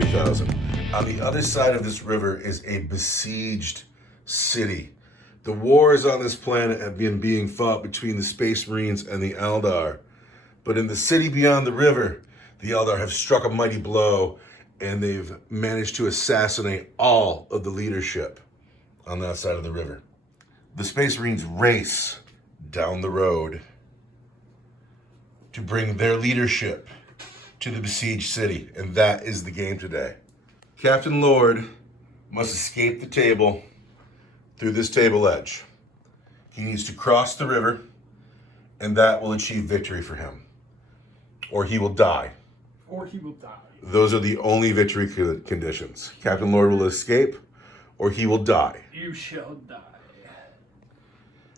40,000. On the other side of this river is a besieged city. The wars on this planet have been being fought between the Space Marines and the Eldar. But in the city beyond the river, the Eldar have struck a mighty blow, and they've managed to assassinate all of the leadership on that side of the river. The Space Marines race down the road to bring their leadership to the besieged city, and that is the game today. Captain Lord must escape the table through this table edge. He needs to cross the river, and that will achieve victory for him. Or he will die. Or he will die. Those are the only victory conditions. Captain Lord will escape, or he will die. You shall die.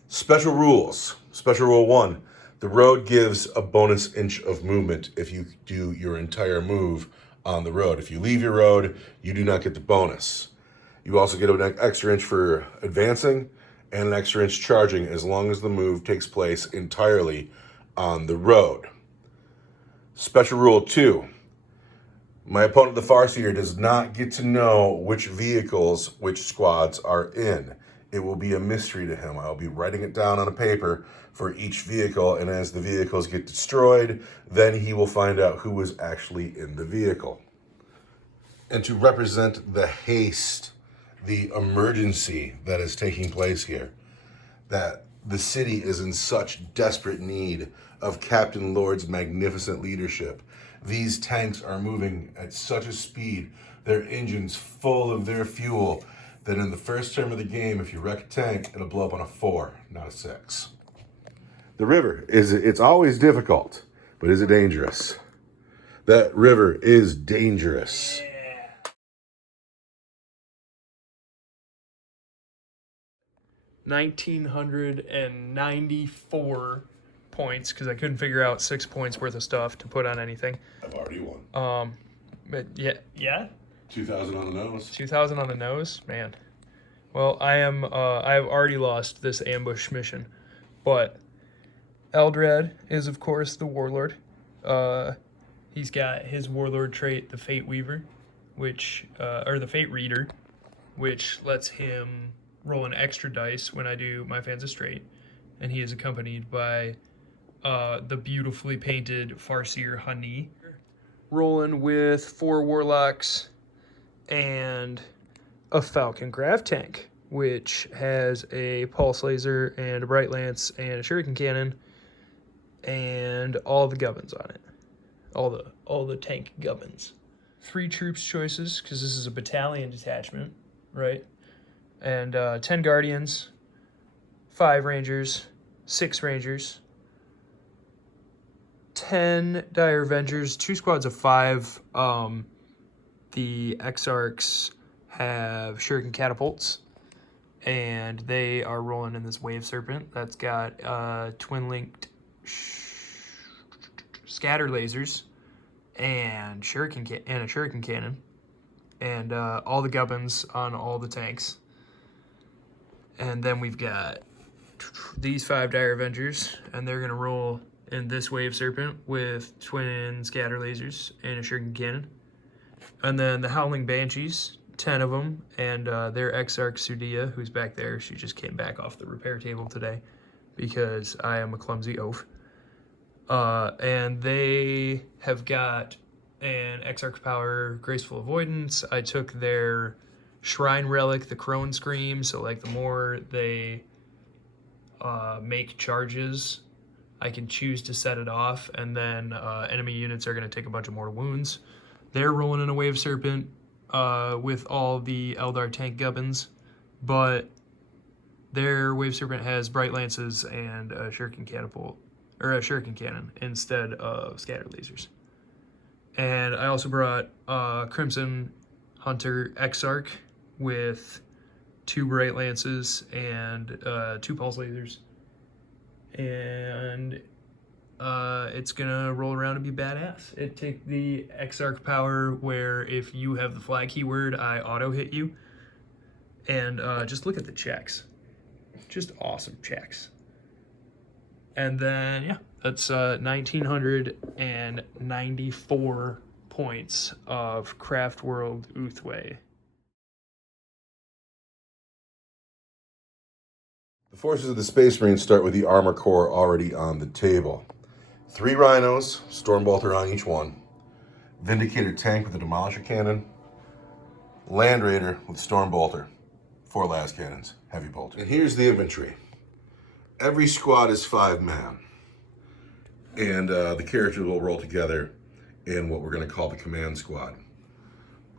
Special rules. Special rule 1. The road gives a bonus inch of movement if you do your entire move on the road. If you leave your road, you do not get the bonus. You also get an extra inch for advancing and an extra inch charging as long as the move takes place entirely on the road. Special rule 2. My opponent, the Farseer, does not get to know which vehicles, which squads are in. It will be a mystery to him. I'll be writing it down on a paper for each vehicle, and as the vehicles get destroyed, then he will find out who was actually in the vehicle. And to represent the haste, the emergency that is taking place here, that the city is in such desperate need of Captain Lord's magnificent leadership. These tanks are moving at such a speed, their engines full of their fuel, that in the first term of the game, if you wreck a tank, it'll blow up on a 4, not a 6. The river, it's always difficult, but is it dangerous? That river is dangerous. Yeah. $1,994 points, because I couldn't figure out 6 points worth of stuff to put on anything. I've already won. But yeah. 2,000 on the nose. 2,000 on the nose, man. Well, I have already lost this ambush mission, but Eldrad is of course the warlord. He's got his warlord trait, the Fate Weaver, which or the Fate Reader, which lets him roll an extra dice when I do my Fans of Straight, and he is accompanied by the beautifully painted Farseer Honey, rolling with 4 warlocks and a Falcon Grav tank, which has a pulse laser and a bright lance and a shuriken cannon and all the gubbins on it, all the tank gubbins. 3 troops choices, because this is a battalion detachment, right? And 10 guardians, 5 rangers, 6 rangers, 10 dire avengers, 2 squads of 5. The Exarchs have shuriken catapults, and they are rolling in this wave serpent that's got twin linked scatter lasers and a shuriken cannon, and all the gubbins on all the tanks. And then we've got these 5 dire avengers, and they're gonna roll in this wave serpent with twin scatter lasers and a shuriken cannon. And then the Howling Banshees, 10 of them, and their Exarch Sudia, who's back there. She just came back off the repair table today because I am a clumsy oaf. And they have got an Exarch Power Graceful Avoidance. I took their Shrine Relic, the Crone Scream, so like the more they make charges, I can choose to set it off, and then enemy units are going to take a bunch of more wounds. They're rolling in a Wave Serpent with all the Eldar tank gubbins, but their Wave Serpent has Bright Lances and a Shuriken Catapult, or a Shuriken Cannon, instead of Scatter Lasers. And I also brought Crimson Hunter Exarch with 2 Bright Lances and 2 Pulse Lasers. And it's gonna roll around and be badass. It takes the Exarch power where if you have the flag keyword, I auto hit you. And just look at the checks. Just awesome checks. And then, yeah, that's 1,994 points of Craftworld Aeldari. The forces of the Space Marines start with the armor core already on the table. 3 Rhinos, Stormbolter on each one. Vindicator tank with a Demolisher cannon. Land Raider with Stormbolter. 4 las cannons, heavy bolter. And here's the infantry. Every squad is 5 man. And the characters will roll together in what we're going to call the command squad.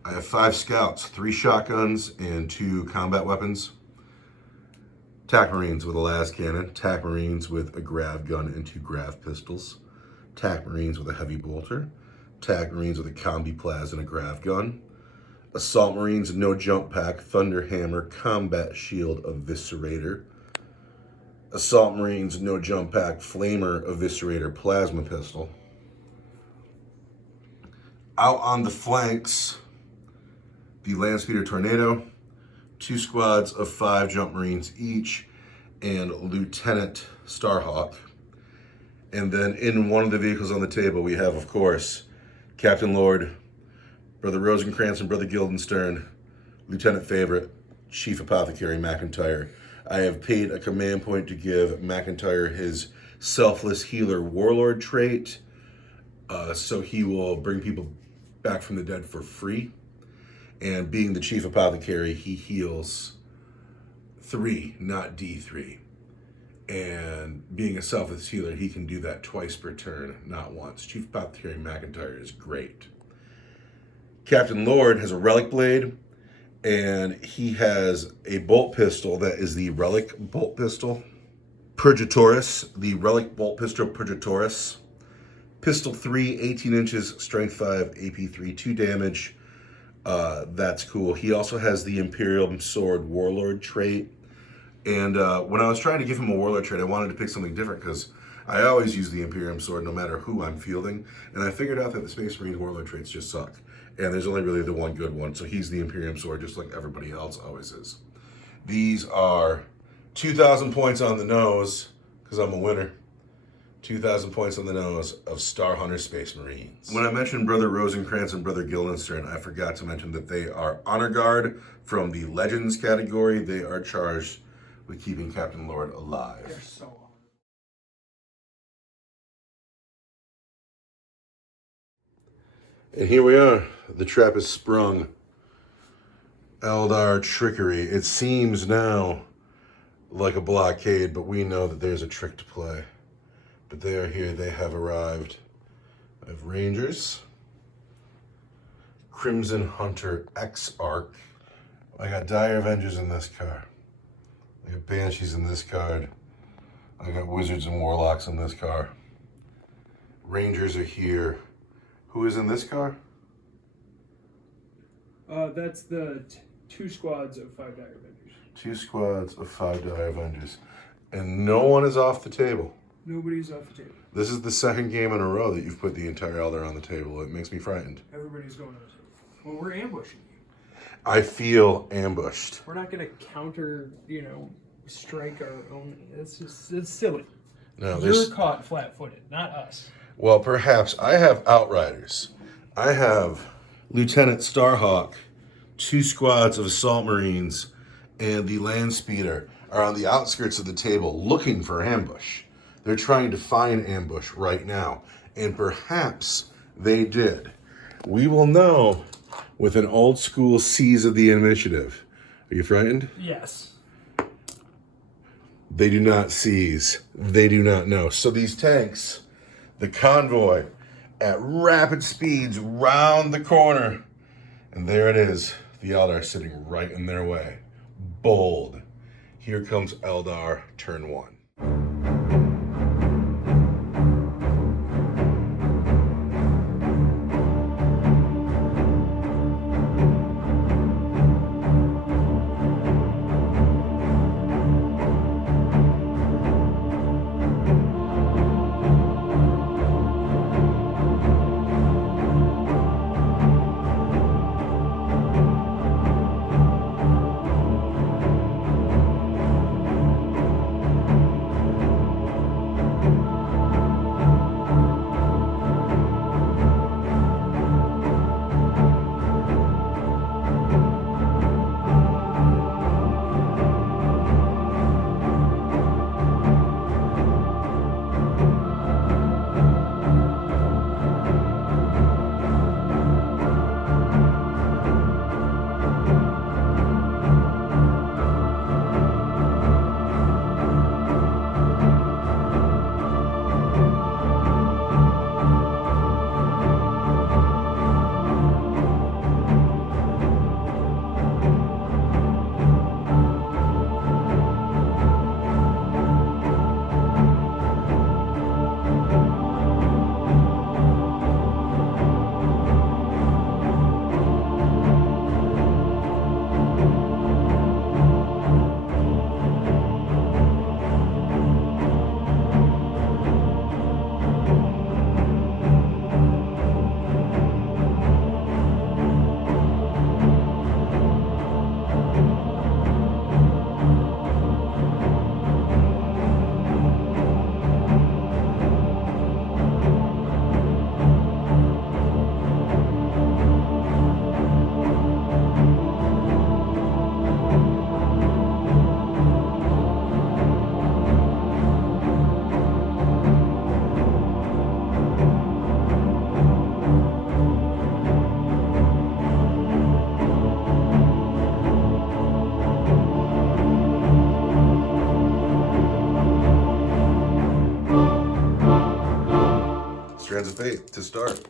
I have 5 scouts, 3 shotguns, and 2 combat weapons. TAC Marines with a las cannon, TAC Marines with a grav gun and 2 grav pistols, TAC Marines with a heavy bolter, TAC Marines with a combi plas and a grav gun, Assault Marines no jump pack, Thunder Hammer, combat shield, eviscerator, Assault Marines no jump pack, Flamer, eviscerator, plasma pistol. Out on the flanks, the Landspeeder Tornado, 2 squads of 5 Jump Marines each, and Lieutenant Starhawk. And then in one of the vehicles on the table, we have, of course, Captain Lord, Brother Rosencrantz and Brother Guildenstern, Lieutenant Favorite, Chief Apothecary McIntyre. I have paid a command point to give McIntyre his Selfless Healer Warlord trait, so he will bring people back from the dead for free. And being the Chief Apothecary, he heals 3, not D3. And being a selfless healer, he can do that twice per turn, not once. Chief Apothecary McIntyre is great. Captain Lord has a Relic Blade, and he has a bolt pistol that is the Relic Bolt Pistol. Purgatorius, the Relic Bolt Pistol Purgatorius. Pistol 3, 18 inches, strength 5, AP 3, 2 damage. That's cool. He also has the Imperial Sword Warlord trait. And when I was trying to give him a Warlord trait, I wanted to pick something different because I always use the Imperium Sword no matter who I'm fielding. And I figured out that the Space Marine Warlord traits just suck. And there's only really the one good one. So he's the Imperium Sword just like everybody else always is. These are 2,000 points on the nose because I'm a winner. 2,000 points on the nose of Star Hunter Space Marines. When I mentioned Brother Rosencrantz and Brother Guildenstern, I forgot to mention that they are Honor Guard from the Legends category. They are charged with keeping Captain Lord alive. They're so honorable. And here we are. The trap is sprung. Eldar trickery. It seems now like a blockade, but we know that there's a trick to play. But they are here. They have arrived. I have Rangers. Crimson Hunter X-Arc. I got Dire Avengers in this car. I got Banshees in this card. I got Wizards and Warlocks in this car. Rangers are here. Who is in this car? That's the 2 squads of 5 Dire Avengers. 2 squads of 5 Dire Avengers. And no one is off the table. Nobody's off the table. This is the 2nd game in a row that you've put the entire Eldar on the table. It makes me frightened. Everybody's going on the table. Well, we're ambushing you. I feel ambushed. We're not going to counter, strike our own. It's silly. No, You're caught flat-footed, not us. Well, perhaps. I have Outriders. I have Lieutenant Starhawk, 2 squads of Assault Marines, and the Landspeeder are on the outskirts of the table looking for ambush. They're trying to find ambush right now. And perhaps they did. We will know with an old school seize of the initiative. Are you frightened? Yes. They do not seize. They do not know. So these tanks, the convoy, at rapid speeds round the corner. And there it is. The Eldar sitting right in their way. Bold. Here comes Eldar, turn 1. Strands of Fate to start.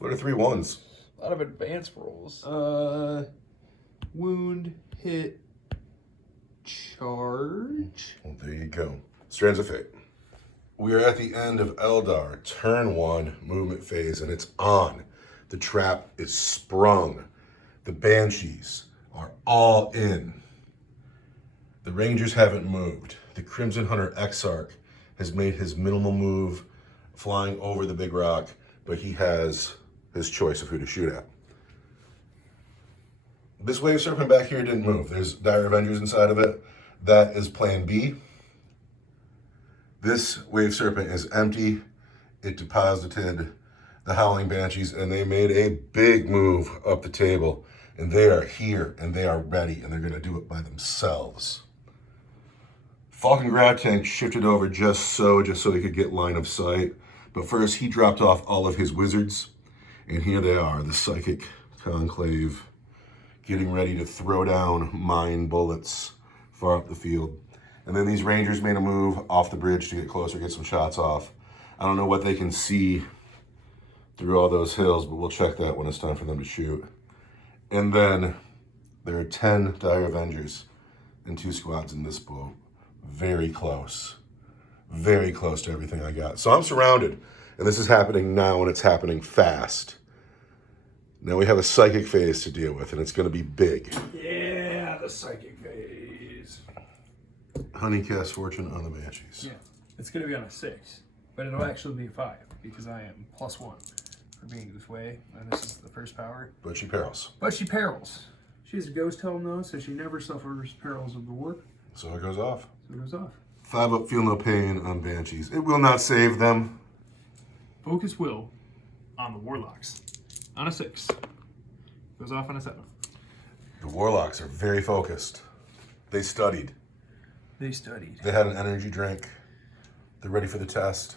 What are 3 1s? A lot of advanced rolls. Wound, hit, charge. Well, there you go. Strands of Fate. We are at the end of Eldar, turn 1, movement phase, and it's on. The trap is sprung. The Banshees are all in. The Rangers haven't moved. The Crimson Hunter Exarch has made his minimal move flying over the big rock, but he has his choice of who to shoot at. This Wave Serpent back here didn't move. There's Dire Avengers inside of it. That is plan B. This Wave Serpent is empty. It deposited the Howling Banshees, and they made a big move up the table. And they are here, and they are ready, and they're going to do it by themselves. Falcon Grab Tank shifted over just so he could get line of sight. But first, he dropped off all of his wizards, and here they are, the Psychic Conclave, getting ready to throw down mine bullets far up the field. And then these Rangers made a move off the bridge to get closer, get some shots off. I don't know what they can see through all those hills, but we'll check that when it's time for them to shoot. And then there are 10 Dire Avengers and 2 squads in this boat. Very close to everything I got. So I'm surrounded, and this is happening now, and it's happening fast. Now we have a psychic phase to deal with, and it's going to be big. Yeah, the psychic phase. Honey cast Fortune on the Banshees. Yeah, it's going to be on a 6, but it'll actually be a 5 because I am +1 for being this way, and this is the first power. But she perils. But she perils. She has a ghost helm though, so she never suffers perils of the warp. So it goes off. So it goes off. 5 up, feel no pain on Banshees. It will not save them. Focus will on the Warlocks. On a 6. Goes off on a 7. The Warlocks are very focused. They studied. They studied. They had an energy drink. They're ready for the test.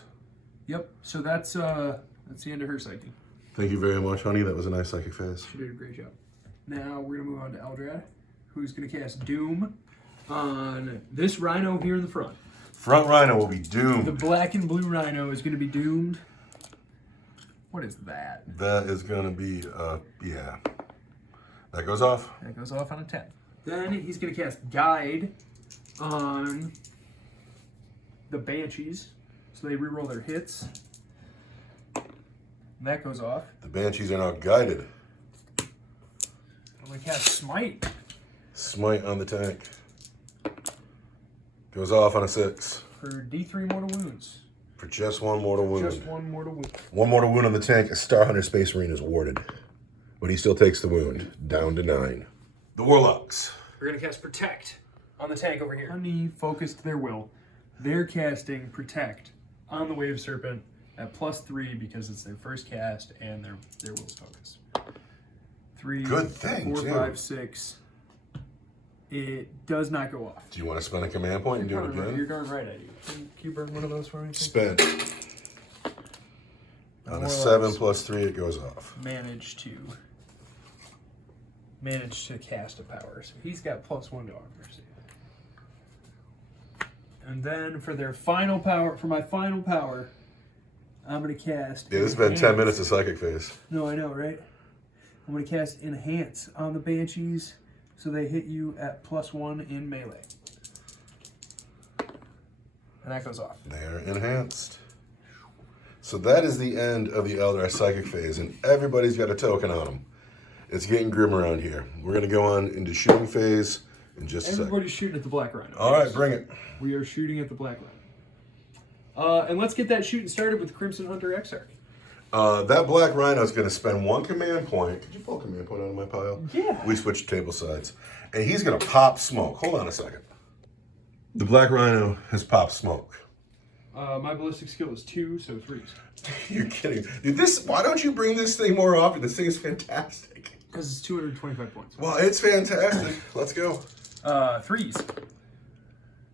Yep. So that's the end of her psychic. Thank you very much, honey. That was a nice psychic phase. She did a great job. Now we're gonna move on to Eldrad, who's gonna cast Doom on this Rhino here in the front. Front Rhino will be doomed. The black and blue Rhino is gonna be doomed. What is that? That is gonna be, yeah. That goes off. That goes off on a 10. Then he's gonna cast Guide on the Banshees, so they reroll their hits. And that goes off. The Banshees are now guided. I'm gonna cast Smite. Smite on the tank. Goes off on a 6. For D3 mortal wounds. For just 1 mortal wound. Just 1 mortal wound. 1 mortal wound on the tank. A Star Hunter Space Marine is warded. But he still takes the wound. Down to 9. The Warlocks. We're gonna cast Protect on the tank over here. Honey focused their will. They're casting Protect on the Wave Serpent at +3 because it's their first cast and their will's focused. 3, Good thing, 4, too. 5, 6. It does not go off. Do you want to spend a command point and do it You're again? going right at you. Can you burn one of those for me? Spend. On a 7 +3, it goes off. Managed to cast a power. So he's got +1 to armor. And then for their final power, for my final power, I'm going to cast... Yeah, this has been 10 minutes of psychic phase. No, I know, right? I'm going to cast Enhance on the Banshees, so they hit you at +1 in melee. And that goes off. They are enhanced. So that is the end of the Eldar psychic phase, and everybody's got a token on them. It's getting grim around here. We're going to go on into shooting phase in just a second. Everybody's shooting at the Black Rhino. All right, bring it. We are shooting at the Black Rhino. And let's get that shooting started with the Crimson Hunter Exarch. That Black Rhino is going to spend 1 command point. Could you pull a command point out of my pile? Yeah. We switched table sides. And he's going to pop smoke. Hold on a second. The Black Rhino has popped smoke. My ballistic skill is 2, so 3s. You're kidding. Dude, why don't you bring this thing more often? This thing is fantastic. Because it's 225 points. Well, it's fantastic. Let's go. 3s.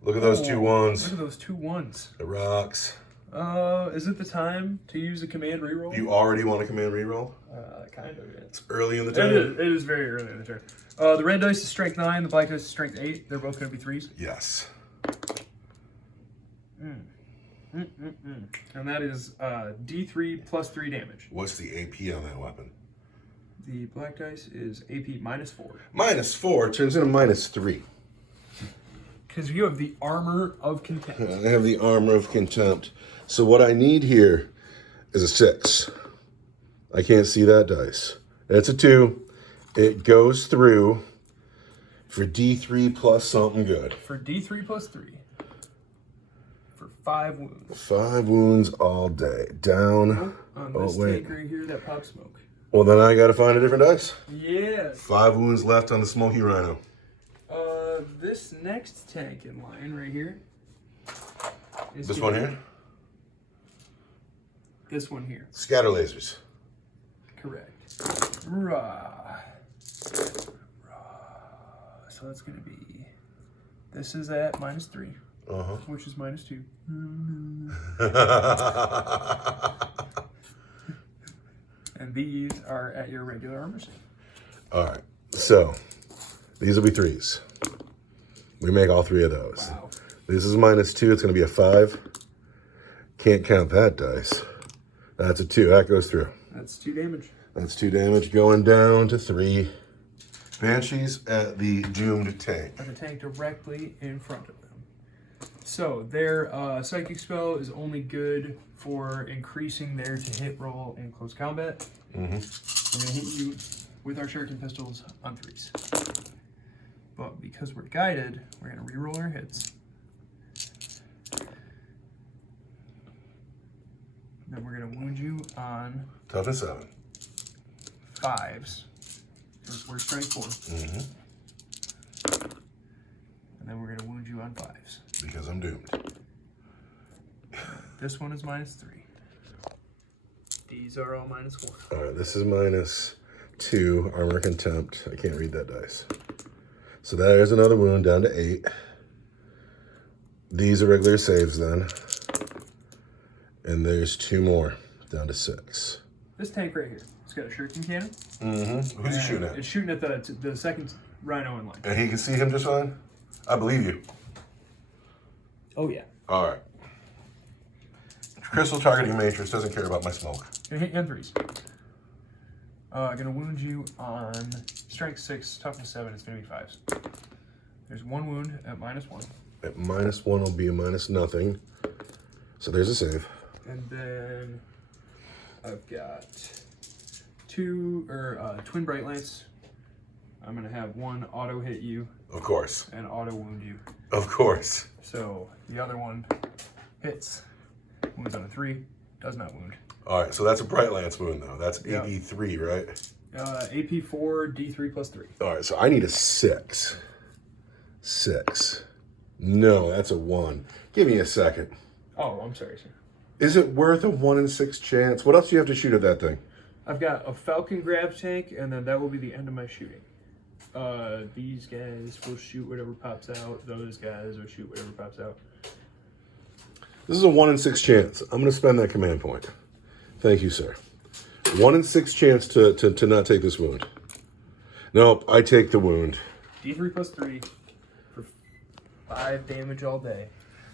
Look at those 2 1s. Look at those 2 1s. The rocks. Is it the time to use a command reroll? You already want a command reroll? Kind of, yeah. It's early in the turn. It is very early in the turn. The red dice is strength 9, the black dice is strength 8. They're both going to be 3s. Yes. And that is D3 plus 3 damage. What's the AP on that weapon? The black dice is AP -4. -4 turns into -3. Because you have the armor of contempt. I have the armor of contempt. So what I need here is a 6. I can't see that dice. That's a 2. It goes through for D3 plus something good. For D3 plus 3. For 5 wounds. 5 wounds all day. Down. On this tank right here that pops smoke. Well, then I got to find a different dice. Yes. 5 wounds left on the Smoky Rhino. This next tank in line right here. This one here? This one here. Scatter lasers. Correct. Rah. So that's going to be... This is at -3. Uh-huh. Which is -2. And these are at your regular armor save. All right. So, these will be 3s. We make all 3 of those. Wow. This is -2. It's going to be a 5. Can't count that dice. That's a 2. That goes through. That's 2 damage. That's 2 damage going down to 3. Banshees at the doomed tank. At the tank directly in front of them. So their psychic spell is only good for increasing their to-hit roll in close combat. Mm-hmm. We're going to hit you with our shuriken pistols on 3s. But because we're guided, we're going to reroll our hits. Then we're going to wound you on Toughness 7. 5s. We're strength 4. Mm-hmm. And then we're going to wound you on 5s. Because I'm doomed. This one is -3. These are all -1. All right, this is -2. Armor contempt. I can't read that dice. So there's another wound down to 8. These are regular saves then. And there's 2 more down to 6. This tank right here, it's got a shuriken cannon. Mm-hmm. Who's he shooting at? It's shooting at the second rhino in line. And he can see him just fine? I believe you. Oh yeah. All right. Crystal targeting matrix doesn't care about my smoke. Gonna hit you on 3s. Gonna wound you on strength 6, toughness 7. It's gonna be 5s. There's 1 wound at -1. At -1 will be a -0. So there's a save. And then I've got 2 twin bright lights. I'm gonna have 1 auto hit you. Of course. And auto wound you. Of course. So the other one hits, wounds on a 3, does not wound. All right, so that's a Bright Lance wound, though. That's Yep. AP3, right? AP4, D3 plus 3. All right, so I need a 6. 6. No, that's a 1. Give me a second. Oh, I'm sorry, sir. Is it worth a 1 in 6 chance? What else do you have to shoot at that thing? I've got a Falcon grab tank, and then that will be the end of my shooting. These guys will shoot whatever pops out. Those guys will shoot whatever pops out. This is a 1 in 6 chance. I'm going to spend that command point. Thank you, sir. 1 in 6 chance to not take this wound. Nope, I take the wound. D3 plus 3 for 5 damage all day.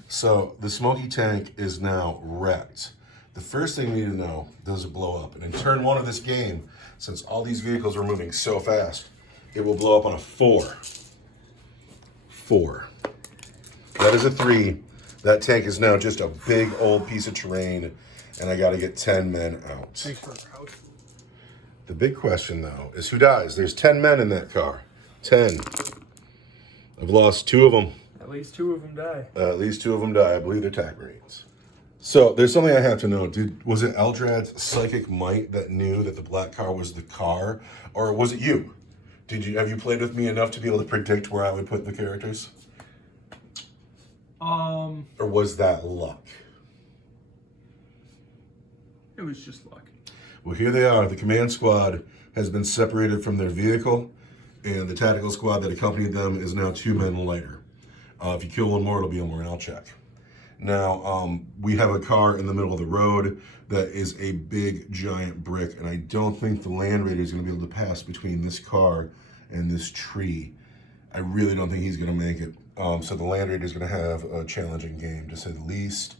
So the smoky tank is now wrecked. The first thing we need to know, does it blow up? And in turn 1 of this game, since all these vehicles are moving so fast, it will blow up on a 4. 4. That is a 3. That tank is now just a big old piece of terrain, and I got to get 10 men out. Thanks for the house. The big question, though, is who dies? There's 10 men in that car. 10. I've lost 2 of them. At least 2 of them die. At least 2 of them die. I believe they're TAC Marines. So there's something I have to know. Was it Eldrad's psychic might that knew that the black car was the car, or was it you? Have you played with me enough to be able to predict where I would put the characters? Or was that luck? It was just luck. Well, here they are. The command squad has been separated from their vehicle, and the tactical squad that accompanied them is now 2 men lighter. If you kill 1 more, it'll be a morale check. Now, we have a car in the middle of the road that is a big, giant brick, and I don't think the Land Raider is going to be able to pass between this car and this tree. I really don't think he's going to make it. So the Land Raider is going to have a challenging game, to say the least.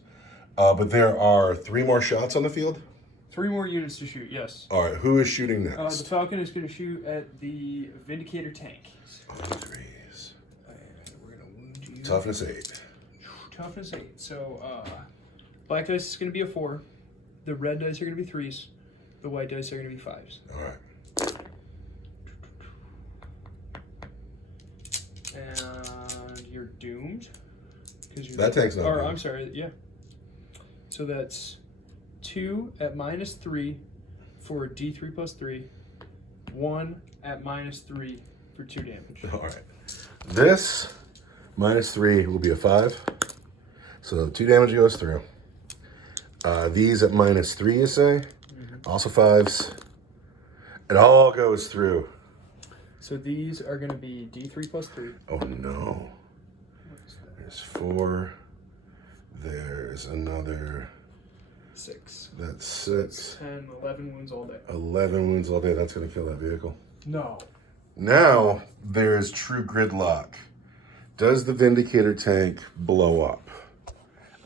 But there are 3 more shots on the field. 3 more units to shoot, yes. All right, who is shooting The next? Falcon is going to shoot at the Vindicator tank. On 3s. And we're going to wound you. Toughness 8. Toughness 8. So, black dice is going to be a 4. The red dice are going to be 3s. The white dice are going to be 5s. All right. And you're doomed. That tank's not doomed. I'm sorry, yeah. So that's 2 at -3 for D3 plus 3. 1 at -3 for 2 damage. All right. This -3 will be a 5. So 2 damage goes through. These at -3, you say? Also 5s. It all goes through. So these are going to be D3 plus 3. Oh no. There's 4. There's another. 6. That's 6. 10, 11 wounds all day. 11 wounds all day. That's going to kill that vehicle. No. Now there's true gridlock. Does the Vindicator tank blow up?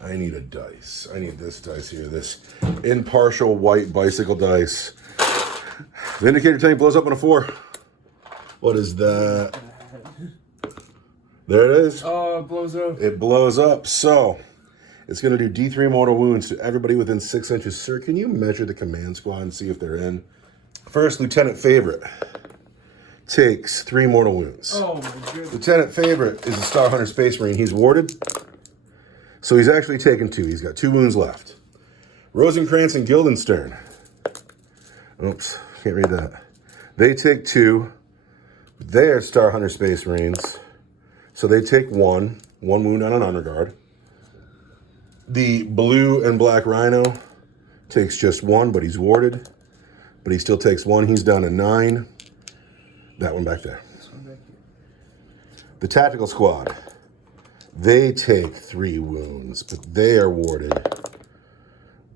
I need a dice. I need this dice here. This impartial white bicycle dice. Vindicator tank blows up on a 4. What is that? There it is. Oh, it blows up. It blows up. So it's going to do D3 mortal wounds to everybody within 6 inches. Sir, can you measure the command squad and see if they're in? First, Lieutenant Favorite takes 3 mortal wounds. Oh, my goodness. Lieutenant Favorite is a Star Hunter Space Marine. He's warded. So he's actually taken 2. He's got 2 wounds left. Rosencrantz and Guildenstern. Oops, can't read that. They take 2. They are Star Hunter Space Marines. So they take 1 wound on an honor guard. The blue and black Rhino takes just 1, but he's warded. But he still takes 1. He's down to 9. That one back there. This one back here. The tactical squad. They take 3 wounds, but they are warded.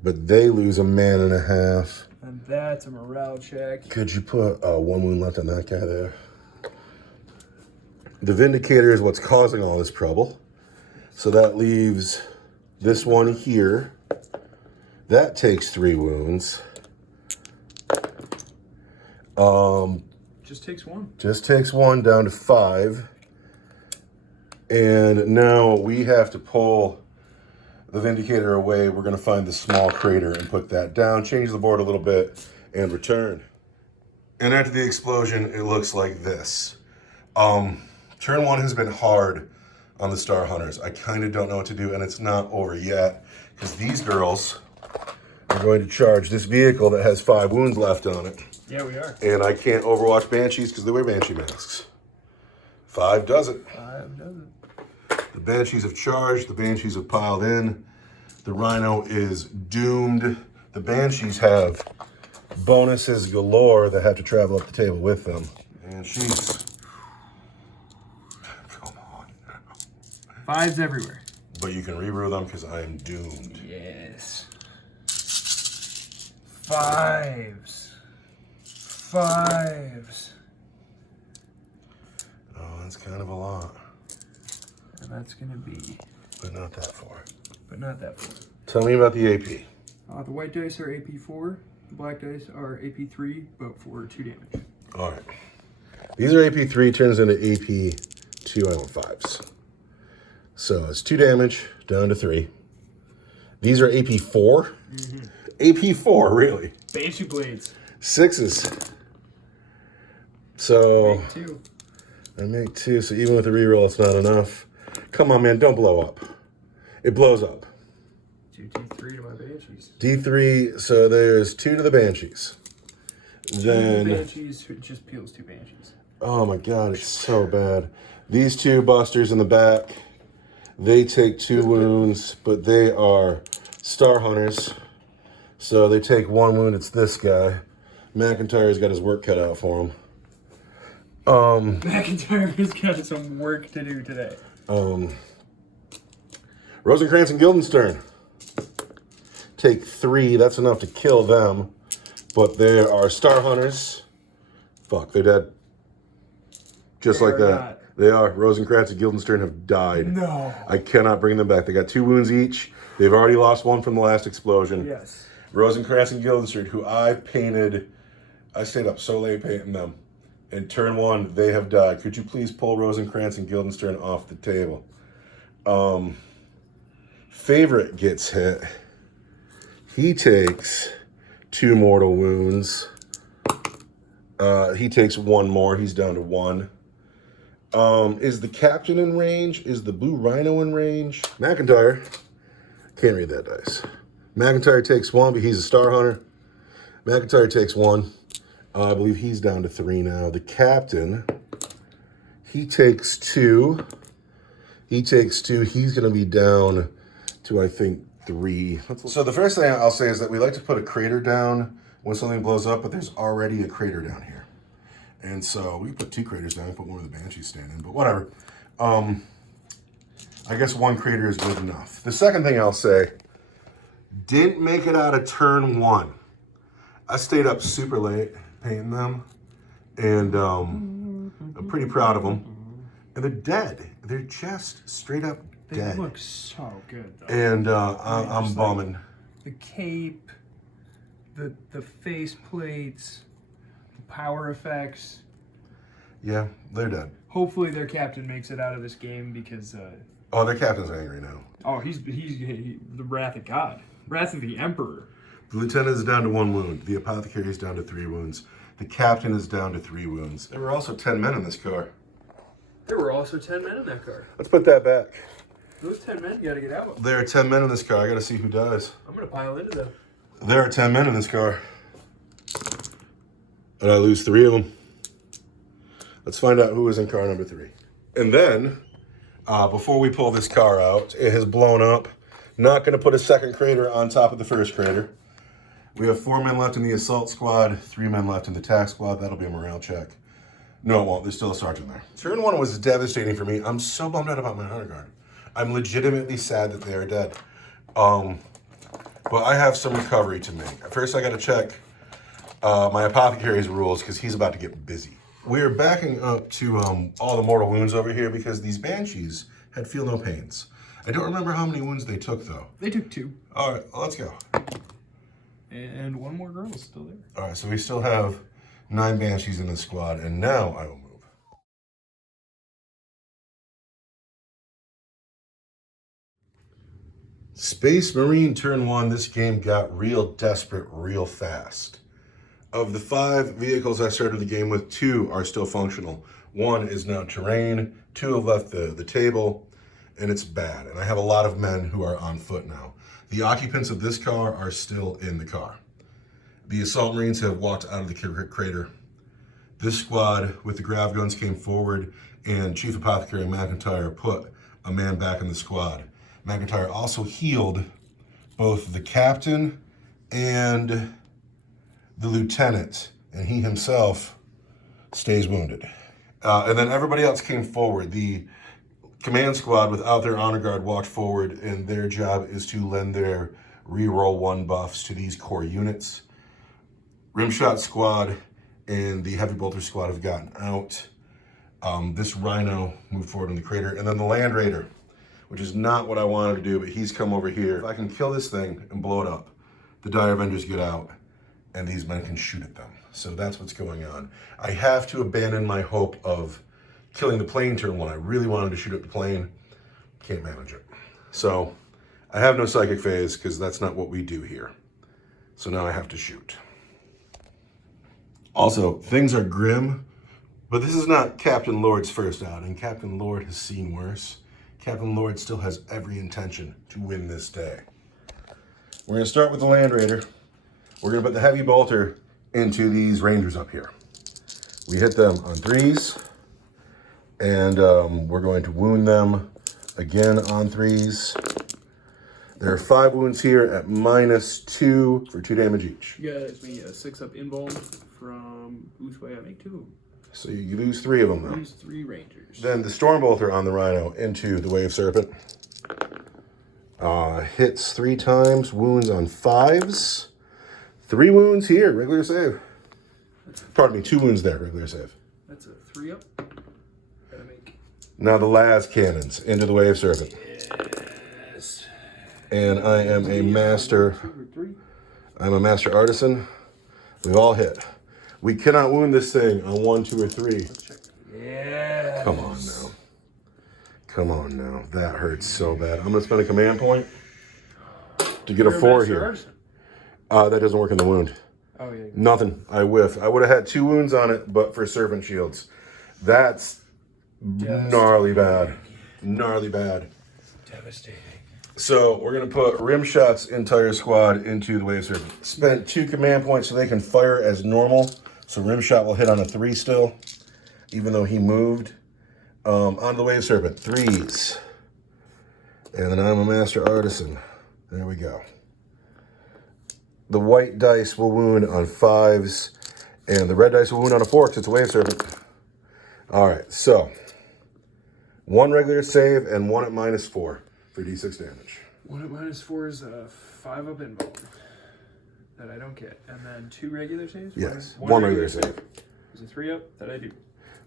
But they lose a man and a half. And that's a morale check. Could you put 1 wound left on that guy there? The Vindicator is what's causing all this trouble. So that leaves this one here. That takes 3 wounds. Just takes 1. Just takes 1 down to 5. And now we have to pull the Vindicator away. We're going to find the small crater and put that down, change the board a little bit, and return. And after the explosion, it looks like this. Turn 1 has been hard on the Star Hunters. I kind of don't know what to do, and it's not over yet, because these girls are going to charge this vehicle that has 5 wounds left on it. Yeah, we are. And I can't overwatch Banshees because they wear Banshee masks. 5 does it. 5 doesn't. The Banshees have charged. The Banshees have piled in. The Rhino is doomed. The Banshees have bonuses galore that have to travel up the table with them. Banshees. Come on now. 5s everywhere. But you can reroll them because I am doomed. Yes. 5s. 5s. Oh, that's kind of a lot. And that's going to be... But not that far. But not that far. Tell me about the AP. The white dice are AP4. The black dice are AP3, but for 2 damage. All right. These are AP3, turns into AP2. I want 5s. So it's 2 damage, down to 3. These are AP4. AP4, really? Banshee blades. 6s. So Make 2. I make 2. So even with a reroll, it's not enough. Come on, man, don't blow up. It blows up. 2 D3 to my banshees. D3. So there's 2 to the Banshees. Then Banshees just peels 2 banshees. oh my god, it's so bad. These 2 busters in the back. They take 2 wounds, but they are Star Hunters. So they take 1 wound. It's this guy. McIntyre's got his work cut out for him. McIntyre's got some work to do today. Rosencrantz and Guildenstern take 3. That's enough to kill them. But there are Star Hunters. Fuck, they're dead. Just like that. They are. Rosencrantz and Guildenstern have died. No. I cannot bring them back. They got 2 wounds each. They've already lost 1 from the last explosion. Yes. Rosencrantz and Guildenstern, who I painted, I stayed up so late painting them. In turn 1, they have died. Could you please pull Rosencrantz and Guildenstern off the table? Favorite gets hit. He takes 2 mortal wounds. He takes 1 more. He's down to 1. Is the captain in range? Is the blue rhino in range? McIntyre. Can't read that dice. McIntyre takes 1, but he's a star hunter. McIntyre takes 1. I believe he's down to 3 now. The captain, he takes 2. He takes 2. He's going to be down to, I think, 3. So the first thing I'll say is that we like to put a crater down when something blows up, but there's already a crater down here. And so we put 2 craters down. We put one of the Banshees standing, but whatever. I guess 1 crater is good enough. The second thing I'll say, didn't make it out of turn 1. I stayed up super late painting them, and I'm pretty proud of them. And they're dead. They're just straight up dead. They look so good, though. And I'm bumming. The cape, the face plates, the power effects. Yeah, they're dead. Hopefully their captain makes it out of this game because... oh, their captain's angry now. Oh, he's the wrath of God. Wrath of the Emperor. The lieutenant is down to 1 wound. The apothecary is down to 3 wounds. The captain is down to 3 wounds. There were also 10 men in this car. There were also 10 men in that car. Let's put that back. Those 10 men gotta get out. There are 10 men in this car. I gotta see who dies. I'm gonna pile into them. There are 10 men in this car. And I lose 3 of them. Let's find out who is in car number 3. And then, before we pull this car out, it has blown up. Not gonna put a second crater on top of the first crater. We have 4 men left in the assault squad, 3 men left in the tac squad. That'll be a morale check. No, it won't. There's still a sergeant there. Turn 1 was devastating for me. I'm so bummed out about my honor guard. I'm legitimately sad that they are dead. But I have some recovery to make. First, I got to check my apothecary's rules because he's about to get busy. We're backing up to all the mortal wounds over here because these banshees had feel no pains. I don't remember how many wounds they took, though. They took 2. All right, let's go. And 1 more girl is still there. All right, so we still have 9 banshees in the squad, and now I will move. Space Marine turn 1, this game got real desperate real fast. Of the 5 vehicles I started the game with, 2 are still functional. 1 is now terrain, 2 have left the table, and it's bad. And I have a lot of men who are on foot now. The occupants of this car are still in the car. The assault marines have walked out of the crater. This squad with the grav guns came forward, and Chief Apothecary McIntyre put a man back in the squad. McIntyre also healed both the captain and the lieutenant, and he himself stays wounded. And then everybody else came forward. The command squad without their honor guard walked forward, and their job is to lend their reroll 1 buffs to these core units. Rimshot squad and the heavy bolter squad have gotten out. This rhino moved forward in the crater, and then the land raider, which is not what I wanted to do, but he's come over here. If I can kill this thing and blow it up, the Dire Avengers get out, and these men can shoot at them. So that's what's going on. I have to abandon my hope of killing the plane turn 1. I really wanted to shoot at the plane. Can't manage it. So I have no psychic phase because that's not what we do here. So now I have to shoot. Also, things are grim, but this is not Captain Lord's first outing. Captain Lord has seen worse. Captain Lord still has every intention to win this day. We're going to start with the Land Raider. We're going to put the heavy bolter into these Rangers up here. We hit them on 3s, and we're going to wound them again on 3s. There are 5 wounds here at -2 for 2 damage each. You got me a 6-up invuln from whose way I make 2. So you lose 3 of them now. Lose 3 Rangers. Then the Stormbolter on the Rhino into the Wave Serpent. Hits 3 times, wounds on 5s. 3 wounds here, regular save. Pardon me, 2 wounds there, regular save. That's a 3-up. Gotta make Now the las cannons into the Wave Serpent. Yes. And I am a master. I'm a master artisan. We've all hit. We cannot wound this thing on 1, 2, or 3. Yeah. Come on now. Come on now. That hurts so bad. I'm going to spend a command point to get a 4 here. That doesn't work in the wound. Oh, yeah. Nothing. I whiff. I would have had 2 wounds on it, but for serpent shields. That's gnarly bad. Gnarly bad. Devastating. So we're going to put Rimshot's entire squad into the Wave Serpent. Spent 2 command points so they can fire as normal. So Rimshot will hit on a 3 still, even though he moved. On the Wave Serpent, 3s. And then I'm a master artisan. There we go. The white dice will wound on 5s, and the red dice will wound on a 4 because it's a Wave Serpent. All right, so 1 regular save and 1 at -4 for d6 damage. 1 at -4 is a 5-up involved that I don't get. And then 2 regular saves? Yes, 1 regular save. Is a 3-up that I do.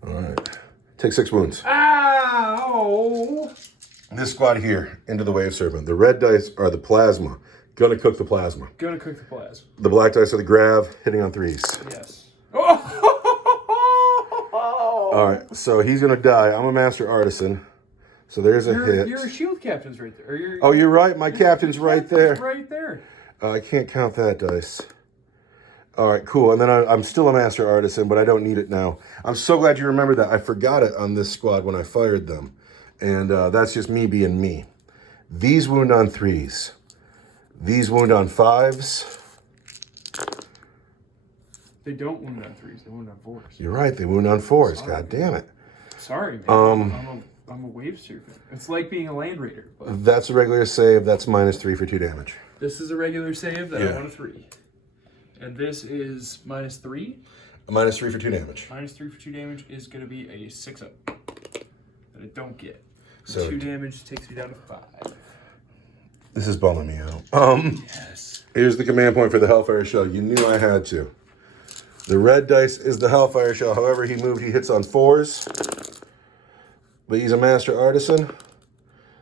All right. Take 6 wounds. Ow! This squad here into the Wave Serpent. The red dice are the plasma. Gonna cook the plasma. Gonna cook the plasma. The black dice are the grav, hitting on 3s. Yes. Oh! All right, so he's gonna die. I'm a master artisan, so there's a hit. Your shield captain's right there. Oh, you're right. My captain's right there. Right there. I can't count that dice. All right, cool. And then I'm still a master artisan, but I don't need it now. I'm so glad you remembered that. I forgot it on this squad when I fired them. And that's just me being me. These wound on 3s. These wound on 5s. They don't wound on 3s. They wound on 4s. You're right. They wound on 4s. God damn it. Sorry, man. I'm a wave serpent. It's like being a land raider. But that's a regular save. That's -3 for 2 damage. this is a regular save that I want a 3. And this is -3. A -3 for 2 damage. -3 for 2 damage is going to be a 6-up. That I don't get. So 2 damage takes me down to 5. This is bumming me out. Yes. Here's the command point for the Hellfire Shell. You knew I had to. The red dice is the Hellfire Shell. However he moved, he hits on 4s. But he's a master artisan.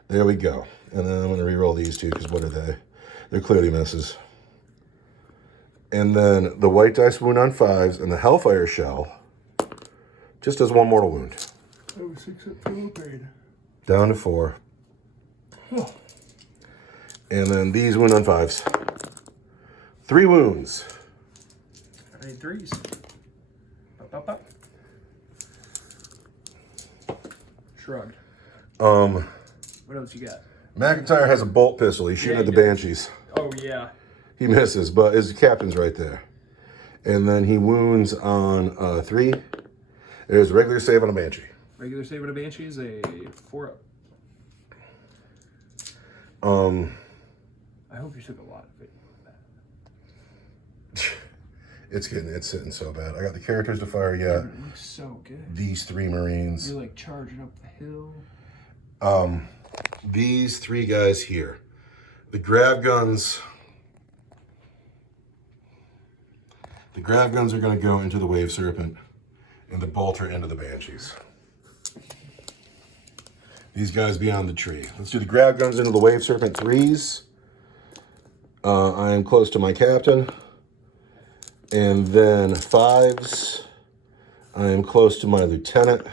There we go. And then I'm going to re-roll these 2 because what are they? They're clearly misses. And then the white dice wound on 5s, and the Hellfire Shell just does 1 mortal wound. That was 6-up total pain. Down to 4. And then these wound on 5s. 3 wounds. I need 3s. Up, up, up. Shrugged. What else you got? McIntyre has a bolt pistol. He's shooting at the Banshees. Oh, yeah. He misses, but his captain's right there. And then he wounds on 3. There's a regular save on a Banshee. Regular save on a Banshee is a 4-up. I hope you took a lot of it. It's sitting so bad. I got the characters to fire yet. It looks so good. These 3 Marines. You're like charging up the hill. These 3 guys here. The grav guns. The grav guns are going to go into the Wave Serpent, and the bolter into the Banshees. These guys beyond the tree. Let's do the grav guns into the Wave Serpent 3s. I am close to my captain. And then 5s. I am close to my lieutenant.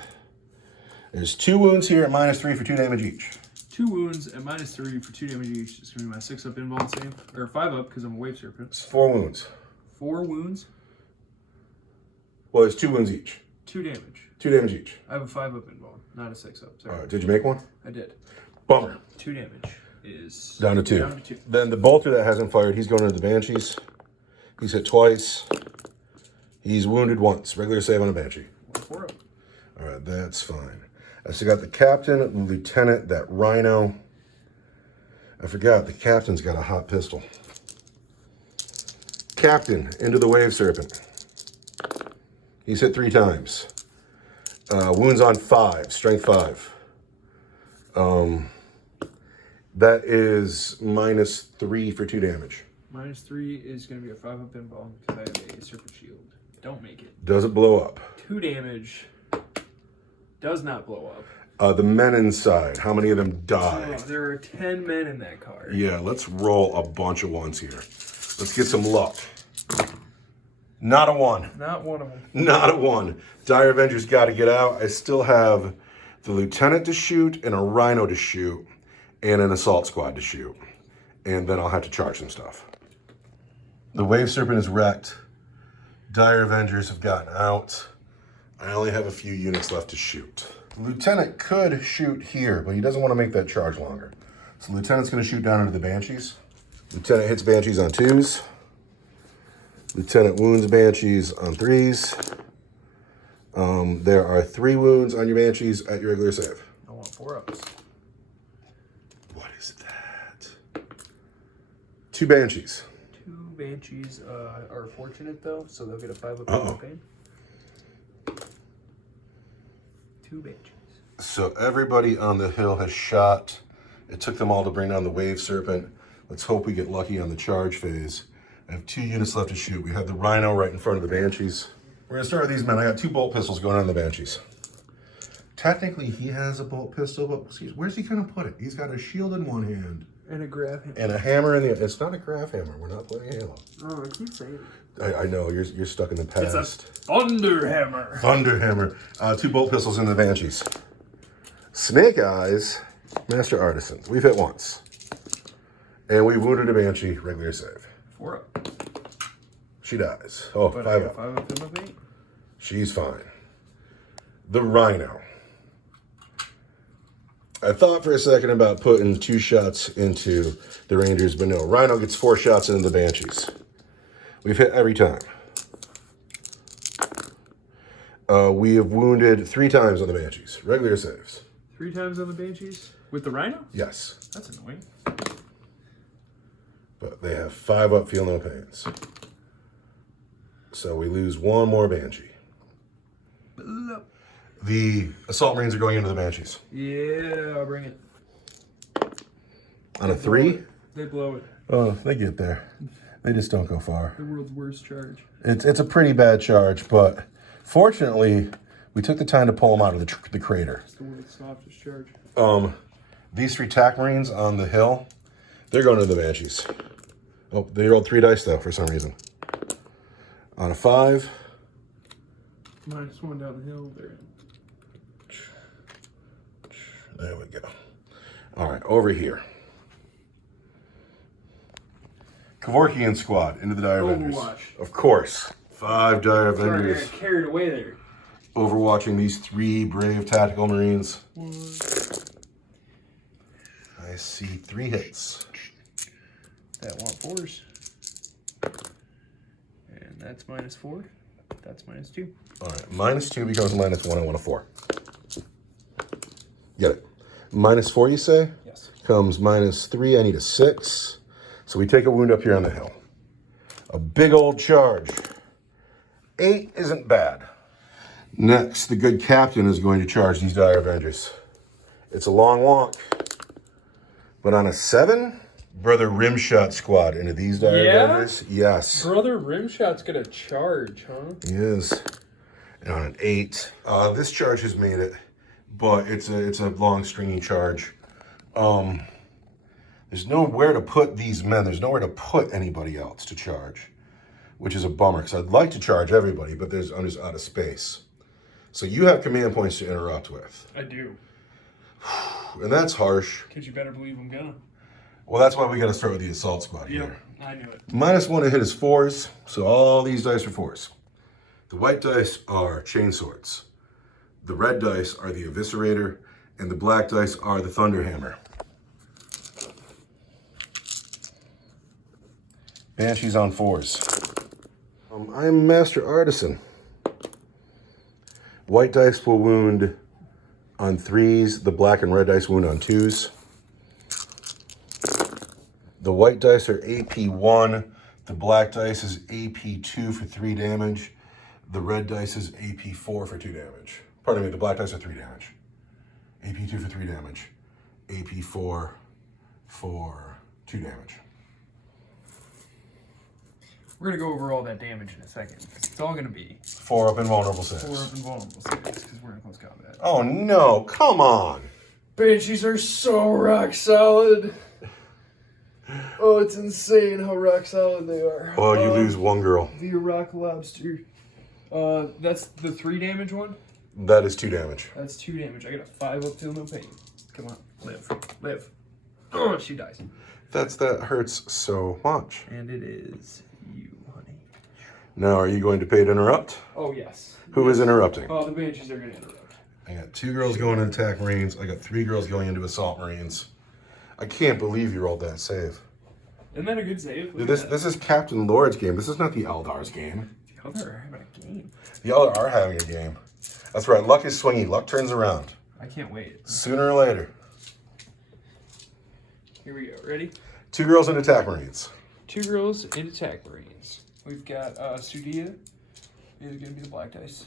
There's 2 wounds here at -3 for 2 damage each. 2 wounds at -3 for 2 damage each. It's going to be my 6-up involved save. Or 5-up because I'm a wave serpent. It's 4 wounds. 4 wounds? Well, it's 2 wounds each. 2 damage. 2 damage each. I have a 5-up involved, not a 6-up. Sorry. Did you make one? I did. Bummer. 2 damage is... Down to 2. Down to 2. Then the bolter that hasn't fired, he's going into the Banshees. He's hit twice. He's wounded once. Regular save on a Banshee. 4-up. All right, that's fine. I still got the captain, the lieutenant, that rhino. I forgot, the captain's got a hot pistol. Captain, into the Wave Serpent. He's hit 3 times. Wounds on 5, strength 5. That is -3 for 2 damage. -3 is going to be a 5-up involved because I have a serpent shield. Don't make it. Does it blow up? 2 damage. Does not blow up. The men inside, how many of them die? Oh, there are 10 men in that card. Yeah, let's roll a bunch of ones here. Let's get some luck. Not a one. Not one of them. Not a one. Dire Avengers got to get out. I still have the lieutenant to shoot and a rhino to shoot and an assault squad to shoot. And then I'll have to charge some stuff. The Wave Serpent is wrecked. Dire Avengers have gotten out. I only have a few units left to shoot. The lieutenant could shoot here, but he doesn't want to make that charge longer. So the lieutenant's going to shoot down into the Banshees. Lieutenant hits Banshees on 2s. Lieutenant wounds Banshees on 3s. There are 3 wounds on your Banshees at your regular save. I want 4-ups. What is that? 2 Banshees. 2 Banshees are fortunate, though, so they'll get a 5-up campaign. 2 Banshees. So everybody on the hill has shot. It took them all to bring down the Wave Serpent. Let's hope we get lucky on the charge phase. I have 2 units left to shoot. We have the Rhino right in front of the Banshees. We're gonna start with these men. I got 2 bolt pistols going on the Banshees. Technically, he has a bolt pistol, but where's he gonna put it? He's got a shield in one hand. And a grab hammer. And a hammer in the other. It's not a grab hammer. We're not playing Halo. Oh, I keep saying it. I know, you're stuck in the past. It's a thunder hammer. Thunder hammer. 2 bolt pistols in the Banshees. Snake Eyes, Master Artisan. We've hit once. And we've wounded a Banshee, regular save. 4-up. She dies. Oh, But 5 I up. got 5 up in my 8. She's fine. The Rhino. I thought for a second about putting 2 shots into the Rangers, but no. Rhino gets 4 shots into the Banshees. We've hit every time. We have wounded 3 times on the Banshees. Regular saves. 3 times on the Banshees? With the Rhino? Yes. That's annoying. But they have 5 up, feel no pains. So we lose 1 more Banshee. The Assault Marines are going into the Banshees. Yeah, I'll bring it. On a 3? They blow it. Oh, they get there. They just don't go far. The world's worst charge. It's a pretty bad charge, but fortunately, we took the time to pull them out of the crater. It's the world's softest charge. These 3 TAC Marines on the hill, they're going to the Banshees. Oh, they rolled 3 dice, though, for some reason. On a 5. -1 down the hill. They're in. There we go. All right, over here. Kevorkian squad into the Dire Avengers. Overwatch. Of course. 5 Dire Sorry, I Avengers. got carried away there. Overwatching these 3 brave tactical Marines. I see 3 hits. That want 4s. And that's -4. That's -2. All right, -2 becomes -1. I want a 4. Get it. -4, you say? Yes. Comes -3. I need a 6. So we take a wound up here on the hill. A big old charge. 8 isn't bad. Next, the good captain is going to charge these Dire Avengers. It's a long walk. But on a 7, Brother Rimshot squad into these Dire Avengers. Yes. Brother Rimshot's gonna charge, huh? He is. And on an 8. This charge has made it, but it's a long, stringy charge. There's nowhere to put these men. There's nowhere to put anybody else to charge, which is a bummer, because I'd like to charge everybody, but I'm just out of space. So you have command points to interrupt with. I do. And that's harsh. Because you better believe I'm gonna. Well, that's why we got to start with the assault squad here. I knew it. -1 to hit is 4s, so all these dice are 4s. The white dice are chainswords. The red dice are the eviscerator, and the black dice are the thunderhammer. Banshees on 4s. I'm Master Artisan. White dice will wound on 3s. The black and red dice wound on 2s. The white dice are AP1. The black dice is AP2 for 3 damage. The red dice is AP4 for 2 damage. Pardon me, the black dice are 3 damage. AP2 for 3 damage. AP4 for 2 damage. We're gonna go over all that damage in a second. It's all gonna be 4 up invulnerable saves. 4 up invulnerable saves because we're in close combat. Oh no, come on. Banshees are so rock solid. Oh, it's insane how rock solid they are. Oh, you lose 1 girl. The rock lobster. That's the 3 damage one? That is 2 damage. That's 2 damage. I got a 5 up, feel no pain. Come on, live. Oh, she dies. That hurts so much. And it is you, honey. Now, are you going to pay to interrupt? Oh, yes. Who is interrupting? Oh, the Banshees are going to interrupt. I got 2 girls going into attack Marines. I got 3 girls going into assault Marines. I can't believe you rolled that save. Isn't that a good save? Dude, this is Captain Lord's game. This is not the Eldari's game. The Eldar are having a game. The Eldar are having a game. That's right. Luck is swingy. Luck turns around. I can't wait. Sooner or later. Here we go. Ready? 2 girls into attack Marines. 2 girls in attack Marines. We've got Sudia is going to be the black dice.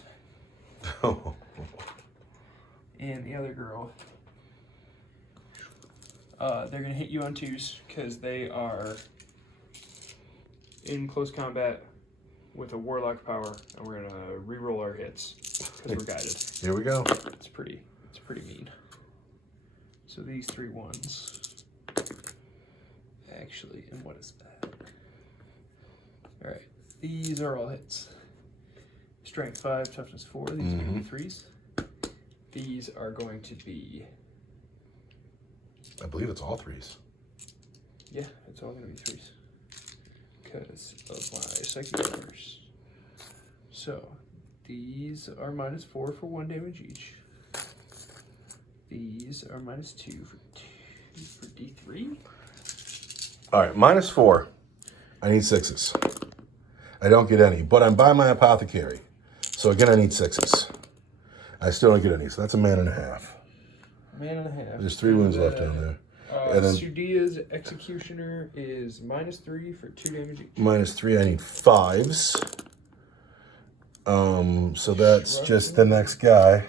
And the other girl, they're going to hit you on 2s because they are in close combat with a warlock power, and we're going to re-roll our hits because we're guided. Here we go. It's pretty mean. So these 3 ones. Actually, and what is that? All right, these are all hits. Strength 5, toughness 4. These are going to be 3s. These are going to be. I believe it's all 3s. Yeah, it's all going to be 3s because of my psychic armors. So these are -4 for 1 damage each. These are -2 for D3. All right, -4. I need 6s. I don't get any, but I'm by my apothecary. So again, I need 6s. I still don't get any, so that's a man and a half. Man and a half. There's 3 wounds left down there. And then Sudia's Executioner is -3 for 2 damage each. -3, I need 5s. So that's just the next guy.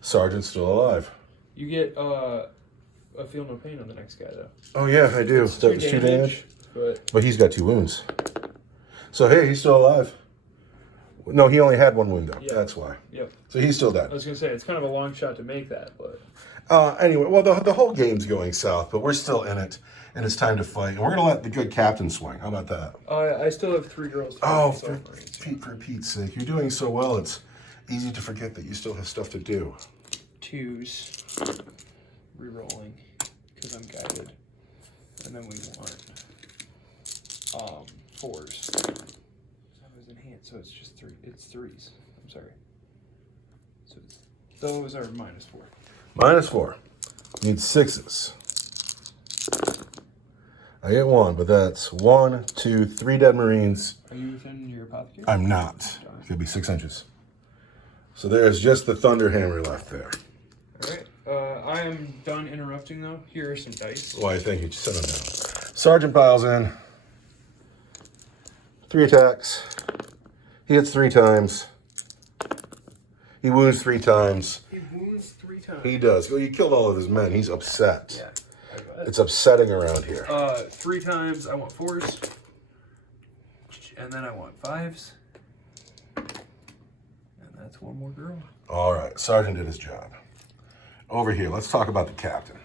Sergeant's still alive. You get a feel no pain on the next guy though. Oh yeah, I do. That was 2 damage. But he's got 2 wounds. So hey, he's still alive. No, he only had 1 wound though. Yep. That's why. Yep. So he's still dead. I was gonna say it's kind of a long shot to make that, but. Anyway, well the whole game's going south, but we're still in it, and it's time to fight. And we're gonna let the good captain swing. How about that? I still have 3 girls. Oh, for Pete's sake, you're doing so well. It's easy to forget that you still have stuff to do. 2s, re-rolling because I'm guided, and then we want 4s. That was in hand, so it's just 3. It's 3s. I'm sorry. So those are -4. -4. Need 6s. I get 1, but that's 1, 2, 3 dead Marines. Are you within your apothecary? I'm not. It could be 6 inches. So there's just the Thunderhammer left there. All right. I am done interrupting though. Here are some dice. Why, thank you. Just set them down. Sergeant piles in. 3 attacks. He hits 3 times. He wounds 3 times. He wounds 3 times. He does. Well, you killed all of his men. He's upset. Yeah. It's upsetting around here. 3 times. I want 4s. And then I want 5s. And that's 1 more girl. All right. Sergeant did his job. Over here, let's talk about the captain.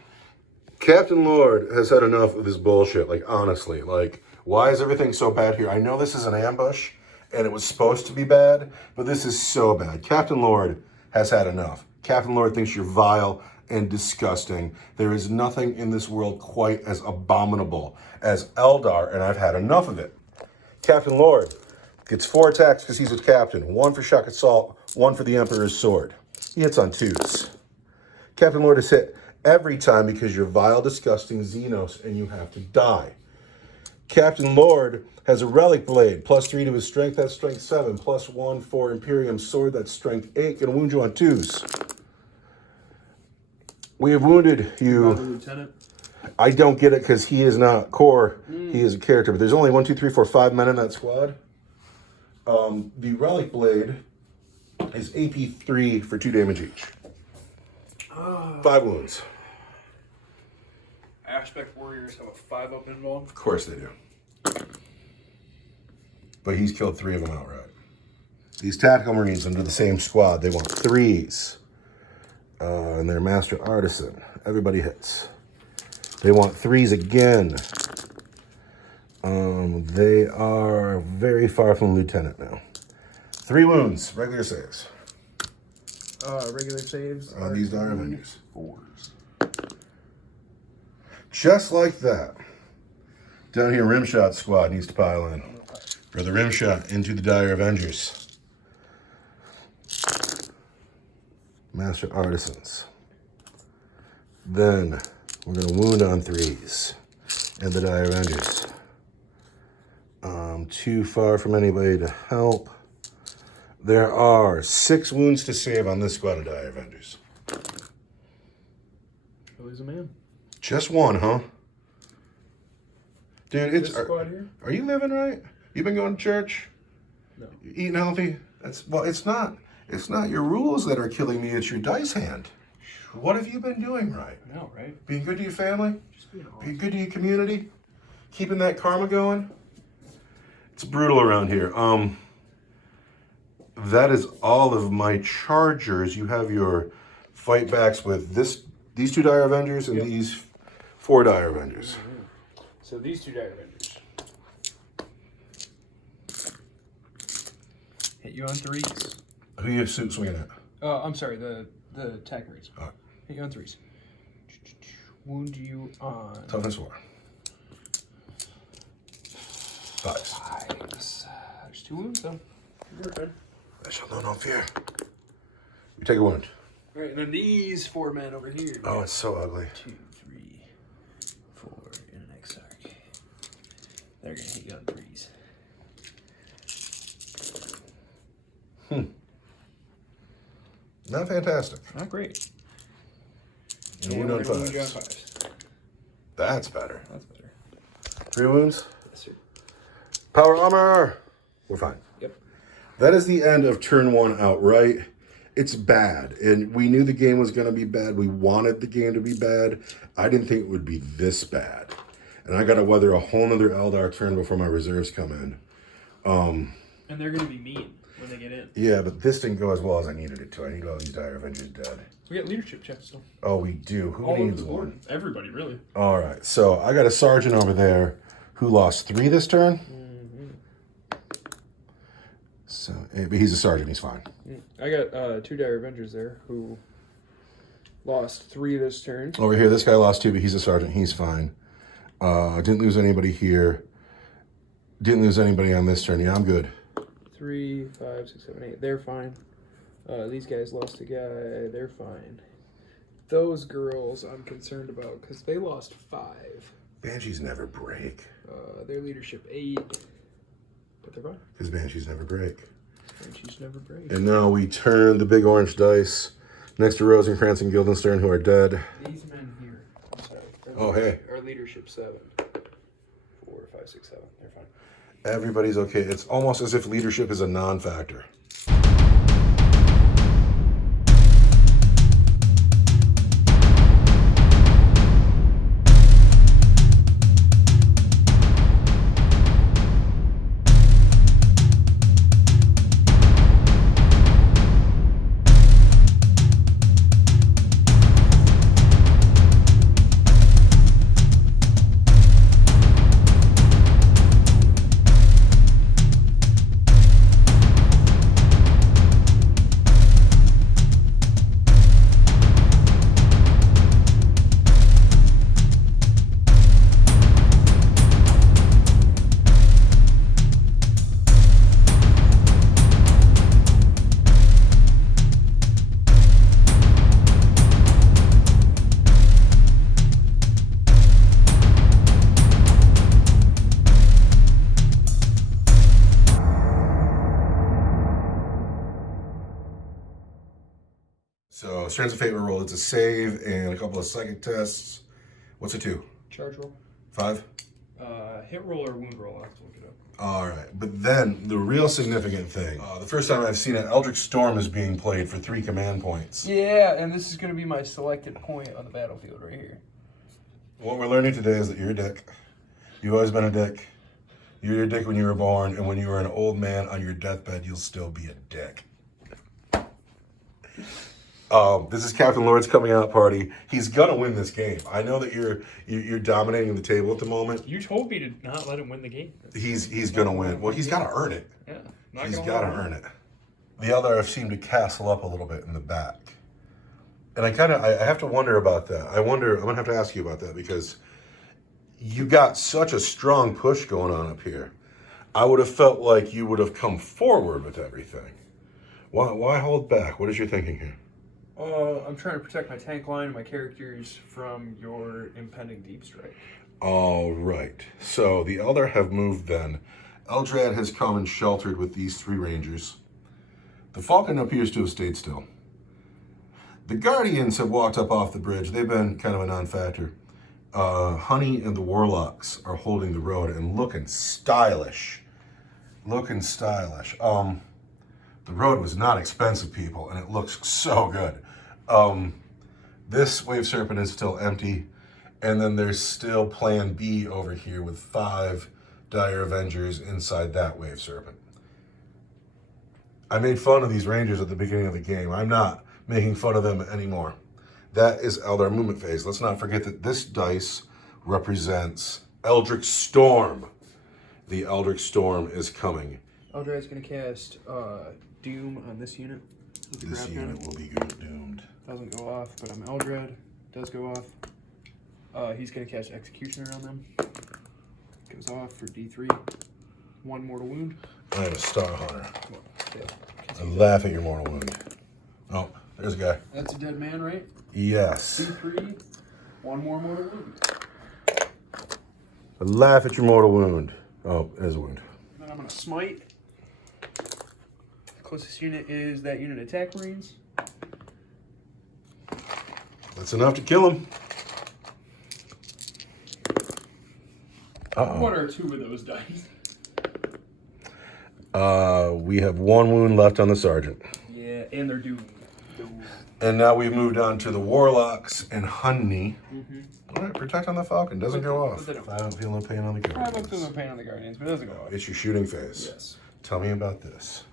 Captain Lord has had enough of this bullshit. Like, honestly, like, why is everything so bad here? I know this is an ambush, and it was supposed to be bad, but this is so bad. Captain Lord has had enough. Captain Lord thinks you're vile and disgusting. There is nothing in this world quite as abominable as Eldar, and I've had enough of it. Captain Lord gets 4 attacks because he's a captain. 1 for shock assault, 1 for the Emperor's sword. He hits on 2s. Captain Lord is hit every time because you're vile, disgusting Xenos, and you have to die. Captain Lord has a relic blade, +3 to his strength, that's strength 7, +1 for Imperium sword, that's strength 8, gonna wound you on 2s. We have wounded you. Lieutenant. I don't get it because he is not core. He is a character, but there's only 1, 2, 3, 4, 5 men in that squad. The relic blade is AP3 for 2 damage each. 5 wounds. Aspect warriors have a 5 up invuln. Of course they do. but he's killed 3 of them outright. These tactical marines under the same squad, they want 3s. And they're master artisan. Everybody hits. They want 3s again. They are very far from lieutenant now. 3 wounds, regular saves. Regular saves. On these Dire Avengers. 4s. Just like that. Down here, Rimshot squad needs to pile in. For the Rimshot into the Dire Avengers. Master Artisans. Then we're going to wound on 3s. And the Dire Avengers. Too far from anybody to help. There are 6 wounds to save on this squad of Dire Avengers. Always a man. Just 1, huh? Dude, This squad here? Are you living right? You been going to church? No. You eating healthy? It's not your rules that are killing me, it's your dice hand. What have you been doing right? No, right? Being good to your family? Just being honest. Being good to your community? Keeping that karma going? It's brutal around here. That is all of my chargers. You have your fight backs with these 2 Dire Avengers and these 4 Dire Avengers. Mm-hmm. So these 2 Dire Avengers. Hit you on 3s. Who you swinging at? I'm sorry, the attack rates. Oh. Hit you on 3s. Wound you on Toughness 4. 5s. 5s. There's 2 wounds though. You're good. I shall know no fear. You take a wound. All right, and then these 4 men over here. Oh, it's so ugly. 2, 3, 4 in an X arc. They're gonna hit you on 3s. Not fantastic. Not great. And Yeah, wound on we're gonna wound you on 5s. 5s. That's better. That's better. 3 wounds. Yes, sir. Power armor. We're fine. Yep. That is the end of turn 1 outright. It's bad, and we knew the game was going to be bad. We wanted the game to be bad. I didn't think it would be this bad. And I got to weather a whole nother Eldar turn before my reserves come in. And they're gonna be mean when they get in. Yeah, but this didn't go as well as I needed it to. I need all these Dire Avengers dead. We got leadership checks still. Oh, we do. Who All over needs the board. one? Everybody, really. All right, so I got a sergeant over there who lost 3 this turn. So, but he's a sergeant. He's fine. I got 2 Dire Avengers there who lost 3 this turn. Over here, this guy lost 2, but he's a sergeant. He's fine. Didn't lose anybody here. Didn't lose anybody on this turn. Yeah, I'm good. 3, 5, 6, 7, 8. They're fine. These guys lost a guy. They're fine. Those girls I'm concerned about because they lost 5. Banshees never break. Their leadership 8. But they're fine. Because Banshees never break. Banshees never break. And now we turn the big orange dice next to Rosencrantz and Guildenstern, who are dead. These men here. I'm sorry. Oh, hey. Our leadership 7. 4, 5, 6, 7. They're fine. Everybody's okay. It's almost as if leadership is a non-factor. So, Strands of Fate were rolled. It's a save and a couple of psychic tests. What's a 2? Charge roll. 5? Hit roll or wound roll. I have to look it up. All right. But then, the real significant thing. The first time I've seen an Eldritch Storm is being played for 3 command points. Yeah, and this is going to be my selected point on the battlefield right here. What we're learning today is that you're a dick. You've always been a dick. You're a dick when you were born, and when you were an old man on your deathbed, you'll still be a dick. This is Captain Lord's coming out party. He's gonna win this game. I know that you're dominating the table at the moment. You told me to not let him win the game. He's gonna win. Well, he's gotta earn it. Yeah, He's gotta earn it. The other seemed to castle up a little bit in the back, and I have to wonder about that. I'm gonna have to ask you about that because you got such a strong push going on up here. I would have felt like you would have come forward with everything. Why hold back? What is your thinking here? I'm trying to protect my tank line and my characters from your impending deep strike. All right. So the Eldar have moved then. Eldrad has come and sheltered with these 3 Rangers. The Falcon appears to have stayed still. The Guardians have walked up off the bridge. They've been kind of a non-factor. Honey and the Warlocks are holding the road and looking stylish. The road was not expensive, people, and it looks so good. This Wave Serpent is still empty, and then there's still Plan B over here with 5 Dire Avengers inside that Wave Serpent. I made fun of these Rangers at the beginning of the game. I'm not making fun of them anymore. That is Eldar movement phase. Let's not forget that this dice represents Eldritch Storm. The Eldritch Storm is coming. Eldrad's going to cast Doom on this unit. This unit will be doomed. Doesn't go off, but I'm Eldrad. Does go off. He's going to cast Executioner on them. Goes off for D3. 1 mortal wound. I am a Star Hunter. I laugh at your mortal wound. Oh, there's a guy. That's a dead man, right? Yes. D3. 1 more mortal wound. I laugh at your mortal wound. Oh, there's a wound. Then I'm going to smite. Closest unit is that unit attack Marines. That's enough to kill him. Uh-oh. 1 or 2 of those dice. We have 1 wound left on the Sergeant. Yeah, and they're doomed. And now we've moved on to the Warlocks and Honey. All right, protect on the Falcon. Doesn't go off. I don't feel no pain on the Guardians. I don't feel no pain on the Guardians, but it doesn't go off. It's your shooting phase. Yes. Tell me about this.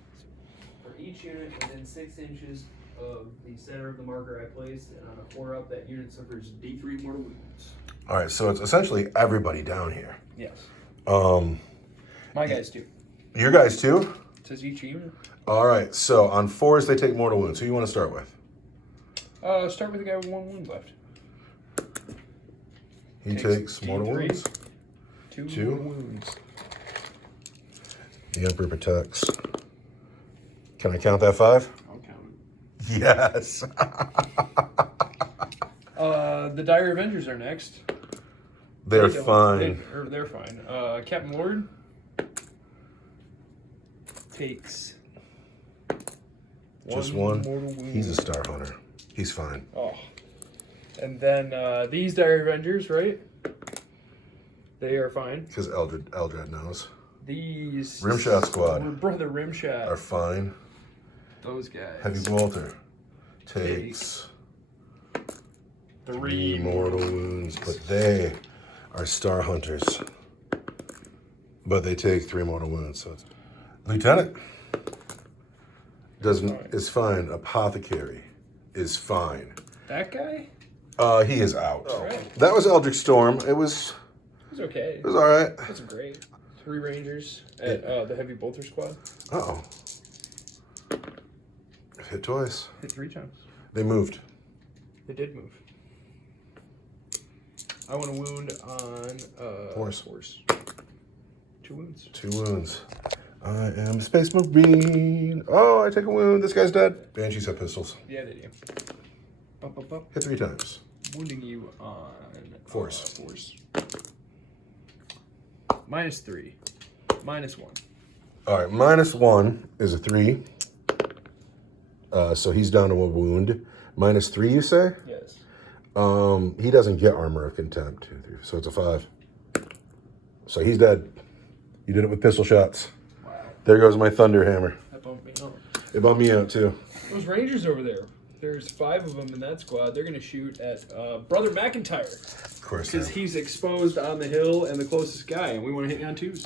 For each unit within 6 inches of the center of the marker I placed, and on a 4-up, that unit suffers D3 mortal wounds. All right, so it's essentially everybody down here. Yes. My guys too. Your guys too? It says each unit. All right, so on 4s they take mortal wounds. Who you want to start with? Start with the guy with 1 wound left. He takes mortal D3. wounds. 2 mortal wounds. The Emperor protects. Can I count that 5? I'll count it. Yes. The Dire Avengers are next. They're fine. They're fine. Captain Lord takes Just 1. mortal wound. He's a Star Hunter. He's fine. Oh. And then these Dire Avengers, right? They are fine. Because Eldrad knows. These Rimshot Squad Brother Rimshot are fine. Those guys. Heavy Bolter takes 3 mortal wounds, but they are Star Hunters. But they take 3 mortal wounds. So it's... Lieutenant is fine. Apothecary is fine. That guy? He is out. Oh. Right. That was Eldritch Storm. It was okay. It was all right. That's great. 3 Rangers at the Heavy Bolter Squad. Uh-oh. Hit twice. Hit 3 times. They moved. They did move. I want a wound on Horse. 2 wounds. 2 wounds. I am a Space Marine. Oh, I take a wound. This guy's dead. Banshees have pistols. Yeah, they do. Hit 3 times. Wounding you on Force. Force. -3. -1. All right, -1 is a 3. So he's down to a wound. -3, you say? Yes. He doesn't get Armor of Contempt. 2, 3, so it's a 5. So he's dead. You did it with pistol shots. Wow. There goes my Thunder Hammer. That bumped me out. It bumped me out too. Those Rangers over there. There's 5 of them in that squad. They're going to shoot at Brother McIntyre. Of course. Because he's exposed on the hill and the closest guy, and we want to hit you on 2s.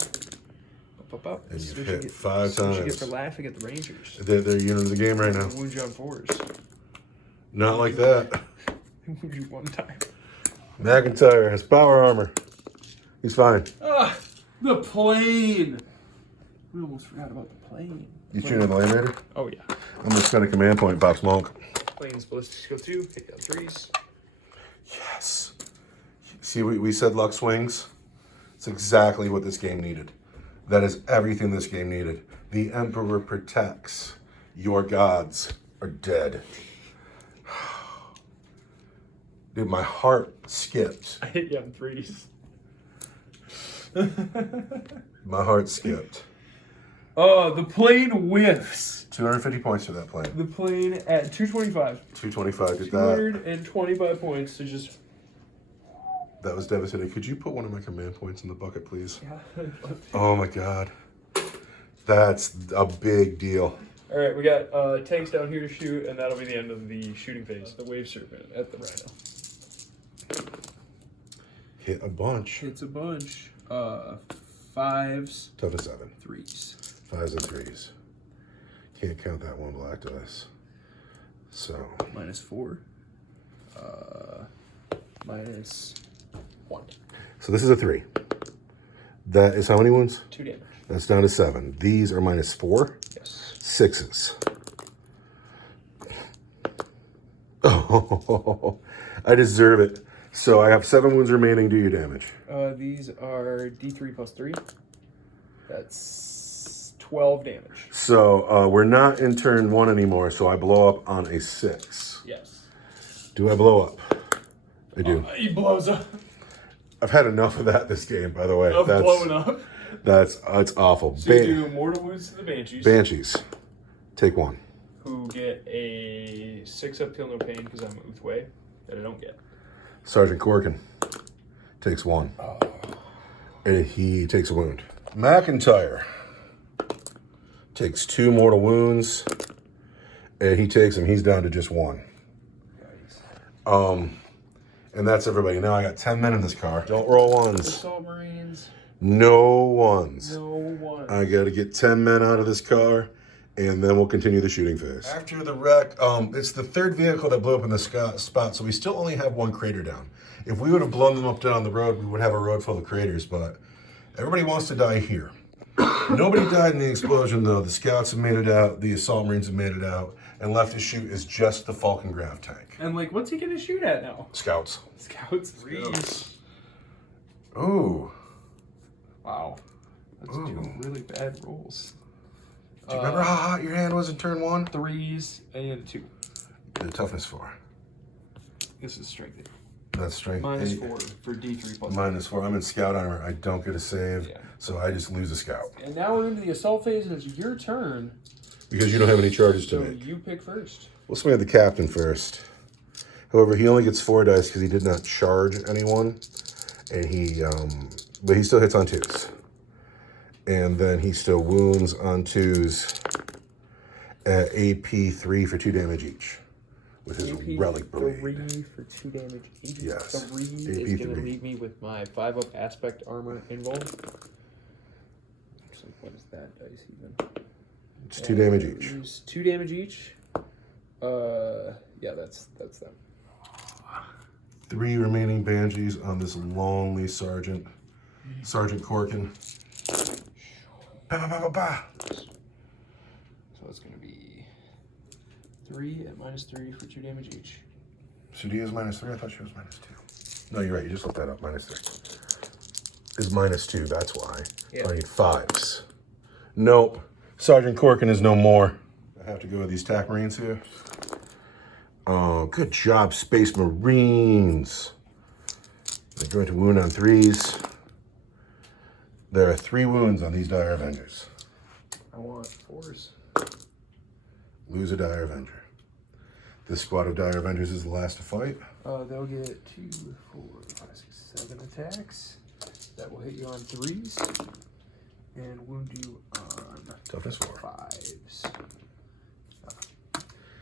Up. And This is you've what you hit get- 5 this is what you times. get for laughing at the Rangers. They're unit of the game right now. They wound you on 4s. Not like that. They wound you 1 time. McIntyre has power armor. He's fine. Ah, the plane. We almost forgot about the plane. You shooting at the Land Raider? Oh, yeah. I'm gonna spend a command point, Pop Smoke. Planes, ballistic skill 2, hit down 3s. Yes. See, we said luck swings. It's exactly what this game needed. That is everything this game needed. The Emperor protects. Your gods are dead. Dude, my heart skipped. I hit you on 3s. My heart skipped. Oh, the plane whiffs. 250 points for that plane. The plane at 225. 225 did that. 225 points to just. That was devastating. Could you put one of my command points in the bucket, please? Yeah. Oh my god. That's a big deal. All right, we got tanks down here to shoot, and that'll be the end of the shooting phase. The wave serpent at the rhino. Hit a bunch. It's a bunch. 5s, Tough as 7. 3s. 5s and 3s. Can't count that one black dice. So, -4. -1. so this is a 3. That is how many wounds? 2 damage. That's down to 7. These are -4. Yes. 6s. Oh, I deserve it. So I have 7 wounds remaining. Do your damage. These are D3 plus 3. That's 12 damage. So we're not in turn 1 anymore. So I blow up on a 6. Yes. Do I blow up? I do. He blows up. I've had enough of that this game, by the way. Of blowing up. It's awful. So you do mortal wounds to the Banshees. Banshees. Take 1. Who get a 6-up kill no pain because I'm Uthway that I don't get. Sergeant Corkin takes 1. And he takes a wound. McIntyre takes 2 mortal wounds. And he takes him. He's down to just 1. Nice. And that's everybody. Now I got 10 men in this car. Don't roll 1s. Assault Marines. No 1s. No one. I got to get 10 men out of this car, and then we'll continue the shooting phase. After the wreck, it's the 3rd vehicle that blew up in the spot, so we still only have 1 crater down. If we would have blown them up down the road, we would have a road full of craters, but everybody wants to die here. Nobody died in the explosion, though. The scouts have made it out, the assault marines have made it out, and left to shoot is just the Falcon Grav tank. And like, what's he gonna shoot at now? Scouts. Scouts. Threes. Ooh. Wow. That's Ooh. 2 really bad rolls. Do you remember how hot your hand was in turn 1? 3s and 2. The toughness 4. This is strength 8. That's strength. -4 for D3 plus. -4. I'm in scout armor. I don't get a save, Yeah. so I just lose a scout. And now we're into the assault phase, and it's your turn. Because you don't have any charges to So make. you pick first. We'll swing at the captain first. However, he only gets 4 dice because he did not charge anyone, and but he still hits on 2s. And then he still wounds on 2s at AP 3 for 2 damage each with his relic blade. 3 for 2 damage each. Yes. 3 is AP going to 3. leave me with my 5-up aspect armor invuln. So what is that dice even? It's 2 damage each. It's 2 damage each. Yeah, that's them. 3 remaining banshees on this lonely sergeant. Sergeant Corkin. Ba, ba, ba, ba, ba. So it's going to be 3 at -3 for 2 damage each. Sudie is -3. I thought she was -2. No, you're right. You just looked that up. -3 is -2. That's why. Yeah. I need 5s. Nope. Sergeant Corkin is no more. I have to go with these TAC Marines here. Oh, good job, Space Marines. They're going to wound on 3s. There are 3 wounds on these Dire Avengers. I want 4s. Lose a Dire Avenger. This squad of Dire Avengers is the last to fight. They'll get 2, 4, 5, 6, 7 attacks. That will hit you on 3s. And wound you on Toughness 4. 5s.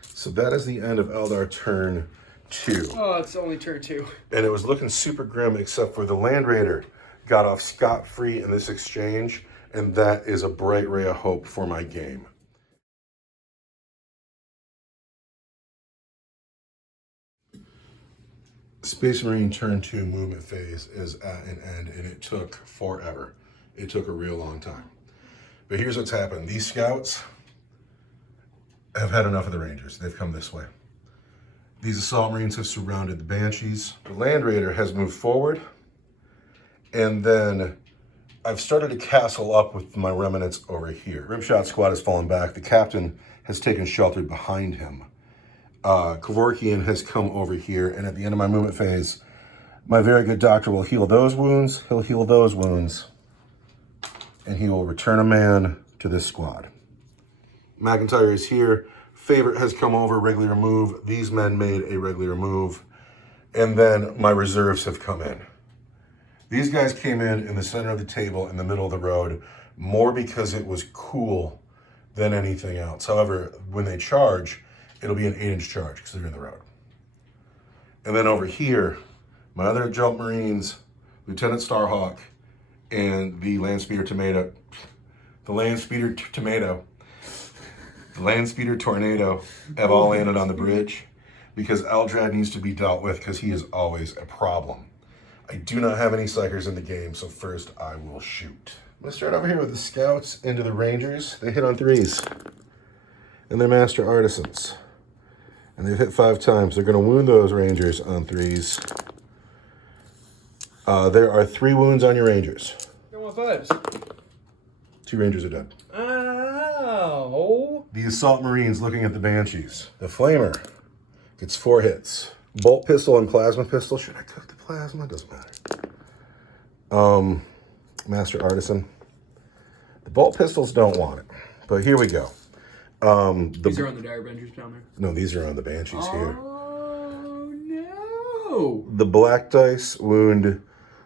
So that is the end of Eldar turn 2. Oh, it's only turn 2. And it was looking super grim, except for the Land Raider got off scot-free in this exchange and that is a bright ray of hope for my game. Space Marine Turn 2 movement phase is at an end, and it took forever. It took a real long time. But here's what's happened. These scouts have had enough of the Rangers. They've come this way. These Assault Marines have surrounded the Banshees. The Land Raider has moved forward, and then I've started to castle up with my remnants over here. Rimshot Squad has fallen back. The Captain has taken shelter behind him. Kevorkian has come over here, and at the end of my movement phase, my very good doctor will heal those wounds, he'll heal those wounds, and he will return a man to this squad. McIntyre is here. Favorite has come over, regular move. These men made a regular move, and then my reserves have come in. These guys came in the center of the table, in the middle of the road, more because it was cool than anything else. However, when they charge, it'll be an 8-inch charge because they're in the road. And then over here, my other Jump Marines, Lieutenant Starhawk, and the Landspeeder Tornado, have all landed on the bridge because Eldrad needs to be dealt with because he is always a problem. I do not have any Psychers in the game, so first I will shoot. I'm going to start over here with the Scouts into the Rangers. They hit on 3s. And they're Master Artisans. And they've hit 5 times. They're going to wound those Rangers on 3s. There are 3 wounds on your Rangers. You want 5s? 2 Rangers are dead. Ow! The Assault Marines looking at the Banshees. The Flamer gets 4 hits. Bolt Pistol and Plasma Pistol. Should I cook the Plasma? Doesn't matter. Master Artisan. The Bolt Pistols don't want it. But here we go. These are on the Dire Avengers down there? No, these are on the Banshees here. Oh, no! The black dice wound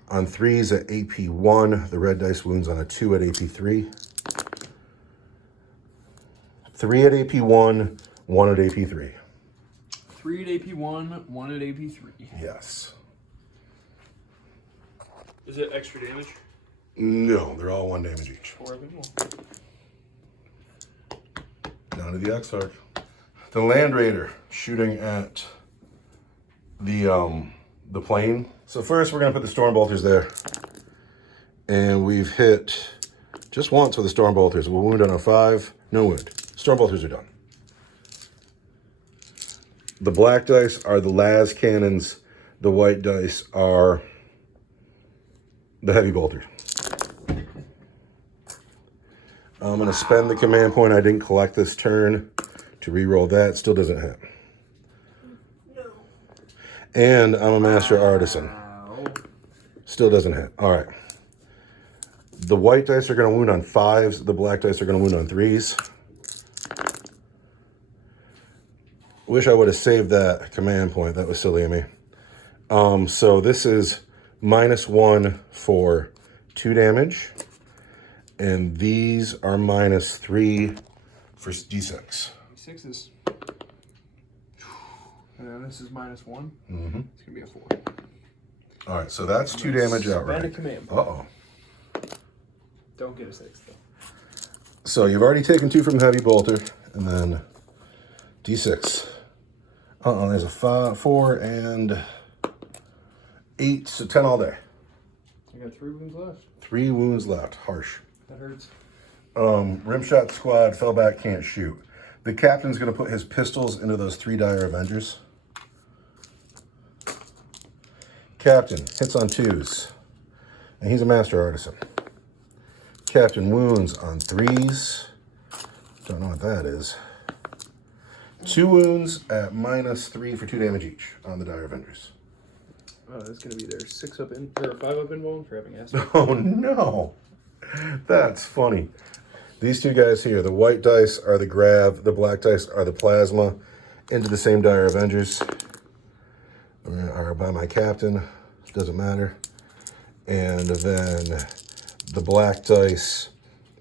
on 3s at AP 1. The red dice wounds on a 2 at AP 3. 3 at AP 1, 1 at AP 3. 3 at AP 1, 1 at AP 3. Yes. Is it extra damage? No, they're all 1 damage each. 4 of them. Down to the X-Arc. The Land Raider shooting at the plane. So first we're going to put the Storm Bolters there. And we've hit just once with the Storm Bolters. We'll wound on a 5. No wound. Storm Bolters are done. The black dice are the las cannons. The white dice are the heavy bolters. I'm going to spend the command point I didn't collect this turn to re-roll that. Still doesn't hit. No. And I'm a Master Artisan. Still doesn't hit. All right. The white dice are going to wound on 5s. The black dice are going to wound on 3s. Wish I would have saved that command point. That was silly of me. So this is -1 for 2 damage. And these are -3 for D6. D6s. And then this is -1. Mm-hmm. It's going to be a 4. All right, so that's 2 damage outright. Spend a command point. Uh-oh. Don't get a 6, though. So you've already taken 2 from the heavy bolter, and then D6. Uh-oh, there's a 5, 4, and 8, so 10 all day. I got 3 wounds left. 3 wounds left. Harsh. That hurts. Rimshot Squad fell back, can't shoot. The captain's going to put his pistols into those 3 Dire Avengers. Captain hits on 2s, and he's a Master Artisan. Captain wounds on 3s. Don't know what that is. 2 wounds at -3 for 2 damage each on the Dire Avengers. Oh, that's going to be their 6 up in, or 5 up involved for having asked. Oh no, that's funny. These 2 guys here, the white dice are the grab, the black dice are the plasma, into the same Dire Avengers. Are by my captain, doesn't matter. And then the black dice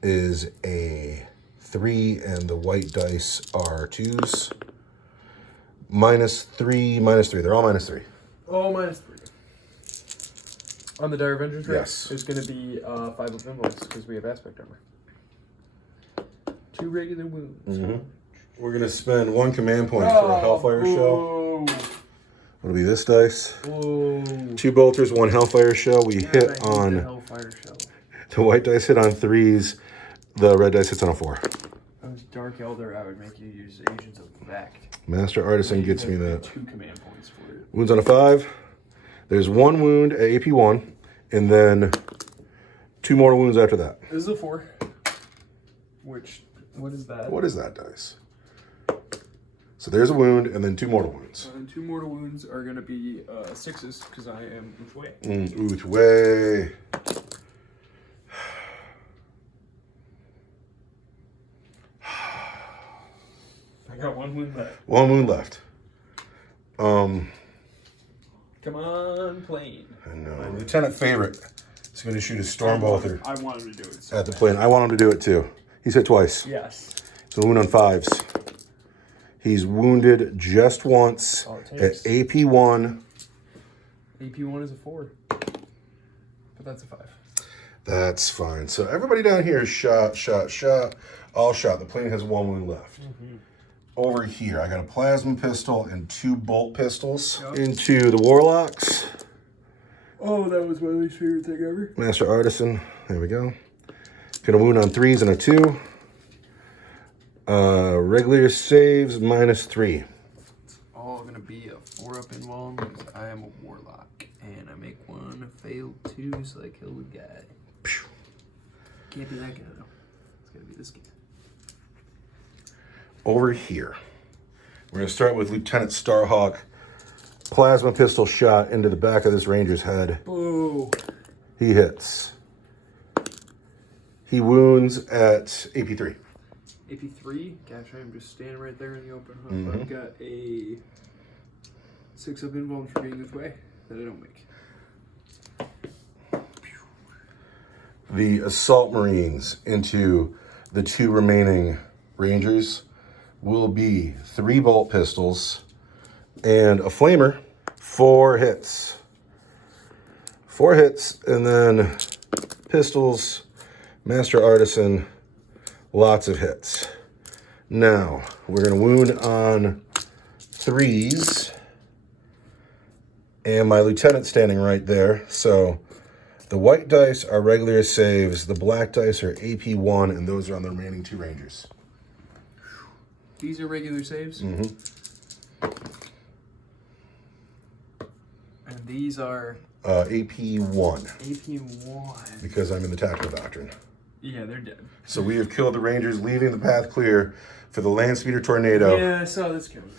is a 3, and the white dice are 2s. -3, -3. They're all -3. Oh, -3. On the Dire Avengers, right? Yes. There's going to be 5 of involves because we have aspect armor. 2 regular wounds. We're going to spend 1 command point for a Hellfire Shell. It'll be this dice. Whoa. 2 bolters, 1 Hellfire Shell. We God, I hit hate on... the Hellfire Shell. The white dice hit on 3s. The red dice hits on a 4. Those Dark Elder, I would make you use Agents of Vact. Master Artisan gets me that. 2 command points for it. Wounds on a 5. There's 1 wound at AP 1, and then 2 more wounds after that. This is a 4. Which, what is that? What is that dice? So there's a wound, and then 2 mortal wounds. And 2 mortal wounds are going to be 6s because I am Uthway. Uthway. I got 1 wound left. 1 wound left. Come on, plane. I know. Lieutenant Favorite is going to shoot a storm bolter I want him to do it. So at the plane. I want him to do it too. He's hit twice. yes. So wound on 5s. He's wounded just once at AP 1. AP 1 is a 4. But that's a 5. That's fine. So everybody down here is shot. All shot. The plane has 1 wound left. Over here, I got a plasma pistol and 2 bolt pistols. Into the Warlocks. Oh, that was my least favorite thing ever. Master Artisan. There we go. Gonna wound on 3s and a 2. Regular saves -3. It's all gonna be a 4-up involved because I am a Warlock. And I make 1 fail 2, so I kill the guy. Can't be that guy though. It's gotta be this guy. Over here, we're going to start with Lieutenant Starhawk. Plasma pistol shot into the back of this Ranger's head. Boo. He hits. He wounds at AP 3. AP 3? Gosh, I'm just standing right there in the open. I've got a 6-up involved for being this way that I don't make. The Assault Marines into the 2 remaining Rangers will be 3 bolt pistols and a flamer. 4 hits. 4 hits, and then pistols, Master Artisan, lots of hits. Now, we're going to wound on 3s. And my lieutenant's standing right there. So the white dice are regular saves. The black dice are AP 1, and those are on the remaining 2 Rangers. These are regular saves? Mm-hmm. And these are AP 1. AP 1. Because I'm in the tactical doctrine. Yeah, they're dead. So we have killed the Rangers, leaving the path clear for the land speeder tornado. Yeah, I saw this coming.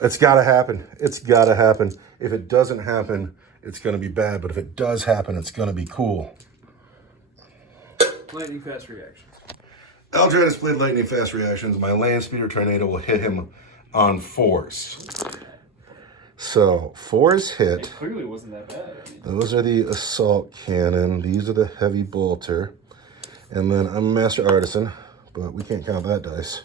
It's got to happen. It's got to happen. If it doesn't happen, it's going to be bad. But if it does happen, it's going to be cool. Lightning fast reactions. Eldred has played lightning fast reactions. My land speeder tornado will hit him on 4s. So 4s hit. It clearly wasn't that bad. I mean, Those are the assault cannon. These are the heavy bolter. And then I'm a Master Artisan, but we can't count that dice.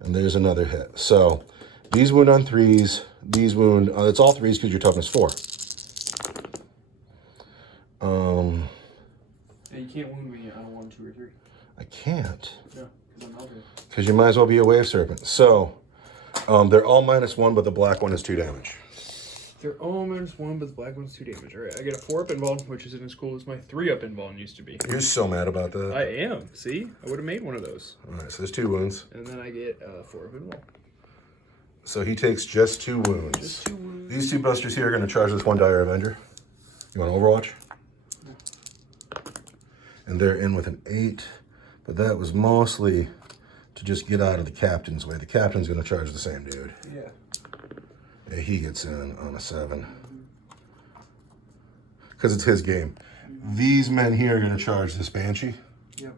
And there's another hit. So these wound on 3s. These wound, it's all 3s because your toughness 4. yeah, you can't wound me on a 1, 2, or 3. I can't. No, because I'm Eldred. Because you might as well be a Wave Serpent. So they're all -1, but the black one is 2 damage. They're all -1, but the black one's 2 damage. All right, I get a 4-up involved, which isn't as cool as my 3-up involved used to be. You're so mad about that. I am. See? I would have made one of those. All right, so there's 2 wounds. And then I get 4-up involved. So he takes just 2 wounds. Just 2 wounds. These 2 busters here are going to charge this 1 Dire Avenger. You want Overwatch? Yeah. And they're in with an 8. But that was mostly to just get out of the captain's way. The captain's going to charge the same dude. Yeah. Yeah, he gets in on a 7. Because it's his game. These men here are going to charge this Banshee. Yep.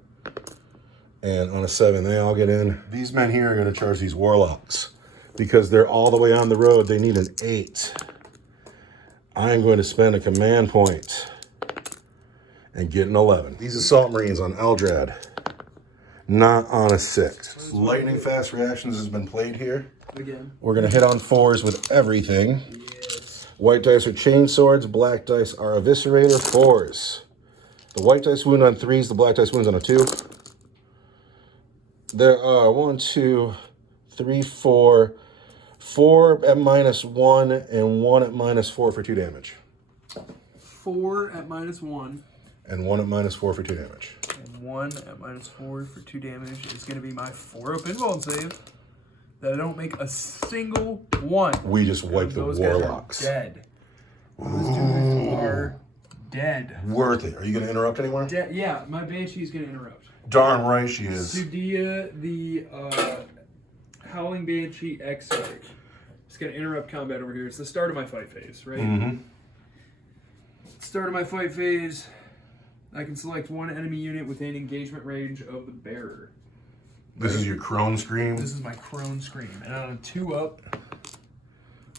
And on a 7, they all get in. These men here are going to charge these Warlocks. Because they're all the way on the road. They need an 8. I am going to spend a command point and get an 11. These Assault Marines on Eldrad. Not on a 6. Lightning fast reactions has been played here. Again. We're going to hit on 4s with everything. Yes. White dice are chain swords. Black dice are eviscerator 4s. The white dice wound on 3s. The black dice wounds on a 2. There are 1, 2, 3, 4. 4 at -1 and 1 at -4 for 2 damage. 4 at -1. And 1 at -4 for 2 damage. And 1 at -4 for 2 damage is going to be my 4-up invuln save. That I don't make a single one. We just wiped the Those warlocks. guys are dead. Those dudes are dead. Worth it. Are you going to interrupt anywhere? Yeah, my Banshee's going to interrupt. Darn right she is. Sudia, the Howling Banshee Exarch. It's going to interrupt combat over here. It's the start of my fight phase, right? Mm-hmm. Start of my fight phase. I can select one enemy unit within engagement range of the bearer. This is your Crone Scream. This is my Crone Scream. And on a 2-up,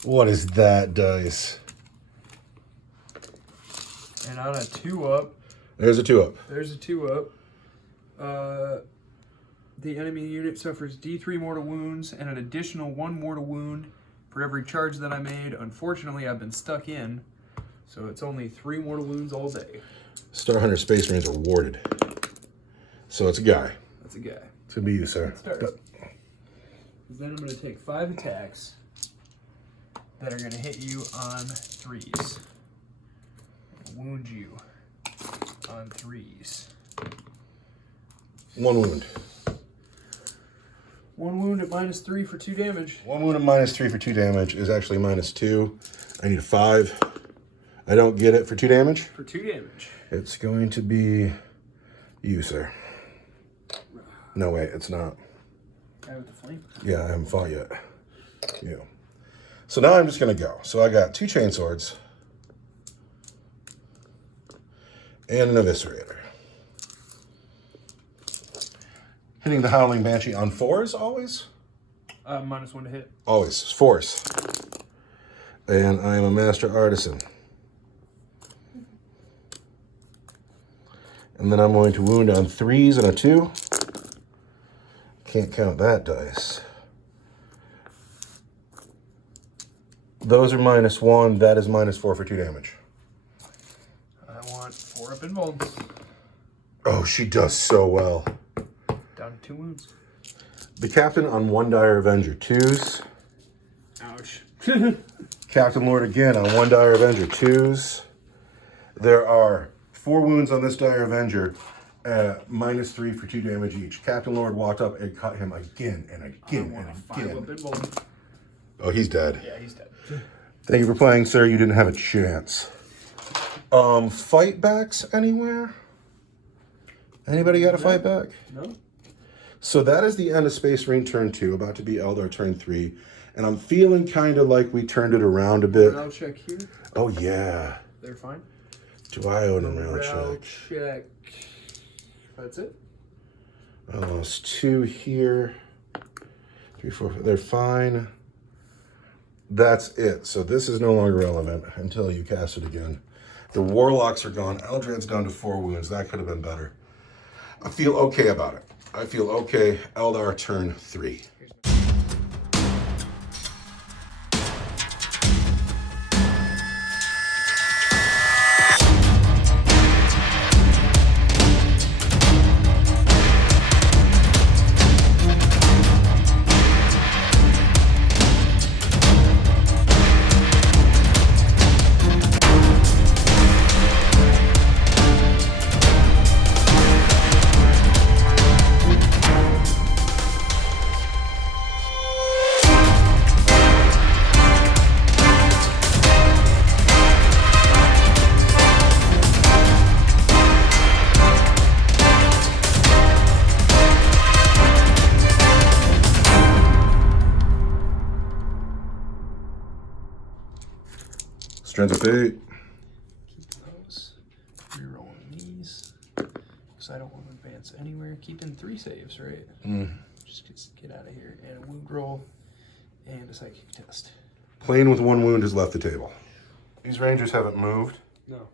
What is that dice? and on a 2-up, There's a 2-up. there's a 2-up. The enemy unit suffers D3 mortal wounds and an additional 1 mortal wound for every charge that I made. Unfortunately, I've been stuck in, so it's only 3 mortal wounds all day. Star Hunter Space Marines are warded. So it's a guy. That's a guy. It's going to be you, sir. Starts. Then I'm going to take 5 attacks that are going to hit you on 3s. Wound you on 3s. 1 wound. 1 wound at -3 for 2 damage. 1 wound at -3 for 2 damage is actually -2. I need a 5. I don't get it for 2 damage. For 2 damage. It's going to be you, sir. No, wait, it's not. Guy with the flame. Yeah, I haven't fought yet. You. So now I'm just going to go. So I got 2 chain swords and an eviscerator. Hitting the Howling Banshee on 4s always? -1 to hit. Always. 4s. And I am a master artisan. And then I'm going to wound on 3s and a 2. Can't count that dice. Those are -1. That is -4 for 2 damage. I want 4-up invulns. Oh, she does so well. Down to 2 wounds. The captain on 1 Dire Avenger 2s. Ouch. Captain Lord again on 1 Dire Avenger 2s. There are 4 wounds on this Dire Avenger at -3 for 2 damage each. Captain Lord walked up and cut him again and again and Five-up again. invuln. Oh, he's dead. Yeah, he's dead. Thank you for playing, sir. You didn't have a chance. Fight backs anywhere? Anybody got a fight back? No? So that is the end of Space Marine turn 2, about to be Eldar turn 3. And I'm feeling kind of like we turned it around a bit. Morale check here. Oh, yeah. They're fine. Do I own a morale Morale check? check. That's it. I lost 2 here. 3, 4, 5. They're fine. That's it. So this is no longer relevant until you cast it again. The Warlocks are gone. Eldred's down to 4 wounds. That could have been better. I feel okay about it. I feel okay. Eldar turn 3. Strength of 8. Keep those. Rerolling these. Because I don't want to advance anywhere. Keeping 3 saves, right? Just get out of here. And a wound roll. And a psychic test. Plane with 1 wound has left the table. These Rangers haven't moved. No.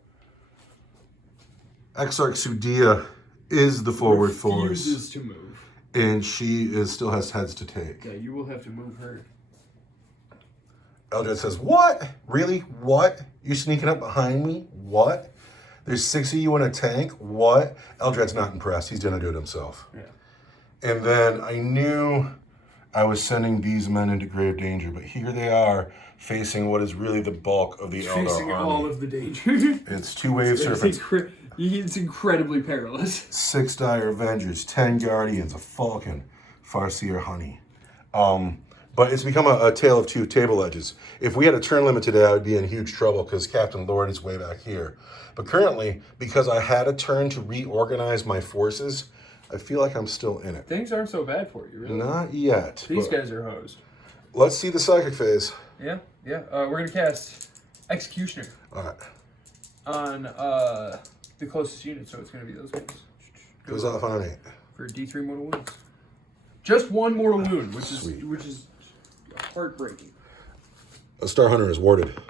Exarch Sudia is the forward force. Refuses to move. And she still has heads to take. Yeah, you will have to move her. Eldrad says, what? Really? What? You're sneaking up behind me? What? There's 6 of you in a tank? What? Eldrad's not impressed. He's gonna do it himself. Yeah. And then I knew I was sending these men into grave danger, but here they are facing what is really the bulk of the Eldar Facing army. all of the danger. It's 2 wave serpents, It's incredibly perilous. 6 dire avengers, 10 guardians, a falcon, Farseer honey. But it's become a tale of 2 table edges. If we had a turn limit today, I would be in huge trouble because Captain Lord is way back here. But currently, because I had a turn to reorganize my forces, I feel like I'm still in it. Things aren't so bad for you, really. Not yet. These guys are hosed. Let's see the psychic phase. Yeah, yeah. We're gonna cast Executioner All right. on the closest unit, so it's gonna be those guys. Goes off on an 8. For D3 mortal wounds. Just 1 mortal wound, which Sweet. is heartbreaking. A Star Hunter is warded.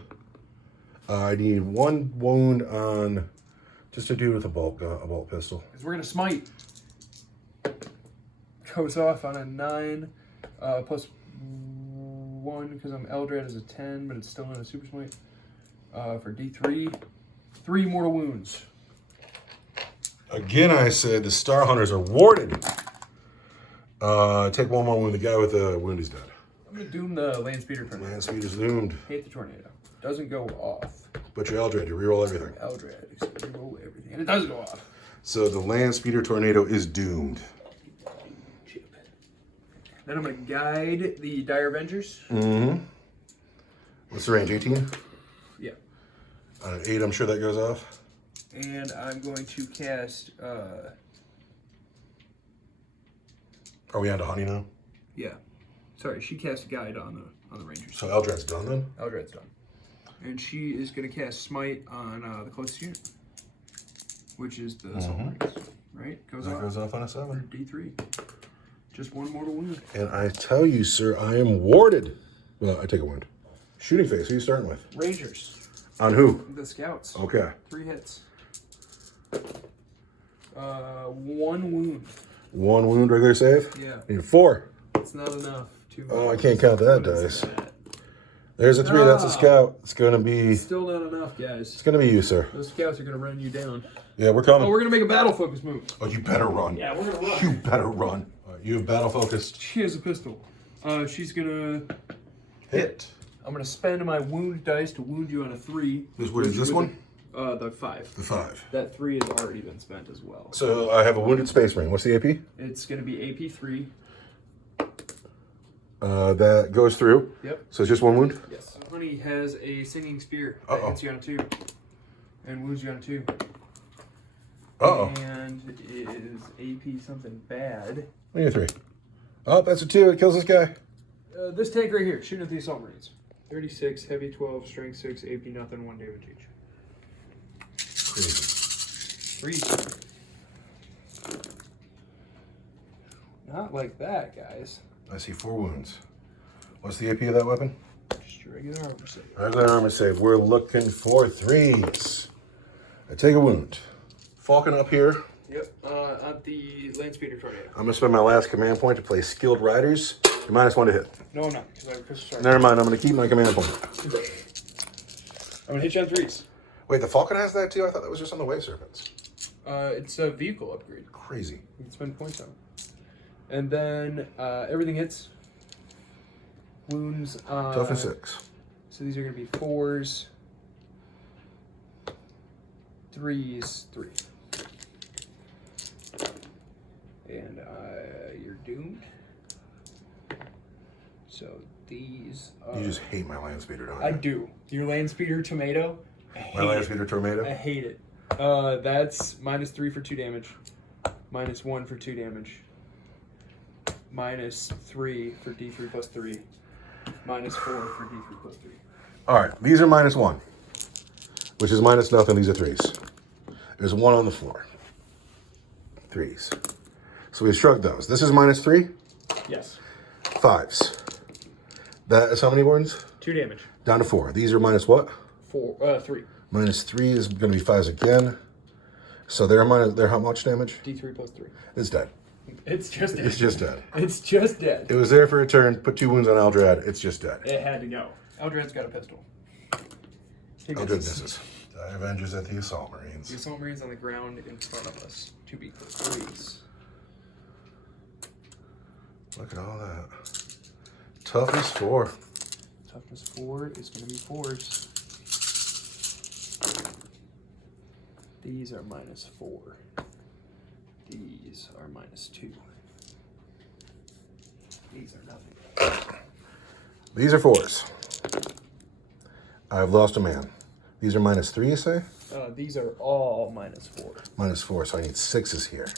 I need 1 wound on just a dude with a bolt pistol. Because we're gonna smite. Goes off on a 9, plus 1 because I'm Eldrad as a 10, but it's still in a super smite. For D3, 3 mortal wounds. Again, I said the Star Hunters are warded. Take 1 more wound. The guy with the wound is dead. I'm gonna doom the land speeder tornado. Land speed is doomed. Hate the tornado. Doesn't go off. But you're Eldrad. You reroll everything. Eldrad, except you roll everything, and it does go off. So the land speeder tornado is doomed. Then I'm gonna guide the Dire Avengers. Mm-hmm. What's the range? 18? Yeah. On an 8, I'm sure that goes off. And I'm going to cast. Are we on to honey now? Yeah. Sorry, she cast a guide on the Rangers. So Eldrad's done then? Eldrad's done. And she is going to cast Smite on the closest unit, which is the Assault Marines. Right? Goes off on a 7. D3. Just 1 mortal wound. And I tell you, sir, I am warded. Well, I take a wound. Shooting phase. Who are you starting with? Rangers. On who? The Scouts. Okay. 3 hits. 1 wound. 1 wound, regular save? Yeah. I need 4. It's not enough to. Oh, I can't count that dice. There's a 3. That's a scout. It's gonna be. Still not enough, guys. It's gonna be you, sir. Those scouts are gonna run you down. Yeah, we're coming. Oh, we're gonna make a battle focus move. Oh, you better run. Yeah, we're gonna run. You better run. All right, you have battle focused. She has a pistol. She's gonna Hit. I'm gonna spend my wound dice to wound you on a 3. What is this one? The 5. The 5. That 3 has already been spent as well. So I have a wounded space marine. What's the AP? It's gonna be AP 3. That goes through. Yep. So it's just 1 wound? Yes. Honey has a singing spear that hits you on a 2. And wounds you on a 2. Uh-oh. And is AP something bad. I need a 3. Oh, that's a 2. It kills this guy. This tank right here, shooting at the Assault Marines. 36, heavy 12, strength 6, AP nothing, 1 damage each. Crazy. 3. Not like that, guys. I see 4 wounds. What's the AP of that weapon? Just your regular armor save. Regular armor save. We're looking for 3s. I take a wound. Falcon up here. Yep, at the Land Speeder Tornado. I'm going to spend my last command point to play Skilled Riders. You're -1 to hit. No, I'm not, because I have a pistol shot. Never mind. I'm going to keep my command point. I'm going to hit you on 3s. Wait, the Falcon has that too? I thought that was just on the Wave Serpents. It's a vehicle upgrade. Crazy. You can spend points on it. And then everything hits. Wounds. Toughness 6. So these are going to be 4s, 3s, 3. And you're doomed. So these are... You just hate my land speeder, don't you? I do. Your land speeder tomato. My land speeder tornado? I hate it. That's -3 for 2 damage. -1 for 2 damage. -3 for D3 plus 3. -4 for D3 plus 3. Alright, these are -1. Which is -0. These are 3s. There's 1 on the floor. 3s. So we shrugged those. This is -3. Yes. 5s. That is how many wounds? 2 damage. Down to 4. These are minus what? 3. -3 is going to be 5s again. So they're how much damage? D3 plus 3. It's dead. It's just dead. It's just dead. It's just dead. It was there for a turn. Put 2 wounds on Eldrad. It's just dead. It had to go. Eldred's got a pistol. Oh, good misses. Die Avengers at the Assault Marines. The Assault Marines on the ground in front of us. 2B please. Look at all that. Toughness 4. Toughness 4 is going to be 4s. These are -4. These are -2. These are nothing. These are 4s. I've lost a man. These are -3, you say? These are all -4. -4, so I need 6s here.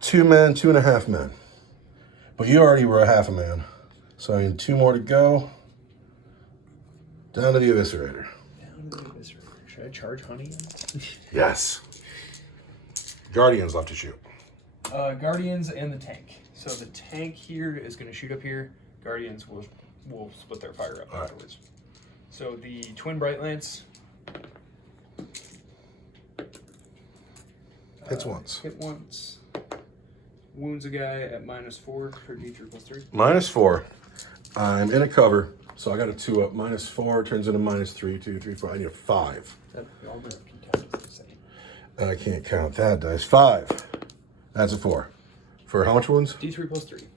2 men, 2.5 men. But you already were a half a man. So I need 2 more to go. Down to the Eviscerator. Down to the Eviscerator. Should I charge Honey in? Yes. Guardians left to shoot. Guardians and the tank. So the tank here is going to shoot up here. Guardians will split their fire up afterwards. So the Twin Bright Lance Hits once. Hit once. Wounds a guy at -4 for D3 + 3. -4. I'm in a cover, so I got a 2 up. -4 turns into -3, 2, 3, 4. I need a 5. That all the count is the same. I can't count that dice. 5. That's a 4. For how much wounds? D3 + 3.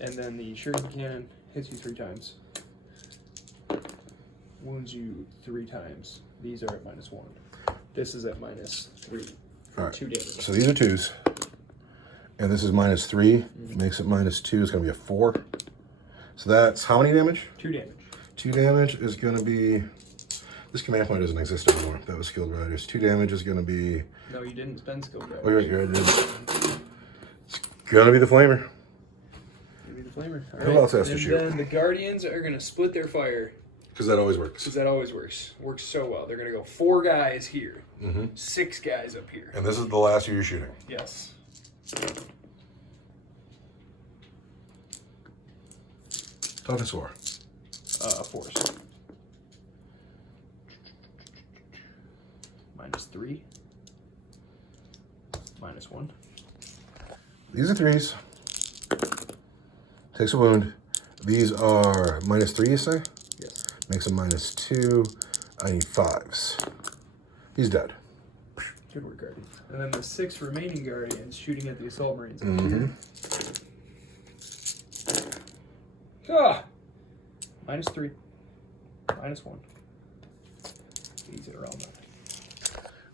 And then the shuriken cannon hits you 3 times. Wounds you 3 times. These are at -1. This is at -3 for All right. 2 damage. So these are 2s. And this is -3. Makes it -2. It's going to be a 4. So that's how many damage? 2 damage. 2 damage is going to be... This command point doesn't exist anymore. That was Skilled Riders. 2 damage is going to be... No, you didn't spend skill damage. Oh, you're right. It's going to be the Flamer. Give me the flamer. All Who else has to shoot? And then the Guardians are going to split their fire. Because that always works. Because that always works. Works so well. They're going to go 4 guys here. 6 guys up here. And this is the last you're shooting. Yes. Toughness 4. Force. -3. -1. These are 3s. Takes a wound. These are -3, you say? Yes. Makes a -2. I need 5s. He's dead. Good work, Guardian. And then the 6 remaining Guardians shooting at the Assault Marines. Ah! -3. -1. These are all nothing.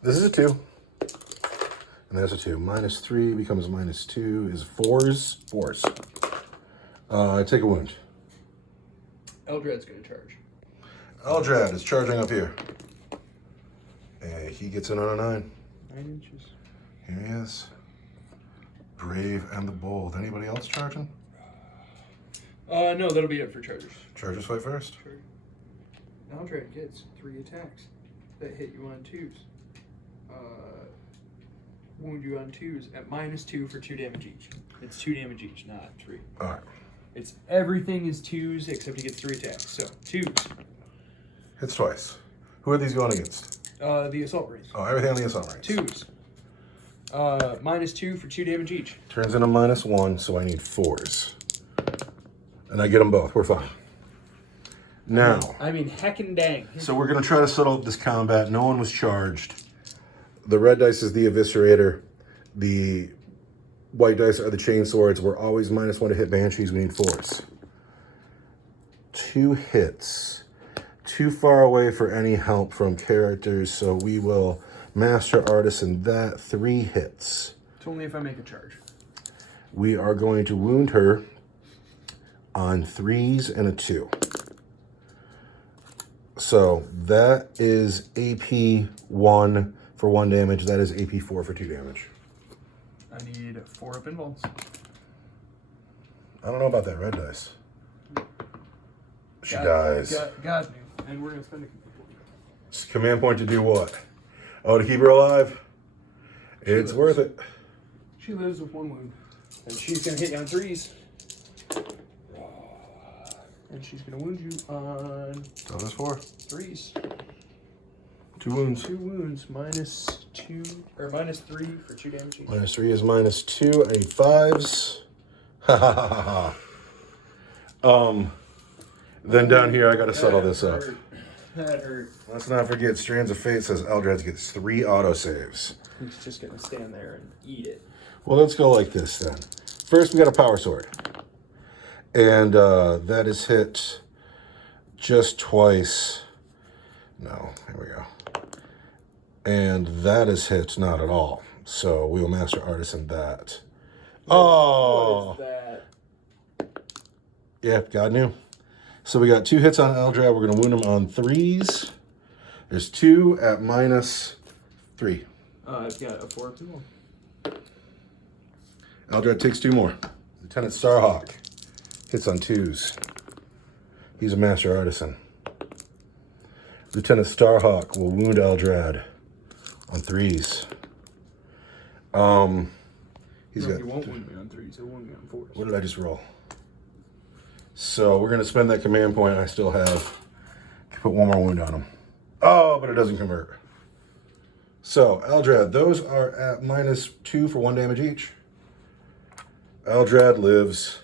This is a 2. And there's a 2. -3 becomes -2 is 4s. 4s. I take a wound. Eldred's going to charge. Eldrad is charging up here. And he gets in on a 9. 9 inches. Here he is. Brave and the bold. Anybody else charging? No, that'll be it for chargers. Chargers fight first. Sure. Eldred gets 3 attacks that hit you on 2s. Wound you on 2s at -2 for 2 damage each. It's 2 damage each, not 3. Alright. It's everything is 2s except he gets 3 attacks. So 2s. Hits twice. Who are these going against? The Assault Marines. Oh, everything on the Assault Marines. 2s. -2 for 2 damage each. Turns into -1, so I need 4s. And I get them both. We're fine. Now. I mean, heckin' dang. So we're going to try to settle this combat. No one was charged. The red dice is the Eviscerator. The white dice are the Chainswords. We're always -1 to hit Banshees. We need 4s. 2 hits. Too far away for any help from characters, so we will Master Artisan that. 3 hits. It's only if I make a charge. We are going to wound her on 3s and a 2. So that is AP 1 for 1 damage. That is AP 4 for 2 damage. I need 4 up involves. I don't know about that red dice. She dies. God knew. And we're going to spend a Command point to do what? Oh, to keep her alive? It's worth it. She lives with 1 wound. And she's going to hit you on 3s. And she's going to wound you on... So there's 4. 3s. 2 wounds. 2 wounds. -2 or -3 for 2 damage each. -3 is -2. I need 5s. Ha ha ha ha Then down here, I got to settle this up. That hurt. Let's not forget, Strands of Fate says Eldrad gets 3 autosaves. He's just gonna stand there and eat it. Well, let's go like this then. First, we got a Power Sword. And that is hit just twice. No, here we go. And that is hit not at all. So we will Master Artisan that. Oh! What is that? Yeah, God knew. So we got 2 hits on Eldrad. We're going to wound him on 3s. There's 2 at -3. I've got a 4 2. Eldrad takes 2 more. Lieutenant Starhawk hits on 2s. He's a Master Artisan. Lieutenant Starhawk will wound Eldrad on 3s. He's got. He won't wound me on 3s. He'll wound me on 4s. What did I just roll? So we're going to spend that command point I still have. Put 1 more wound on him. Oh, but it doesn't convert. So, Eldrad, those are at -2 for 1 damage each. Eldrad lives.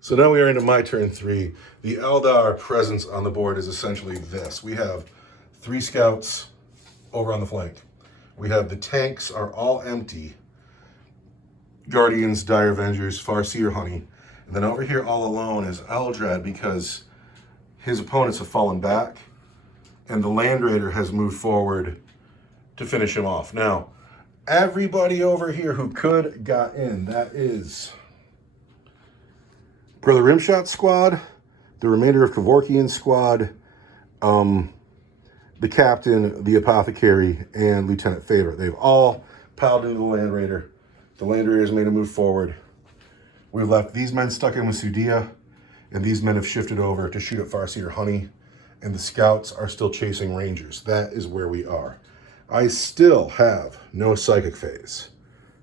So now we are into my turn 3. The Eldar presence on the board is essentially this. We have 3 scouts over on the flank. We have the tanks are all empty. Guardians, Dire Avengers, Farseer, Honey. And then over here all alone is Eldrad because his opponents have fallen back and the Land Raider has moved forward to finish him off. Now, everybody over here who could got in. That is Brother Rimshot's squad, the remainder of Kevorkian's squad, the captain, the apothecary, and Lieutenant Favorite. They've all piled into the Land Raider. The Land Raiders made a move forward. We've left these men stuck in with Sudia, and these men have shifted over to shoot at Farseer Honey, and the scouts are still chasing Rangers. That is where we are. I still have no psychic phase,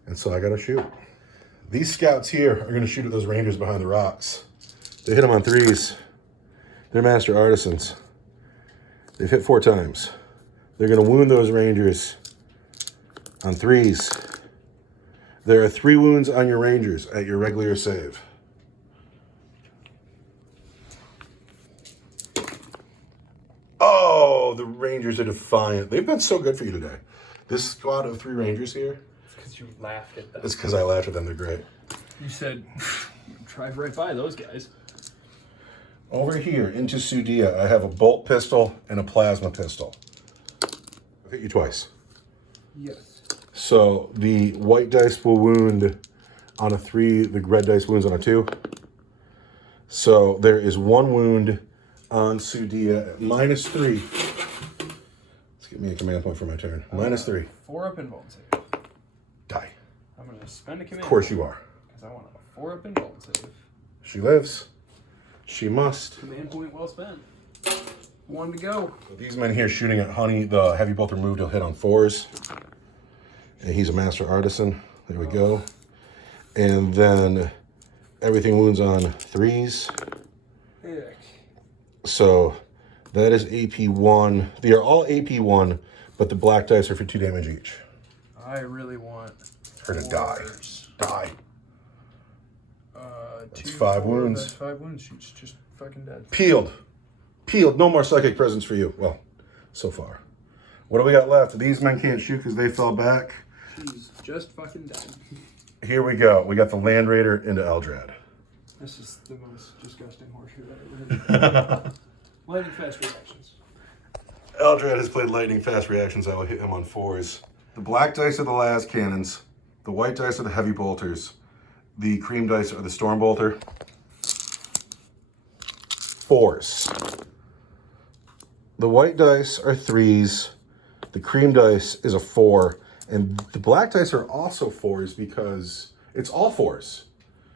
and so I gotta shoot. These scouts here are gonna shoot at those Rangers behind the rocks. They hit them on 3s. They're Master Artisans. They've hit 4 times. They're gonna wound those Rangers on 3s. There are 3 wounds on your Rangers at your regular save. Oh, the Rangers are defiant. They've been so good for you today. This squad of 3 Rangers here. It's because you laughed at them. It's because I laughed at them. They're great. You said, drive right by those guys. Over here into Sudia, I have a bolt pistol and a plasma pistol. I've hit you twice. Yes. So the white dice will wound on a 3, the red dice wounds on a 2. So there is 1 wound on Sudia at -3. Let's get me a command point for my turn. -3. 4 up invuln save. Die. I'm going to spend a command. Of course you are. Because I want a 4 up invuln save. She lives. She must. Command point well spent. 1 to go. So these men here shooting at Honey, the heavy bolt removed, he'll hit on 4s. And he's a Master Artisan. There we go. And then everything wounds on 3s. Heck. So that is AP1. They are all AP1, but the black dice are for 2 damage each. I really want Her to die. 4s. Die. That's 2, 5 4, wounds. That's 5 wounds. She's just fucking dead. Peeled. Peeled. No more psychic presence for you. Well, so far. What do we got left? These men can't shoot because they fell back. She's just fucking dead. Here we go. We got the Land Raider into Eldrad. This is the most disgusting horseshoe I've ever heard. Lightning fast reactions. Eldrad has played lightning fast reactions. I will hit him on 4s. The black dice are the las cannons. The white dice are the heavy bolters. The cream dice are the storm bolter. 4s. The white dice are 3s. The cream dice is a 4. And the black dice are also 4s because it's all 4s.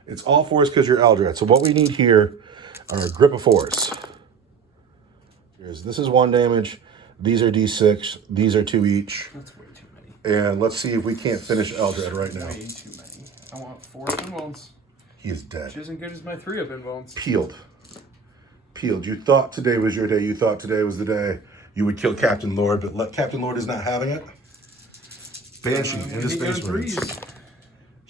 It's all 4s because you're Eldrad. So what we need here are a grip of 4s. This is 1 damage. These are D6. These are 2 each. That's way too many. And let's see if we can't finish Eldrad right now. Way too many. I want 4 up invulns. He is dead. Which isn't good as my 3 up invulns. Peeled. Peeled. You thought today was your day. You thought today was the day you would kill Captain Lord, but Captain Lord is not having it. Banshee into Space Marines.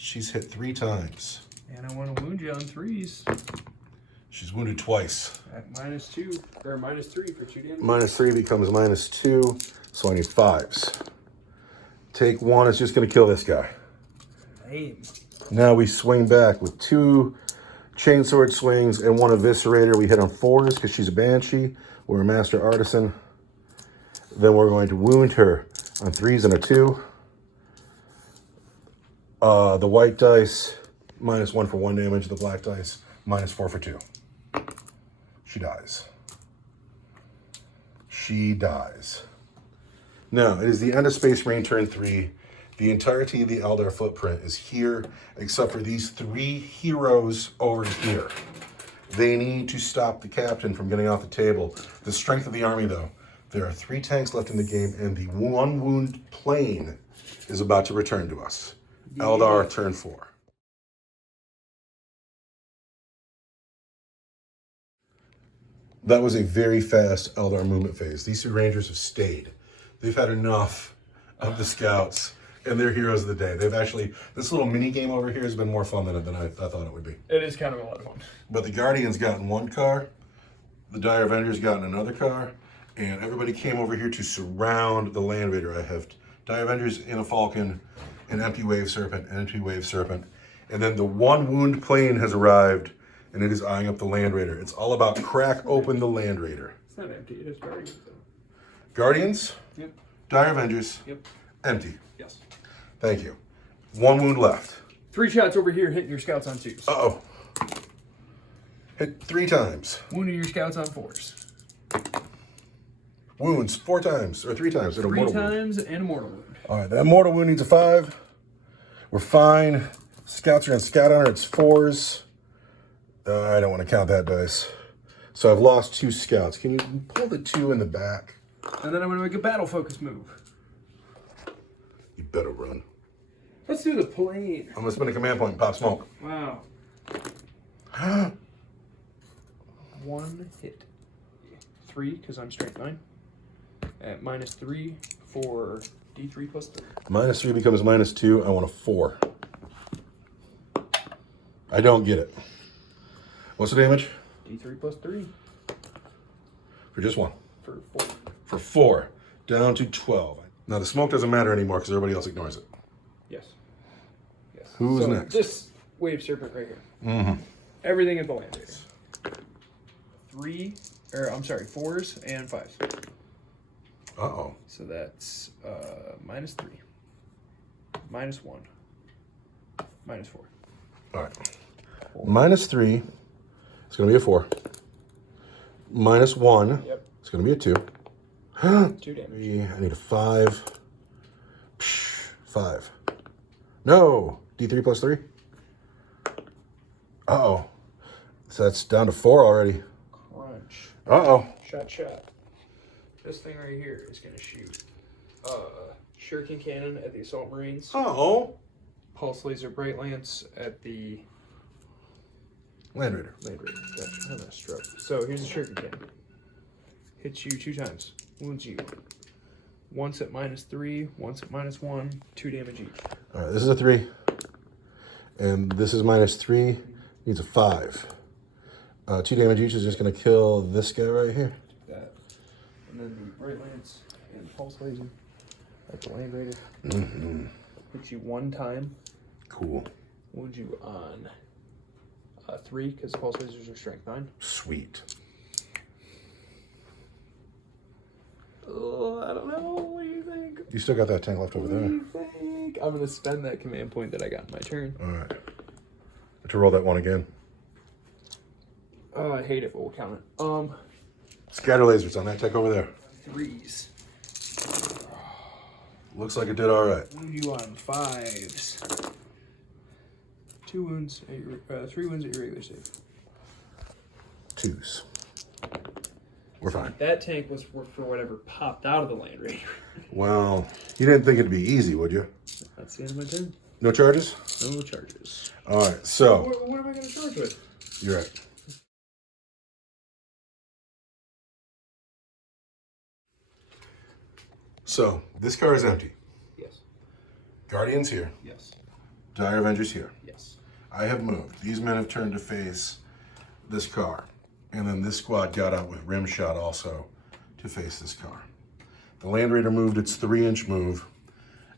She's hit 3 times. And I want to wound you on 3s. She's wounded twice. At -2, or -3 for 2 damage. -3 becomes -2, so I need 5s. Take 1, it's just gonna kill this guy. Lame. Now we swing back with 2 chainsword swings and 1 eviscerator. We hit on 4s because she's a banshee. We're a master artisan. Then we're going to wound her on 3s and a 2. The white dice, -1 for 1 damage. The black dice, -4 for 2. She dies. She dies. Now, it is the end of Space Marine turn 3. The entirety of the Eldar footprint is here, except for these 3 heroes over here. They need to stop the captain from getting off the table. The strength of the army, though. There are 3 tanks left in the game, and the 1 wound plane is about to return to us. Yeah. Eldar turn 4. That was a very fast Eldar movement phase. These 2 Rangers have stayed. They've had enough of the scouts, and they're heroes of the day. They've actually, this little mini game over here has been more fun than I thought it would be. It is kind of a lot of fun. But the Guardians got in 1 car, the Dire Avengers got in another car, and everybody came over here to surround the Land Raider. I have Dire Avengers in a Falcon, an empty Wave Serpent, an empty Wave Serpent, and then the 1 wound plane has arrived, and it is eyeing up the Land Raider. It's all about crack open the Land Raider. It's not empty, it is Guardians. Guardians? Yep. Dire Avengers? Yep. Empty. Yes. Thank you. 1 wound left. 3 shots over here hitting your scouts on 2s. Uh-oh. Hit 3 times. Wounding your scouts on 4s. Wounds 4 times, or 3 times. 3 times and a mortal wound. All right, that mortal wound needs a 5. We're fine. Scouts are in scout honor. It's 4s. I don't want to count that dice. So I've lost 2 scouts. Can you pull the 2 in the back? And then I'm going to make a battle focus move. You better run. Let's do the plane. I'm going to spin a command point and pop smoke. Wow. 1 hit. 3, because I'm strength 9. At -3 for D3 plus 3. -3 becomes -2. I want a 4. I don't get it. What's the damage? D3 plus 3. For just 1. For 4. For 4. Down to 12. Now the smoke doesn't matter anymore because everybody else ignores it. Yes. Yes. Who's next? This Wave Serpent right here. Mm-hmm. Everything at the Land Raider. 4s and 5s. Uh-oh. So that's -3. -1. -4. All right. -3. It's going to be a 4. -1. Yep. It's going to be a 2. 2 damage. I need a 5. 5. No. D3 plus 3. Uh-oh. So that's down to 4 already. Crunch. Uh-oh. Shot. This thing right here is going to shoot Shuriken Cannon at the Assault Marines. Uh-oh. Pulse Laser Bright Lance at the Land Raider. Gotcha. I messed up. So here's the Shuriken Cannon. Hits you 2 times. Wounds you. Once at -3, once at -1, 2 damage each. All right, this is a 3. And this is -3. Needs a 5. 2 damage each is just going to kill this guy right here. That. And then the Bright Lance and Pulse Laser at the Land Raider. Mm-hmm. Hits you 1 time. Cool. Wound you on 3 because Pulse Lasers are strength 9. Sweet. Oh, I don't know. What do you think? You still got that tank left over What do there. you think? I'm going to spend that command point that I got in my turn. All right. To roll that one again. Oh, I hate it, but we'll count it. Scatter lasers on that tech over there. 3s. Looks like it did all right. Wound you on 5s. 2 wounds at your, 3 wounds at your regular save. 2s. We're fine. That tank was for whatever popped out of the Land Raider. Well, you didn't think it'd be easy, would you? That's the end of my turn. No charges? No charges. All right, so. What am I going to charge with? You're right. So, this car is empty. Yes. Guardian's here. Yes. Dire Avenger's here. Yes. I have moved. These men have turned to face this car. And then this squad got out with rim shot also to face this car. The Land Raider moved its 3-inch move,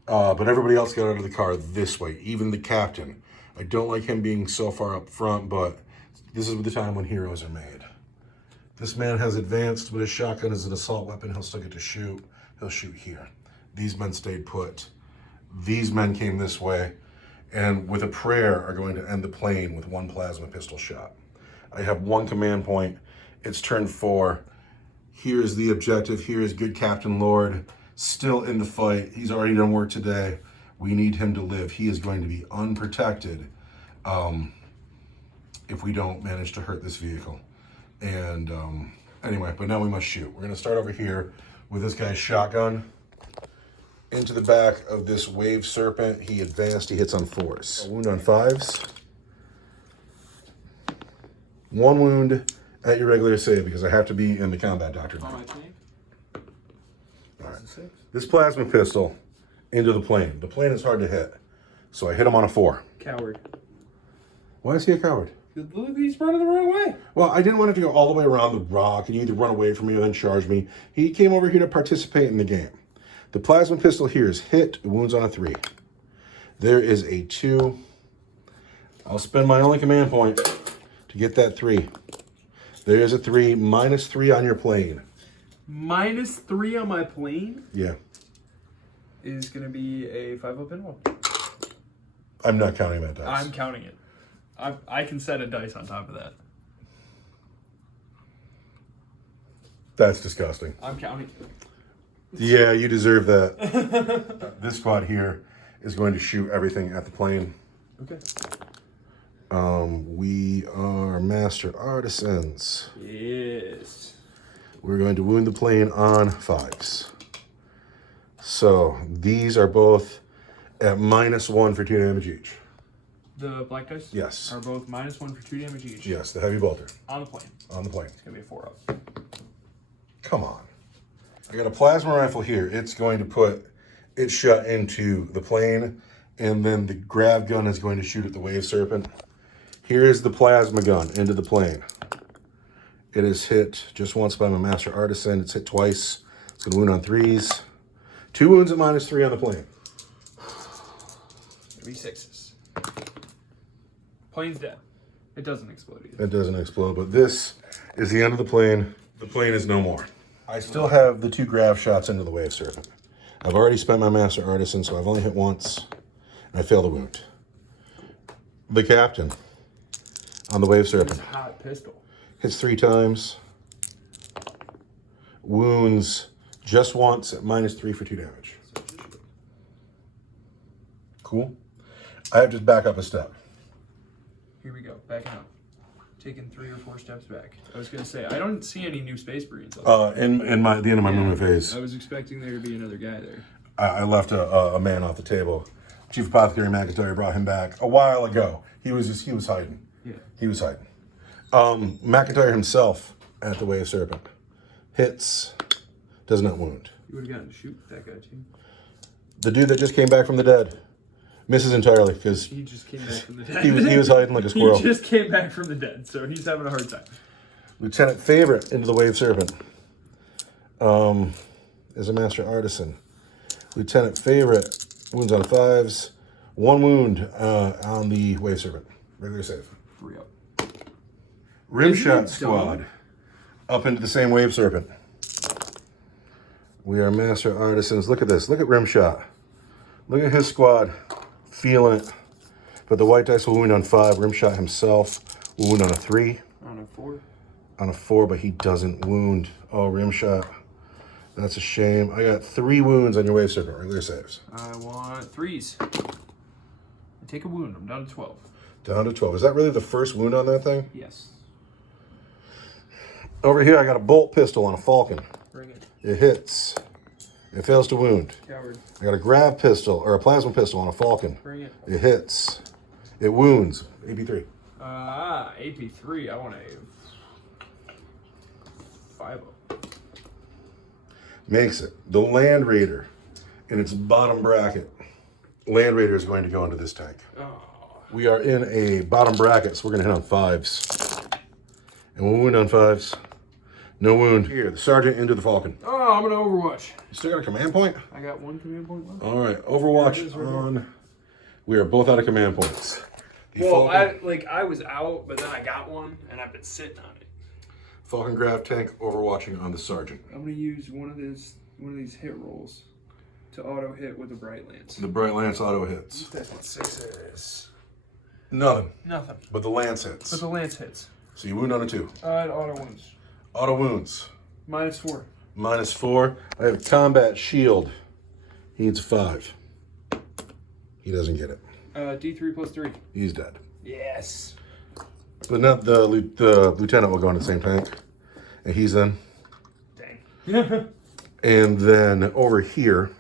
but everybody else got out of the car this way, even the captain. I don't like him being so far up front, but this is the time when heroes are made. This man has advanced, but his shotgun is an assault weapon. He'll still get to shoot. He'll shoot here. These men stayed put. These men came this way, and with a prayer are going to end the plane with 1 plasma pistol shot. I have 1 command point. It's turn 4. Here's the objective. Here is good Captain Lord, still in the fight. He's already done work today. We need him to live. He is going to be unprotected if we don't manage to hurt this vehicle. And anyway, but now we must shoot. We're going to start over here with this guy's shotgun into the back of this Wave Serpent. He advanced. He hits on 4s. A wound on 5s. 1 wound at your regular save because I have to be in the combat doctrine. On my tank. All right. This plasma pistol into the plane. The plane is hard to hit, so I hit him on a 4. Coward. Why is he a coward? Look, he's running the wrong way. Well, I didn't want him to go all the way around the rock and either run away from me or then charge me. He came over here to participate in the game. The plasma pistol here is hit, wounds on a 3. There is a 2. I'll spend my only command point to get that 3. There's a 3, -3 on your plane. -3 on my plane Yeah. is going to be a 5-up pinwall. I'm not counting that dice. I'm counting it. I can set a dice on top of that. That's disgusting. I'm counting it. Yeah, you deserve that. This squad here is going to shoot everything at the plane. Okay. We are master artisans. Yes. We're going to wound the plane on 5s. So these are both at -1 for 2 damage each. The black dice? Yes. Are both -1 for 2 damage each. Yes, the heavy bolter On the plane. on the plane. It's going to be a 4-up. Come on. I got a plasma rifle here. It's going to put its shot into the plane, and then the grav gun is going to shoot at the Wave Serpent. Here is the plasma gun into the plane. It is hit just once by my master artisan. It's hit twice. It's going to wound on 3s. 2 wounds at -3 on the plane. It's going to be 6s. Plane's dead. It doesn't explode either. It doesn't explode, but this is the end of the plane. The plane is no more. I still have the 2 grav shots into the Wave Serpent. I've already spent my master artisan, so I've only hit once, and I failed the wound. The captain on the Wave Serpent Hot pistol. hits 3 times, wounds just once at -3 for 2 damage. Cool. I have to back up a step. Here we go. Backing up. Taking 3 or 4 steps back. I was going to say, I don't see any new Space Marines. In the end of my movement phase, I was expecting there to be another guy there. I left a man off the table. Chief Apothecary McIntyre brought him back a while ago. He was hiding. Yeah. He was hiding. McIntyre himself at the Wave Serpent hits, does not wound. You would have gotten to shoot that guy too. The dude that just came back from the dead misses entirely because He just came back from the dead. he was hiding like a squirrel. He just came back from the dead, so he's having a hard time. Lieutenant Favorite into the Wave Serpent is a master artisan. Lieutenant Favorite wounds on 5s, 1 wound on the Wave Serpent. Regular save. 3-up. Rimshot squad up into the same Wave Serpent. We are master artisans. Look at this. Look at Rimshot. Look at his squad. Feeling it. But the white dice will wound on 5. Rimshot himself will wound on a 3. On a 4. On a 4, but he doesn't wound. Oh, Rimshot. That's a shame. I got 3 wounds on your Wave Serpent. Regular saves. I want 3s. I take a wound. I'm down to 12. Down to 12. Is that really the first wound on that thing? Yes. Over here, I got a bolt pistol on a Falcon. Bring it. It hits. It fails to wound. Coward. I got a grav pistol, or a plasma pistol on a Falcon. Bring it. It hits. It wounds. AP3. AP3. I want a 5-up. Makes it. The Land Raider in its bottom bracket Land Raider is going to go into this tank. We are in a bottom bracket, so we're going to hit on 5s. And we'll wound on 5s. No wound. Here, the Sergeant into the Falcon. Oh, I'm gonna Overwatch. You still got a command point? I got 1 command point left. All right, Overwatch on. We are both out of command points. The Falcon, I was out, but then I got one, and I've been sitting on it. Falcon Grav tank overwatching on the Sergeant. I'm gonna use one of these hit rolls to auto hit with the Bright Lance. The Bright Lance auto hits. That's what 6 Nothing. Nothing. But the Lance hits. But the Lance hits. So you wound on a 2. It auto wounds. Auto wounds. -4. -4. I have Combat Shield. He needs 5. He doesn't get it. D3 + 3. He's dead. Yes. But not the lieutenant will go in the same tank. And he's in. Dang. And then over here,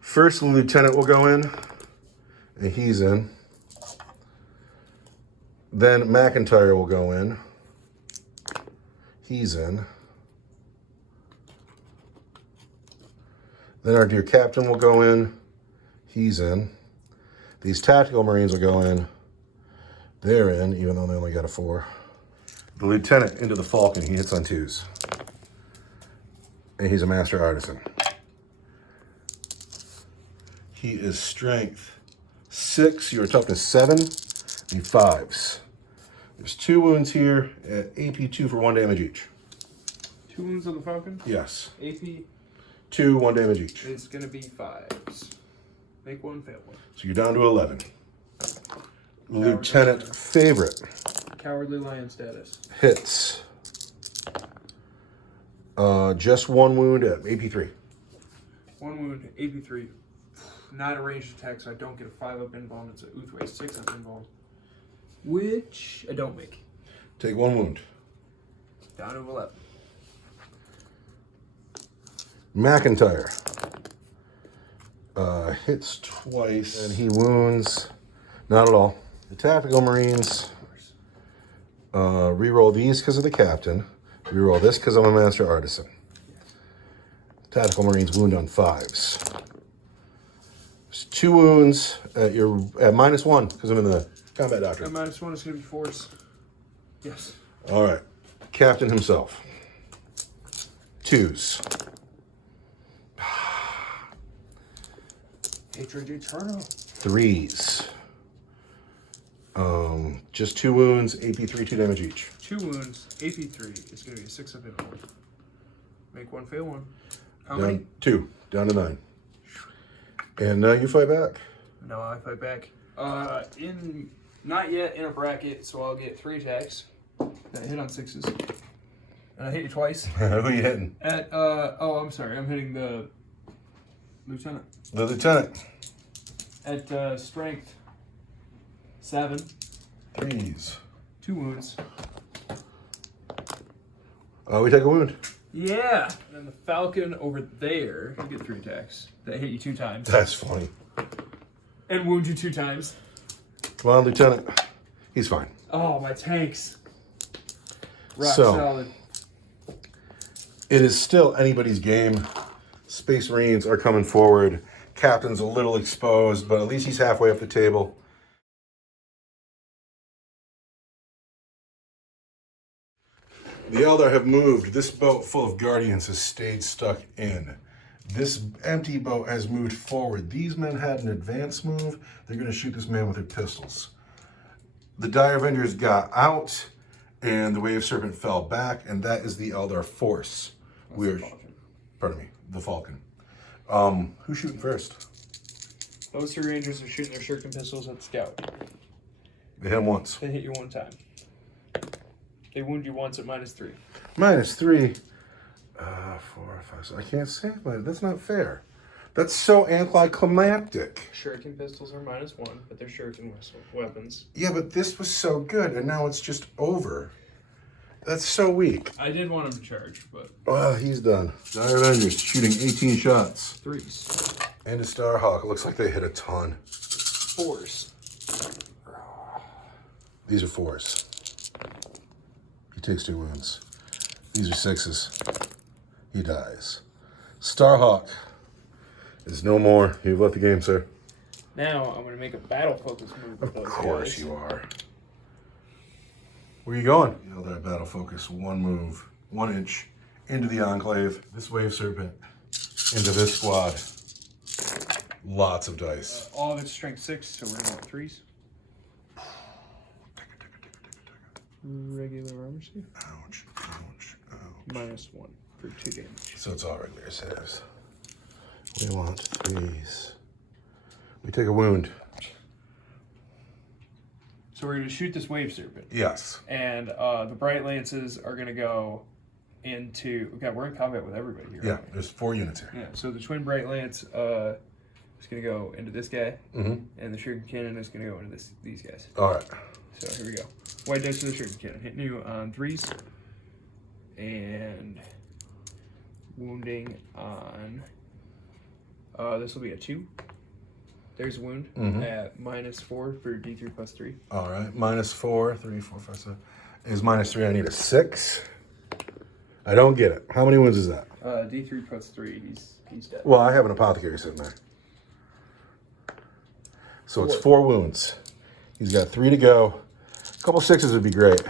first the lieutenant will go in. And he's in. Then McIntyre will go in. He's in. Then our dear captain will go in. He's in. These tactical Marines will go in. They're in, even though they only got a 4. The lieutenant into the Falcon. He hits on 2s. And he's a master artisan. He is strength 6. You're toughness 7. And 5s. There's 2 wounds here at AP 2 for 1 damage each. 2 wounds on the Falcon? Yes. AP 2, 1 damage each. is gonna be 5s. Make 1, fail 1. So you're down to 11. Lieutenant Favorite. Cowardly Lion status. Hits. Just 1 wound at AP 3. 1 wound, AP 3. Not a ranged attack, so I don't get a 5-up invuln. It's a Uthway 6-up invuln. Which I don't make. Take 1 wound. Down to 11. McIntyre. Hits twice and he wounds. Not at all. The Tactical Marines. Reroll these because of the captain. Reroll this because I'm a master artisan. Tactical Marines wound on 5s. There's 2 wounds at your at -1 because I'm in the combat doctrine. At -1 is going to be 4s. Yes. All right. Captain himself. 2s. Hatred Eternal. 3s. Just 2 wounds, AP 3, 2 damage each. 2 wounds, AP 3 is going to be a 6-up invuln. Make 1, fail 1. How many? Down 2, down to 9. And you fight back. No, I fight back. Not yet in a bracket, so I'll get 3 attacks. That hit on 6s. And I hit you twice. Who are you hitting? I'm sorry. I'm hitting the lieutenant. The lieutenant. At strength 7. 3s. 2 wounds. We take a wound. Yeah. And then the falcon over there, you get 3 attacks. That hit you 2 times. That's funny. And wound you 2 times. Come on, lieutenant. He's fine. Oh, my tanks. Rock So, solid. It is still anybody's game. Space Marines are coming forward. Captain's a little exposed, but at least he's halfway up the table. The Eldar have moved. This boat full of Guardians has stayed stuck in. This empty boat has moved forward. These men had an advance move. They're going to shoot this man with their pistols. The Dire Avengers got out, and the Wave Serpent fell back, and that is the Eldar force. Pardon me, the Falcon. Who's shooting first? Those 2 rangers are shooting their shuriken pistols at the scout. They hit him once. They hit you 1 time. They wound you once at -3. -3. 4, 5, 6. I can't say, but that's not fair. That's so anticlimactic. Shuriken pistols are -1, but they're shuriken weapons. Yeah, but this was so good, and now it's just over. That's so weak. I did want him to charge, but... Well, he's done. Dire Avengers shooting 18 shots. 3s. And a Starhawk. It looks like they hit a ton. 4s. These are 4s. He takes 2 wounds. These are 6s. He dies. Starhawk is no more. You've left the game, sir. Now I'm going to make a battle focus move. With Of those course guys. you are. Where are you going? Eldari battle focus, 1 move, 1 inch into the enclave. This wave serpent into this squad. Lots of dice. All of it's strength 6, so we're going to want 3s. Regular armor save. Ouch, ouch, ouch. -1 for 2 damage. So it's all regular saves. We want 3s. We take a wound. So we're going to shoot this wave serpent. Yes. And the bright lances are going to go into... God, we're in combat with everybody here. Yeah, aren't we? there's 4 units here. Yeah, so the twin bright lance is going to go into this guy. Mm-hmm. And the shuriken cannon is going to go into these guys. All right. So here we go. White dice for the shuriken cannon. Hitting you on 3s. And wounding on... this will be a 2. There's a wound at -4 for D3 plus 3. All right. -4, 3, 4, 5, 7. Is -3. I need a 6. I don't get it. How many wounds is that? D3 plus 3. He's dead. Well, I have an apothecary sitting there. So it's 4 wounds. He's got 3 to go. A couple 6s would be great.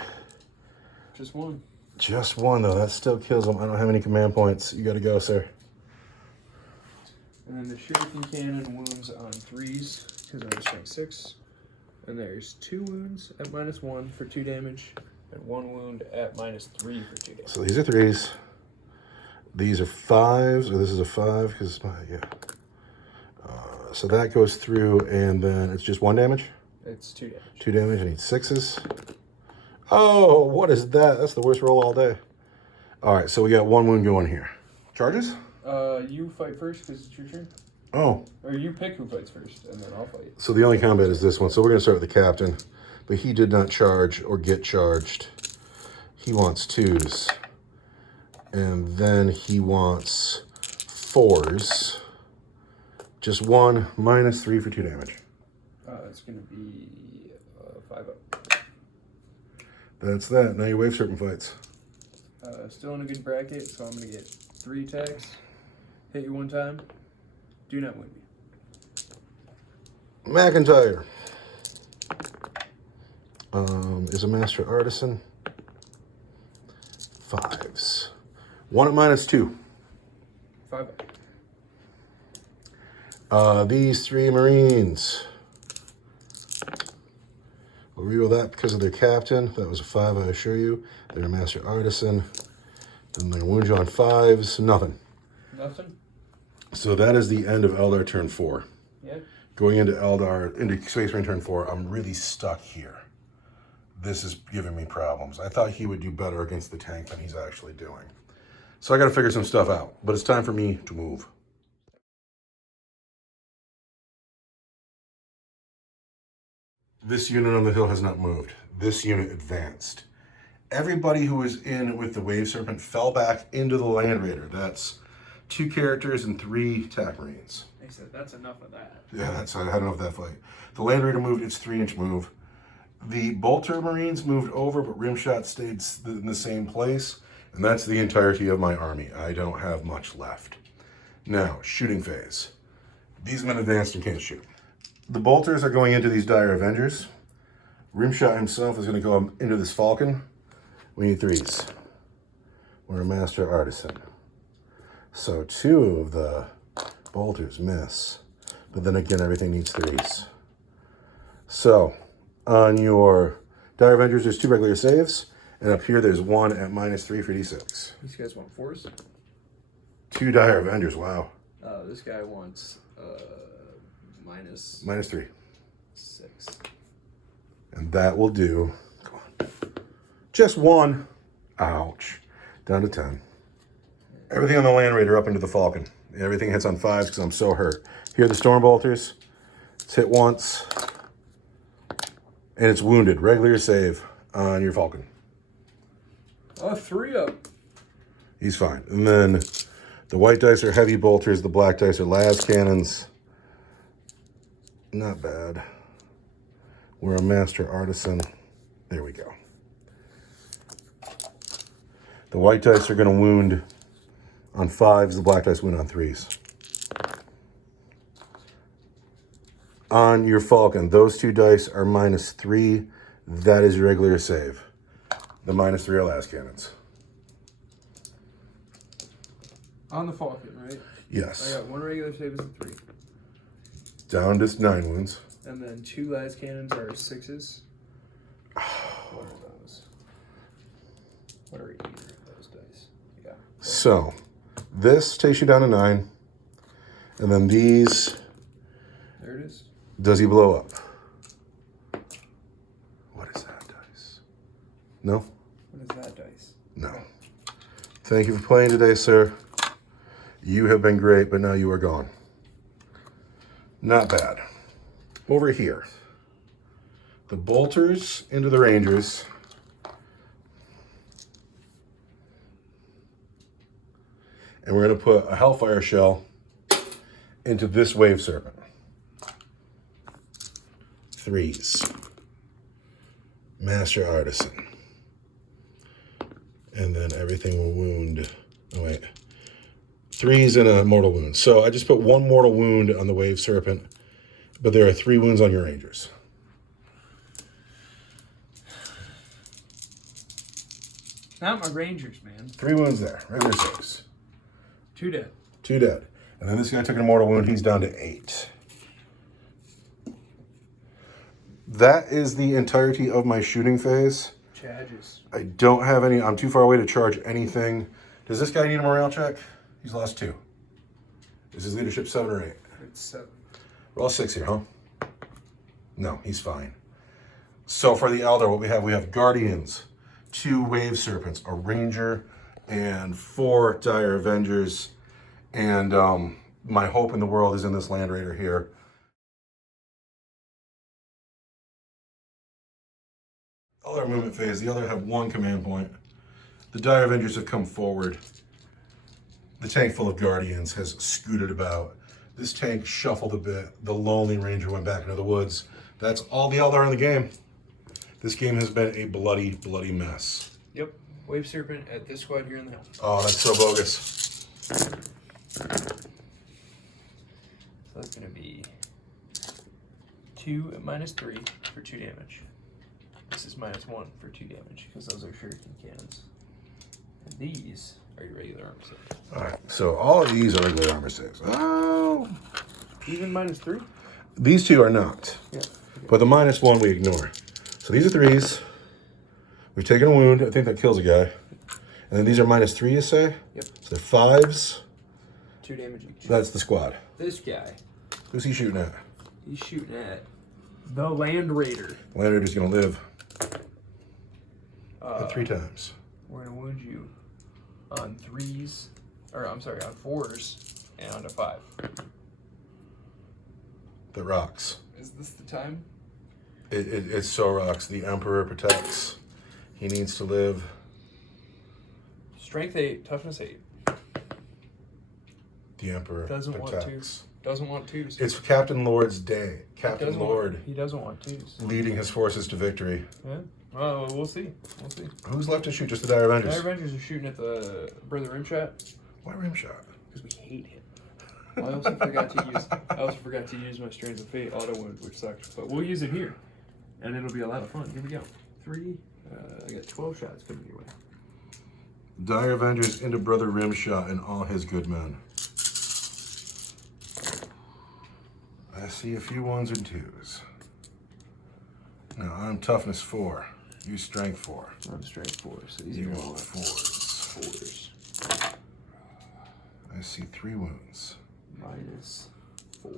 Just 1. Just 1, though. That still kills him. I don't have any command points. You got to go, sir. And then the shuriken cannon wounds on 3s because I'm strength 6. And there's 2 wounds at -1 for 2 damage, and 1 wound at -3 for 2 damage. So these are 3s. These are 5s, or this is a 5 because it's my, yeah. So that goes through, and then it's just 1 damage? It's 2 damage. 2 damage. I need 6s. Oh, what is that? That's the worst roll all day. All right, so we got 1 wound going here. Charges? You fight first because it's your turn. Oh. Or you pick who fights first, and then I'll fight. So the only combat is this one. So we're going to start with the captain. But he did not charge or get charged. He wants 2s. And then he wants 4s. Just 1, -3 for 2 damage. It's going to be 5 up. That's that. Now your wave serpent fights. Still in a good bracket, so I'm going to get 3 attacks. Hit you 1 time. Do not wound me. McIntyre is a master artisan. 5s. 1 at -2. 5 up. These 3 Marines. We'll reroll that because of their captain. That was a 5, I assure you. They're a master artisan. Then they're wound you on 5s. Nothing. Nothing? So that is the end of Eldar turn 4. Yeah. Going into Space Marine turn 4, I'm really stuck here. This is giving me problems. I thought he would do better against the tank than he's actually doing. So I got to figure some stuff out. But it's time for me to move. This unit on the hill has not moved. This unit advanced. Everybody who was in with the Wave Serpent fell back into the Land Raider. That's 2 characters and 3 attack marines. They said that's enough of that. Yeah, I had enough of that fight. The Land Raider moved its 3-inch move. The Bolter Marines moved over, but Rimshot stayed in the same place. And that's the entirety of my army. I don't have much left. Now, shooting phase. These men advanced and can't shoot. The Bolters are going into these Dire Avengers. Rimshot himself is going to go into this Falcon. We need 3s. We're a master artisan. So 2 of the Bolters miss. But then again, everything needs 3s. So, on your Dire Avengers, there's 2 regular saves. And up here, there's 1 at -3 for D6. These guys want 4s? 2 Dire Avengers, wow. This guy wants minus -3. 6. And that will do. Come on. Just 1. Ouch. Down to 10. Everything on the Land Raider up into the Falcon. Everything hits on 5s because I'm so hurt. Here are the Storm Bolters. It's hit once. And it's wounded. Regular save on your Falcon. 3 up. He's fine. And then the white dice are heavy bolters. The black dice are las cannons. Not bad. We're a master artisan. There we go. The white dice are going to wound on 5s. The black dice wound on 3s. on your Falcon, those 2 dice are -3. That is your regular save. The -3 are las cannons. On the Falcon, right? Yes. I got 1 regular save as a 3. Down to 9 wounds. And then 2 las cannons are 6s. What are those? What are either of those dice? Yeah. So, this takes you down to 9. And then these, There it is. does he blow up? What is that dice? No? What is that dice? No. Thank you for playing today, sir. You have been great, but now you are gone. Not bad. Over here. The bolters into the Rangers. And we're going to put a Hellfire Shell into this Wave Serpent. 3s. Master Artisan. And then everything will wound. Oh, wait. 3s and a mortal wound. So I just put 1 mortal wound on the Wave Serpent, but there are 3 wounds on your Rangers. Not my Rangers, man. 3 wounds there. Regular saves. 2 dead. 2 dead. And then this guy took a mortal wound. He's down to 8. That is the entirety of my shooting phase. Charges. I don't have any. I'm too far away to charge anything. Does this guy need a morale check? He's lost 2. Is his leadership 7 or 8? It's 7. We're all 6 here, huh? No, he's fine. So for the Eldar, what we have Guardians, 2 Wave Serpents, a Ranger, and 4 Dire Avengers. And my hope in the world is in this Land Raider here. Eldar movement phase, the Eldar have 1 command point. The Dire Avengers have come forward. The tank full of Guardians has scooted about. This tank shuffled a bit. The Lonely Ranger went back into the woods. That's all the Eldar in the game. This game has been a bloody, bloody mess. Yep. Wave Serpent at this squad here in the hill. Oh, that's so bogus. So that's going to be 2 at -3 for 2 damage. This is -1 for 2 damage because those are shuriken cannons. And these are your regular armor saves. All right, so all of these are regular armor saves. Oh, Even -3? these 2 are not. Yeah. Okay. But the -1 we ignore. So these are 3s. We've taken a wound. I think that kills a guy. And then these are -3, you say? Yep. So they're 5s. 2 damage each. That's the squad. This guy, Who's he shooting at? he's shooting at the Land Raider. Land Raider's gonna live. 3 times. We're going to wound you on 3s, or I'm sorry, on 4s and on a 5. That rocks. Is this the time? It so rocks. The Emperor protects. He needs to live. Strength 8, toughness 8. The Emperor Doesn't want protects. Doesn't want 2s. It's Captain Lord's day. Captain Doesn't Lord Want, he doesn't want 2s. leading his forces to victory. Yeah. Well, we'll see. We'll see. Who's left to shoot? Just the Dire Avengers. Dire Avengers are shooting at the Brother Rimshot Why Rimshot? because we hate him. Well, I also forgot to use my Strands of Fate auto wound, which sucks. But we'll use it here, and it'll be a lot of fun. Here we go. 3. I got 12 shots coming your way. Dire Avengers into Brother Rimshot and all his good men. I see a few 1s and 2s. Now I'm toughness 4. You strength 4. I'm strength 4, so these You are all all 4s. 4s. I see 3 wounds. -4.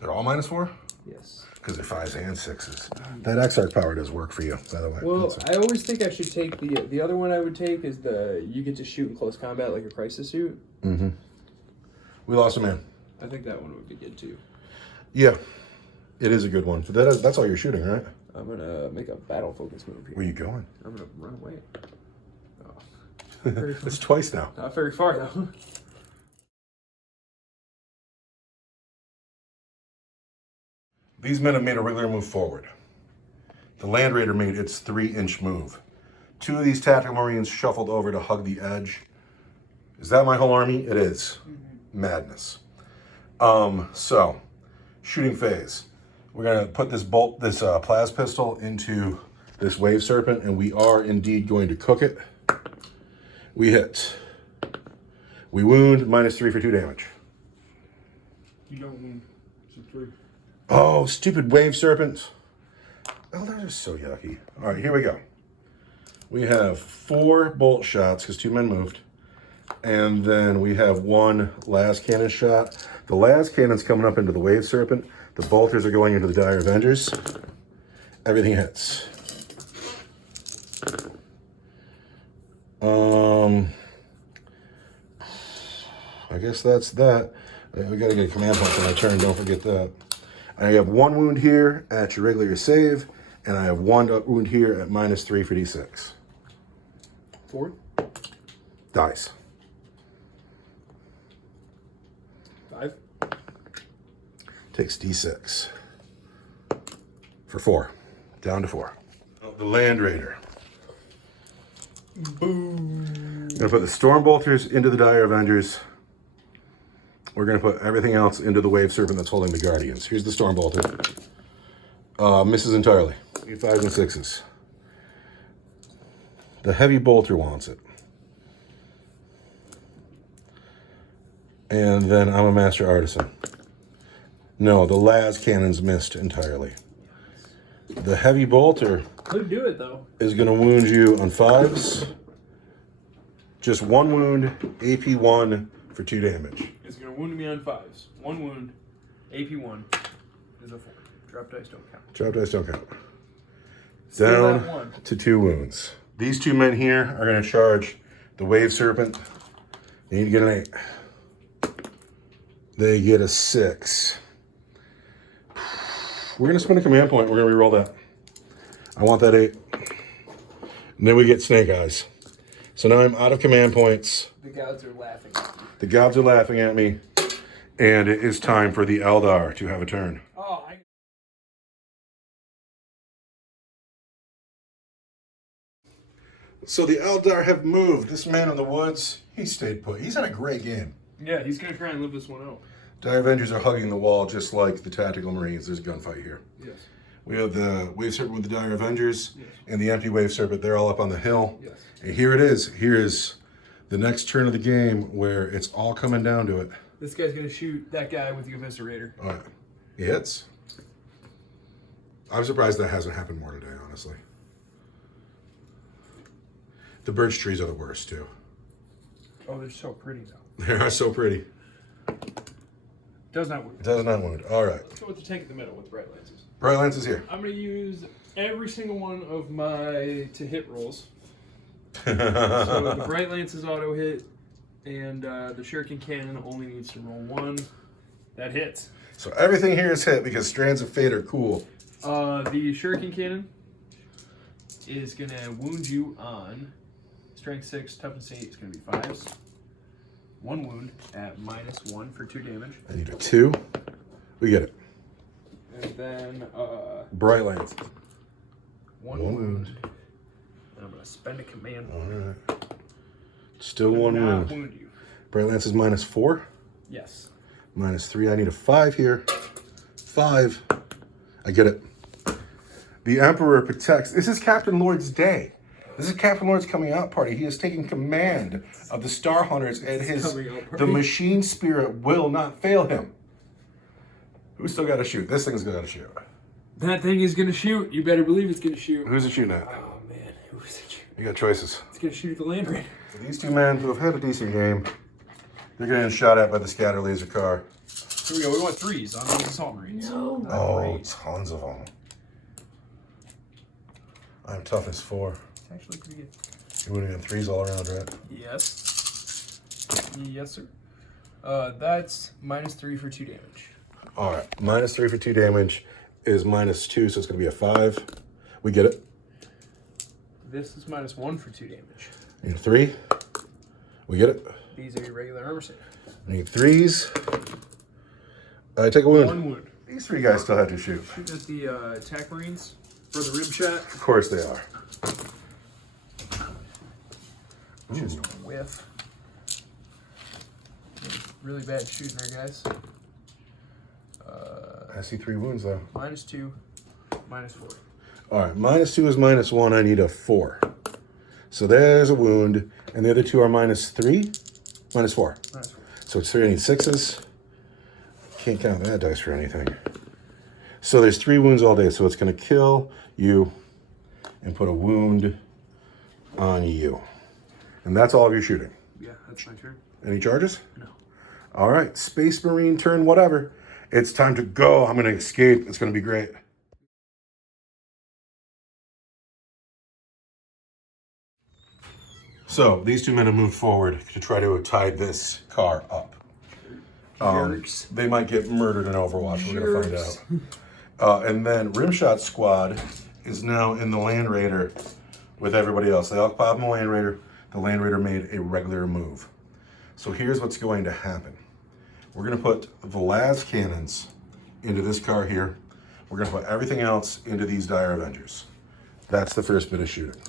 They're all -4? Yes. Because they're 5s and 6s. That Exarch power does work for you, by the way. Well, That's I always think I should take the other one I would take is you get to shoot in close combat like a crisis suit. Mm-hmm. We lost a man. I think that one would be good too. Yeah, it is a good one. But that's all you're shooting, right? I'm gonna make a battle focus move here. Where you going? I'm gonna run away. Oh, very far. It's twice now. Not very far though. These men have made a regular move forward. The Land Raider made its 3-inch move. 2 of these tactical Marines shuffled over to hug the edge. Is that my whole army? It is. Madness. So, shooting phase. We're gonna put this plas pistol into this wave serpent, and we are indeed going to cook it. We hit. We wound, -3 for 2 damage. You don't wound. It's a 3. Oh, stupid wave serpent. Oh, those are so yucky. All right, here we go. We have 4 bolt shots because 2 men moved. And then we have 1 las cannon shot. The las cannon's coming up into the wave serpent. The bolters are going into the dire avengers. Everything hits. I guess that's that. We gotta get a command point for my turn, don't forget that. I have 1 wound here at your regular save, and I have 1 wound here at -3 for d6. 4. Dice. 5. Takes d6 for 4. Down to 4. The Land Raider. Boom. I'm gonna put the Storm Bolters into the Dire Avengers. We're gonna put everything else into the Wave Serpent that's holding the Guardians. Here's the Storm Bolter. Misses entirely. 5s and 6s. The Heavy Bolter wants it. And then I'm a Master Artisan. No, the las cannon's missed entirely. The Heavy Bolter Could do it though. is gonna wound you on 5s. Just 1 wound, AP 1 for 2 damage. It's gonna wound me on 5s. 1 wound. AP 1 is a 4. Drop dice don't count. Drop dice don't count. Still that Down 1. to 2 wounds. These 2 men here are gonna charge the Wave Serpent. They need to get an 8. They get a 6. We're gonna spend a command point. We're gonna reroll that. I want that 8. And then we get Snake Eyes. So now I'm out of command points. The gods are laughing at me. The gods are laughing at me. And it is time for the Eldar to have a turn. Oh, So the Eldar have moved. This man in the woods, he stayed put. He's had a great game. yeah, he's gonna try and live this one out. Dire Avengers are hugging the wall just like the Tactical Marines. There's a gunfight here. Yes. We have the Wave Serpent with the Dire Avengers Yes. and the empty Wave Serpent. They're all up on the hill. Yes. And here it is. Here is the next turn of the game where it's all coming down to it. This guy's gonna shoot that guy with the eviscerator. All right. He hits. I'm surprised that hasn't happened more today, honestly. The birch trees are the worst, too. Oh, they're so pretty though. They are so pretty. Does not wound. It does not wound. All right. Let's go with the tank in the middle with bright lances. Bright Lance is here. I'm gonna use every single one of my to hit rolls. So the bright lance is auto hit, and the shuriken cannon only needs to roll 1. That hits. So everything here is hit because Strands of Fate are cool. The shuriken cannon is gonna wound you on strength 6, toughness 8. It's gonna be 5s. 1 wound at -1 for 2 damage. I need a 2. We get it. And then Bright Lance. 1 One wound. wound. And I'm gonna spend a command All point. right. Still Do 1 not wound. wound you. Bright Lance is -4. Yes. -3. I need a 5 here. 5. I get it. The Emperor protects. This is Captain Lord's day. This is Captain Lord's coming out party. He is taking command of the Star Hunters, and Coming out party. the machine spirit will not fail him. Who's still got to shoot? This thing's got to shoot. That thing is gonna shoot. You better believe it's gonna shoot. Who's it shooting at? Oh man, who is it shooting? You got choices. It's gonna shoot at the land raider. So these 2 men who have had a decent game, they're getting shot at by the scatter laser car. Here we go. We want 3s on those assault marines. No. Oh, tons of them. I'm toughness 4. It's actually pretty good. You would have got 3s all around, right? Yes. Yes, sir. That's -3 for 2 damage. All right. -3 for 2 damage is -2, so it's going to be a 5. We get it. This is -1 for 2 damage. I need 3. We get it. These are your regular armor save. I need 3s. I take a wound. 1 wound. These 3 guys still have to shoot. Shoot at the attack marines for the rib shot. Of course they are. Just a whiff. Really bad shooting there, guys. I see 3 wounds though. -2, -4. All right, -2 is -1. I need a 4. So there's a wound, and the other 2 are -3, -4. -4. So it's 3. I need 6s. Can't count that dice for anything. So there's 3 wounds all day. So it's going to kill you and put a wound on you. And that's all of your shooting. Yeah, that's my turn. Any charges? No. All right, Space Marine turn, whatever. It's time to go. I'm going to escape. It's going to be great. So these 2 men have moved forward to try to tie this car up. They might get murdered in Overwatch. We're going to find out. And then Rimshot Squad is now in the Land Raider with everybody else. They all pop in the Land Raider. The Land Raider made a regular move. So here's what's going to happen. We're going to put the las cannons into this car here. We're going to put everything else into these Dire Avengers. That's the first bit of shooting.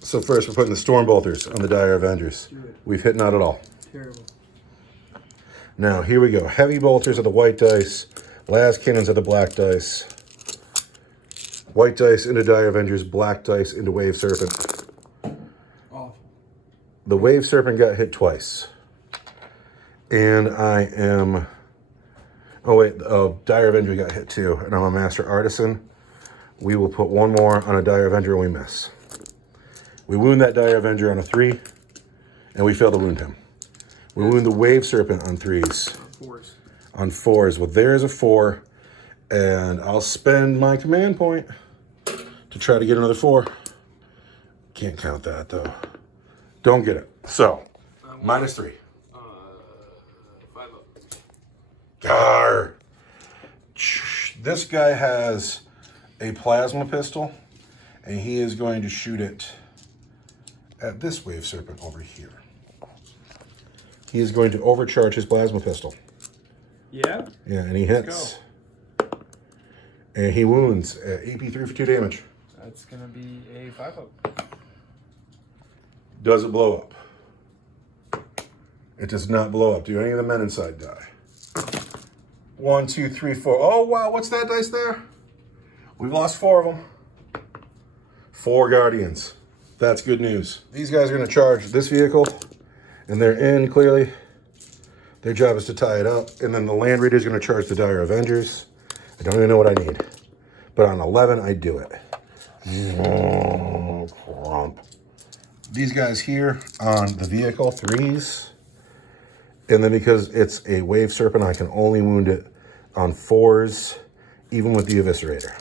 So first we're putting the Storm Bolters on the Dire Avengers. We've hit not at all. Terrible. Now here we go. Heavy Bolters are the white dice. Las cannons are the black dice. White dice into Dire Avengers. Black dice into Wave Serpent. Awful. The Wave Serpent got hit twice. And I am... Oh wait, Dire Avenger got hit too. And I'm a Master Artisan. We will put 1 more on a Dire Avenger and we miss. We wound that Dire Avenger on a 3. And we fail to wound him. We wound the Wave Serpent on 3s. On 4s. On 4s. Well, there's a 4. And I'll spend my command point to try to get another 4. Can't count that though. Don't get it. So, -3. 5 up. Gar. This guy has a plasma pistol, and he is going to shoot it at this Wave Serpent over here. He is going to overcharge his plasma pistol. Yeah? Yeah, and he hits. And he wounds at AP3 for 2 damage. That's going to be a 5 up. Does it blow up? It does not blow up. Do any of the men inside die? 1, 2, 3, 4. Oh, wow. What's that dice there? We've lost 4 of them. 4 Guardians. That's good news. These guys are going to charge this vehicle, and they're in clearly. Their job is to tie it up, and then the Land Raider is going to charge the Dire Avengers. I don't even know what I need, but on 11, I do it. Oh, crump. These guys here on the vehicle, 3s. And then because it's a Wave Serpent, I can only wound it on 4s, even with the Eviscerator.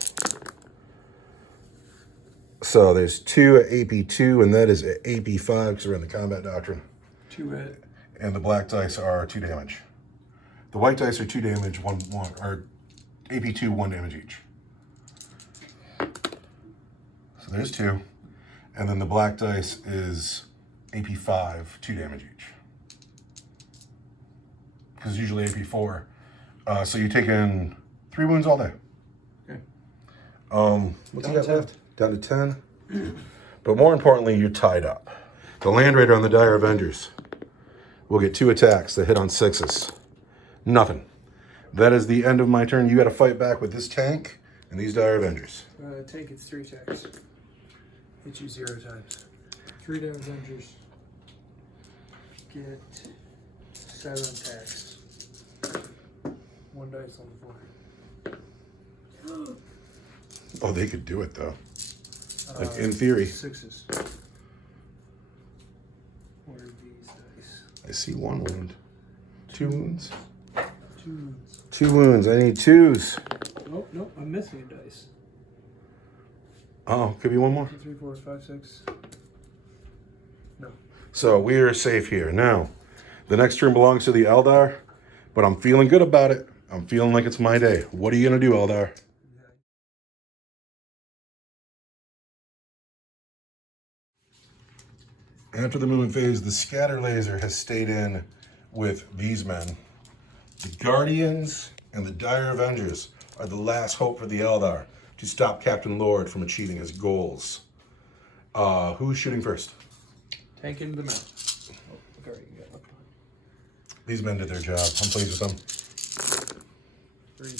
So there's 2 at AP2, and that is at AP5 because we're in the Combat Doctrine. 2 at. And the black dice are 2 damage. The white dice are 2 damage, or AP2, 1 damage each. So there's 2. And then the black dice is AP5, 2 damage each. Because usually AP4. So you take in 3 wounds all day. Okay. What's he got left? Down to 10. But more importantly, you're tied up. The Land Raider on the Dire Avengers will get 2 attacks that hit on 6s. Nothing. That is the end of my turn. You got to fight back with this tank and these Dire Avengers. Tank gets 3 attacks. Hit you 0 times. 3 Dire Avengers get 7 attacks. 1 dice on the floor. Oh, they could do it though. Like in theory. 6s. What are these dice? I see 1 wound. 2 wounds. 2 wounds. 2 wounds. I need 2s. Oh, no, I'm missing a dice. Oh, could be 1 more. 2, 3, 4, 5, 6. No. So we are safe here. Now, the next turn belongs to the Aeldar, but I'm feeling good about it. I'm feeling like it's my day. What are you going to do, Aeldar? After the movement phase, the scatter laser has stayed in with these men. The Guardians and the Dire Avengers are the last hope for the Aeldar to stop Captain Lord from achieving his goals. Who's shooting first? Tank into the mouth. Oh, okay, you got left behind. These men did their job. I'm pleased with them. 3.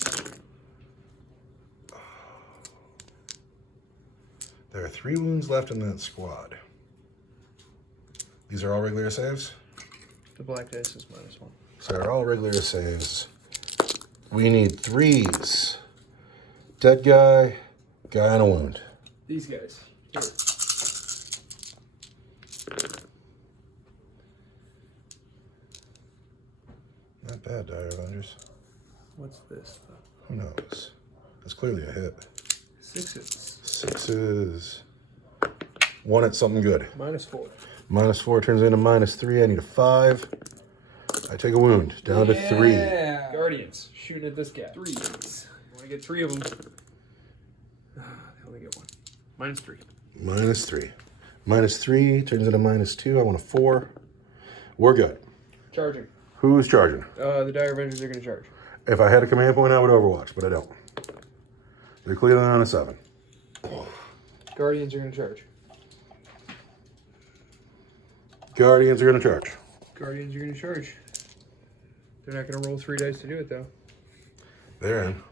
There are 3 wounds left in that squad. These are all regular saves? The black dice is -1. So they're all regular saves. We need 3s. Dead guy, guy on a wound. These guys. Here. Not bad, Dire Avengers. What's this? Who knows? That's clearly a hit. 6s. 6s. 1 at something good. -4. -4 turns into -3. I need a 5. I take a wound. Down to 3. Guardians. Shooting at this guy. 3s. I want to get 3 of them. They only get 1. -3. -3. -3 turns into -2. I want a 4. We're good. Charging. Who's charging? The Dire Avengers are going to charge. If I had a command point, I would Overwatch, but I don't. They're clearly on a 7. Guardians are going to charge. Guardians are going to charge. Guardians are going to charge. They're not going to roll 3 dice to do it, though. They're in.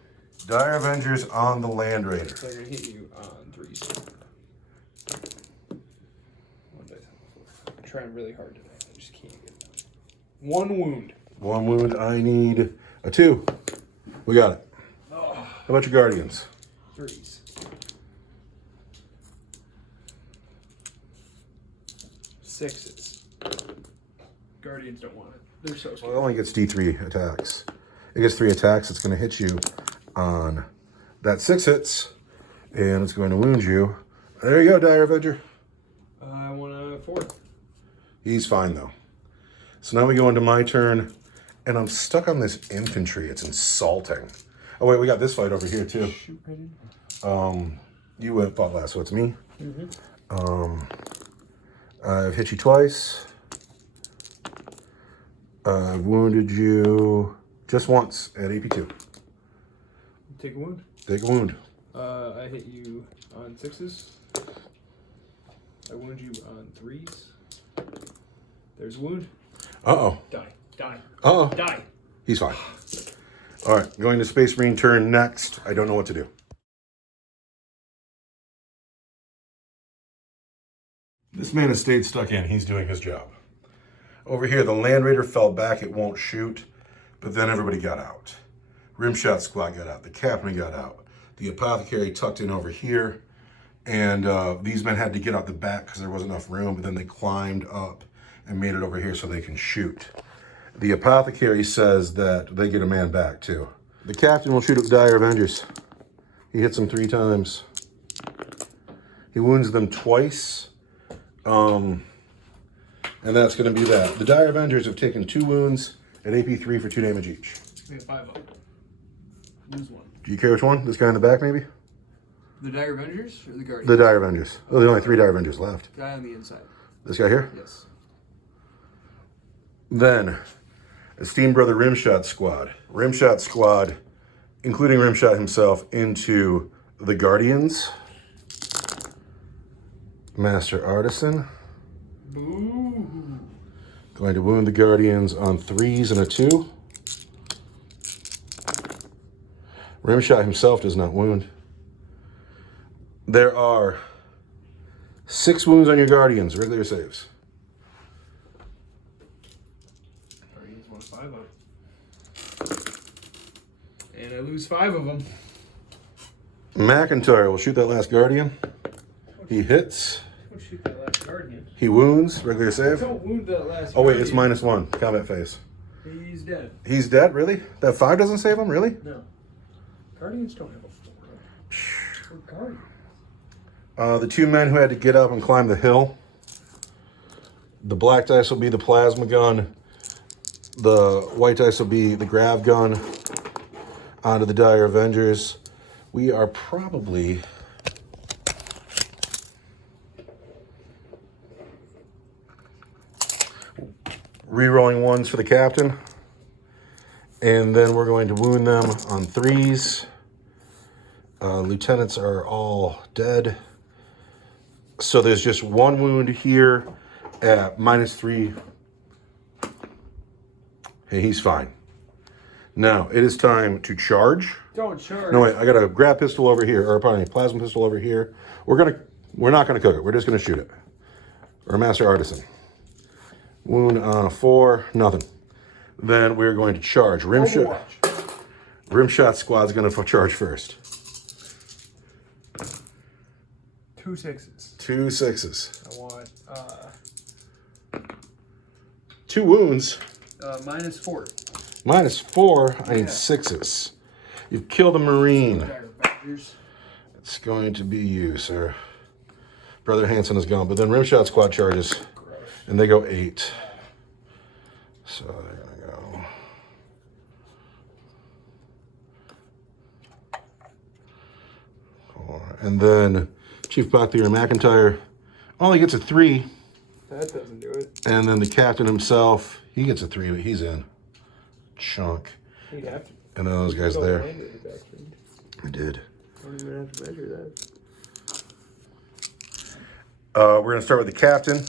Dire Avengers on the Land Raider. They're going to hit you on 3s. 1 dice on 4. I'm trying really hard today. I just can't get it done. 1 wound. 1 wound. I need a 2. We got it. How about your Guardians? 3s. 6s. Guardians don't want it. They're so Well, scared. it only gets D3 attacks. It gets 3 attacks. It's going to hit you on that 6 hits, and it's going to wound you. There you go, Dire Avenger. I want a 4. He's fine, though. So now we go into my turn, and I'm stuck on this infantry. It's insulting. Oh, wait, we got this fight over here, too. Shoot right in. You went fought last, so it's me. I've hit you twice. I've wounded you just once at AP2. Take a wound. Take a wound. I hit you on 6s. I wound you on 3s. There's a wound. Uh-oh. Die. Die. Uh-oh. Die. He's fine. All right, going to Space Marine turn next. I don't know what to do. This man has stayed stuck in. He's doing his job. Over here, the Land Raider fell back. It won't shoot, but then everybody got out. Rimshot Squad got out. The Captain got out. The Apothecary tucked in over here, and these men had to get out the back because there wasn't enough room, but then they climbed up and made it over here so they can shoot. The Apothecary says that they get a man back, too. The Captain will shoot at the Dire Avengers. He hits them 3 times. He wounds them twice. And that's going to be that. The Dire Avengers have taken 2 wounds at AP3 for 2 damage each. We have 5 of them. Lose 1. Do you care which one? This guy in the back, maybe? The Dire Avengers or the Guardians? The Dire Avengers. Oh, there's only 3 Dire Avengers left. Guy on the inside. This guy here? Yes. Then, Esteemed Brother Rimshot Squad. Rimshot Squad, including Rimshot himself, into the Guardians. Master Artisan. Boo. Going to wound the Guardians on 3s and a 2. Rimshot himself does not wound. There are 6 wounds on your Guardians, regular saves. Guardians want 5 of them. And I lose 5 of them. McIntyre will shoot that last Guardian. He hits. Don't shoot that last Guardian. He wounds, regular save. Don't wound that last Oh wait, Guardian. it's -1, combat phase. He's dead. He's dead, really? That 5 doesn't save him, really? No. Guardians don't have a 4. We're Guardians. The 2 men who had to get up and climb the hill. The black dice will be the plasma gun. The white dice will be the grav gun. Onto the Dire Avengers. We are probably... re-rolling 1s for the Captain. And then we're going to wound them on 3s. Lieutenants are all dead. So there's just 1 wound here at -3. Hey, he's fine. Now, it is time to charge. Don't charge. No, wait, I got a grab pistol over here, or pardon me, plasma pistol over here. We're going to We're not going to cook it. We're just going to shoot it. We're a master artisan. Wound on a 4, nothing. Then we're going to charge. Rim shot squad's going to charge first. 2 6s. 2 6s. I want 2 wounds. -4. -4. I need 6s. You've killed a Marine. Badgers. It's going to be you, sir. Brother Hanson is gone, but then rim shot squad charges, and they go 8. So they're gonna go. And then Chief Buckley or McIntyre only gets a 3. That doesn't do it. And then the captain himself, he gets a 3, but he's in. Chunk. You'd have to. And then those guys there. I did. Don't even have to measure that. We're going to start with the captain.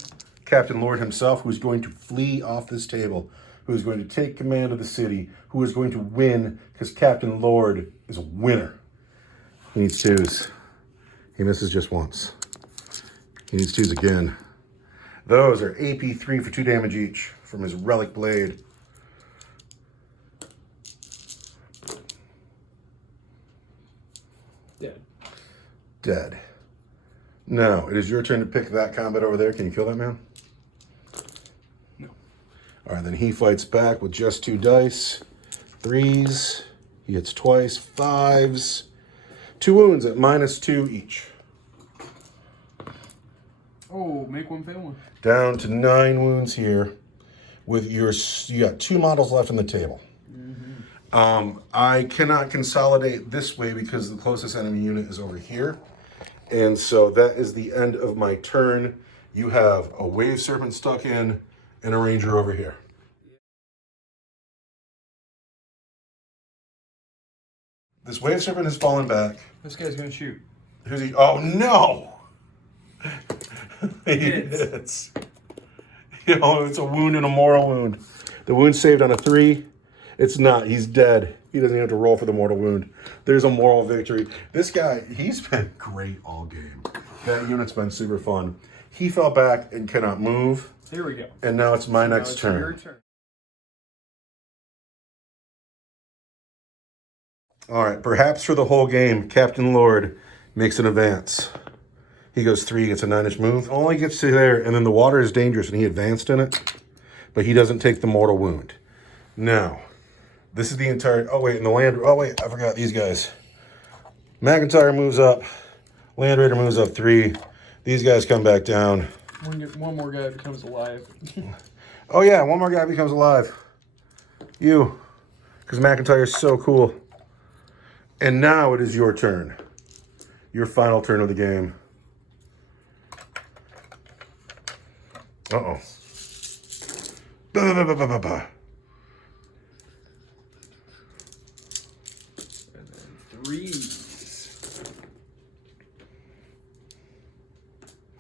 Captain Lord himself, who's going to flee off this table, who is going to take command of the city, who is going to win, because Captain Lord is a winner. He needs 2s. He misses just once. He needs 2s again. Those are AP 3 for 2 damage each from his relic blade. Dead. Dead. Now, it is your turn to pick that combat over there. Can you kill that man? No. All right, then he fights back with just 2 dice. 3s. He hits twice. 5s. 2 wounds at -2 each. Oh, make one, fail one. Down to 9 wounds here. With you got 2 models left on the table. I cannot consolidate this way because the closest enemy unit is over here. And so that is the end of my turn. You have a Wave Serpent stuck in and a Ranger over here. This Wave Serpent has fallen back. This guy's gonna shoot. Who's he? Oh, no! He Hits. hits. You know, it's a wound and a mortal wound. The wound saved on a 3. It's not. He's dead. He doesn't have to roll for the mortal wound. There's a moral victory. This guy, he's been great all game. That unit's been super fun. He fell back and cannot move. Here we go. And now it's my Now next it's turn. your turn. All right. Perhaps for the whole game, Captain Lord makes an advance. He goes 3, gets a 9-inch move. Only gets to there, and then the water is dangerous, and he advanced in it. But he doesn't take the mortal wound. Now, this is the entire... Oh, wait, and the Land... Oh, wait, I forgot these guys. McIntyre moves up. Land Raider moves up 3. These guys come back down. One more guy becomes alive. Oh, yeah, one more guy becomes alive. You. Because McIntyre is so cool. And now it is your turn. Your final turn of the game. Uh-oh. Ba-ba-ba-ba-ba-ba. And then 3s.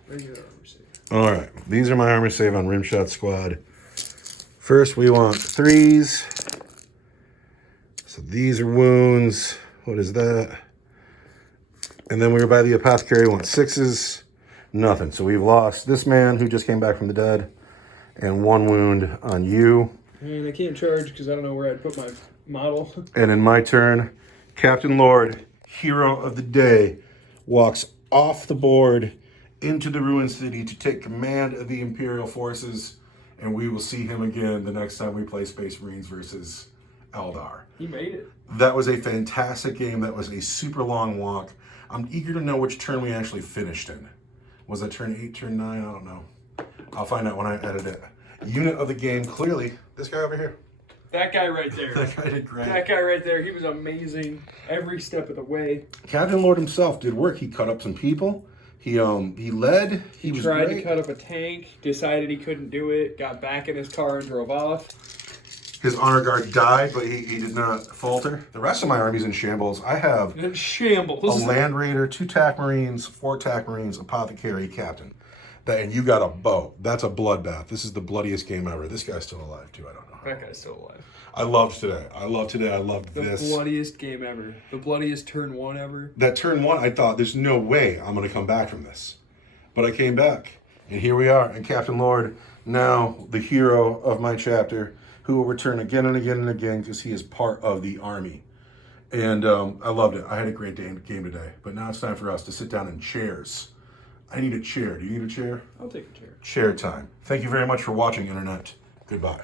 Where's your armor save? All right. These are my armor save on Rimshot Squad. First, we want 3s. So these are wounds. What is that? And then we were by the apothecary. We want 6s. Nothing. So we've lost this man who just came back from the dead. And 1 wound on you. And I can't charge because I don't know where I'd put my model. And in my turn, Captain Lord, hero of the day, walks off the board into the ruined city to take command of the Imperial forces. And we will see him again the next time we play Space Marines versus Eldar. He made it. That was a fantastic game. That was a super long walk. I'm eager to know which turn we actually finished in. Was that turn 8, turn 9? I don't know. I'll find out when I edit it. Unit of the game, clearly, this guy over here. That guy right there. That guy did great. That guy right there, he was amazing every step of the way. Captain Lord himself did work. He cut up some people. He led. He was Tried great. to cut up a tank, decided he couldn't do it, got back in his car and drove off. His honor guard died, but he did not falter. The rest of my army's in shambles. I have In shambles. a Land Raider, 2 TAC Marines, 4 TAC Marines, Apothecary, Captain. And you got a bow. That's a bloodbath. This is the bloodiest game ever. This guy's still alive, too. I don't know. That guy's still alive. I loved today. I loved today. I loved The this. bloodiest game ever. The bloodiest turn 1 ever. That turn 1, I thought, there's no way I'm going to come back from this. But I came back, and here we are. And Captain Lord, now the hero of my chapter, who will return again and again and again because he is part of the army. And I loved it. I had a great game today. But now it's time for us to sit down in chairs. I need a chair. Do you need a chair? I'll take a chair. Chair time. Thank you very much for watching, Internet. Goodbye.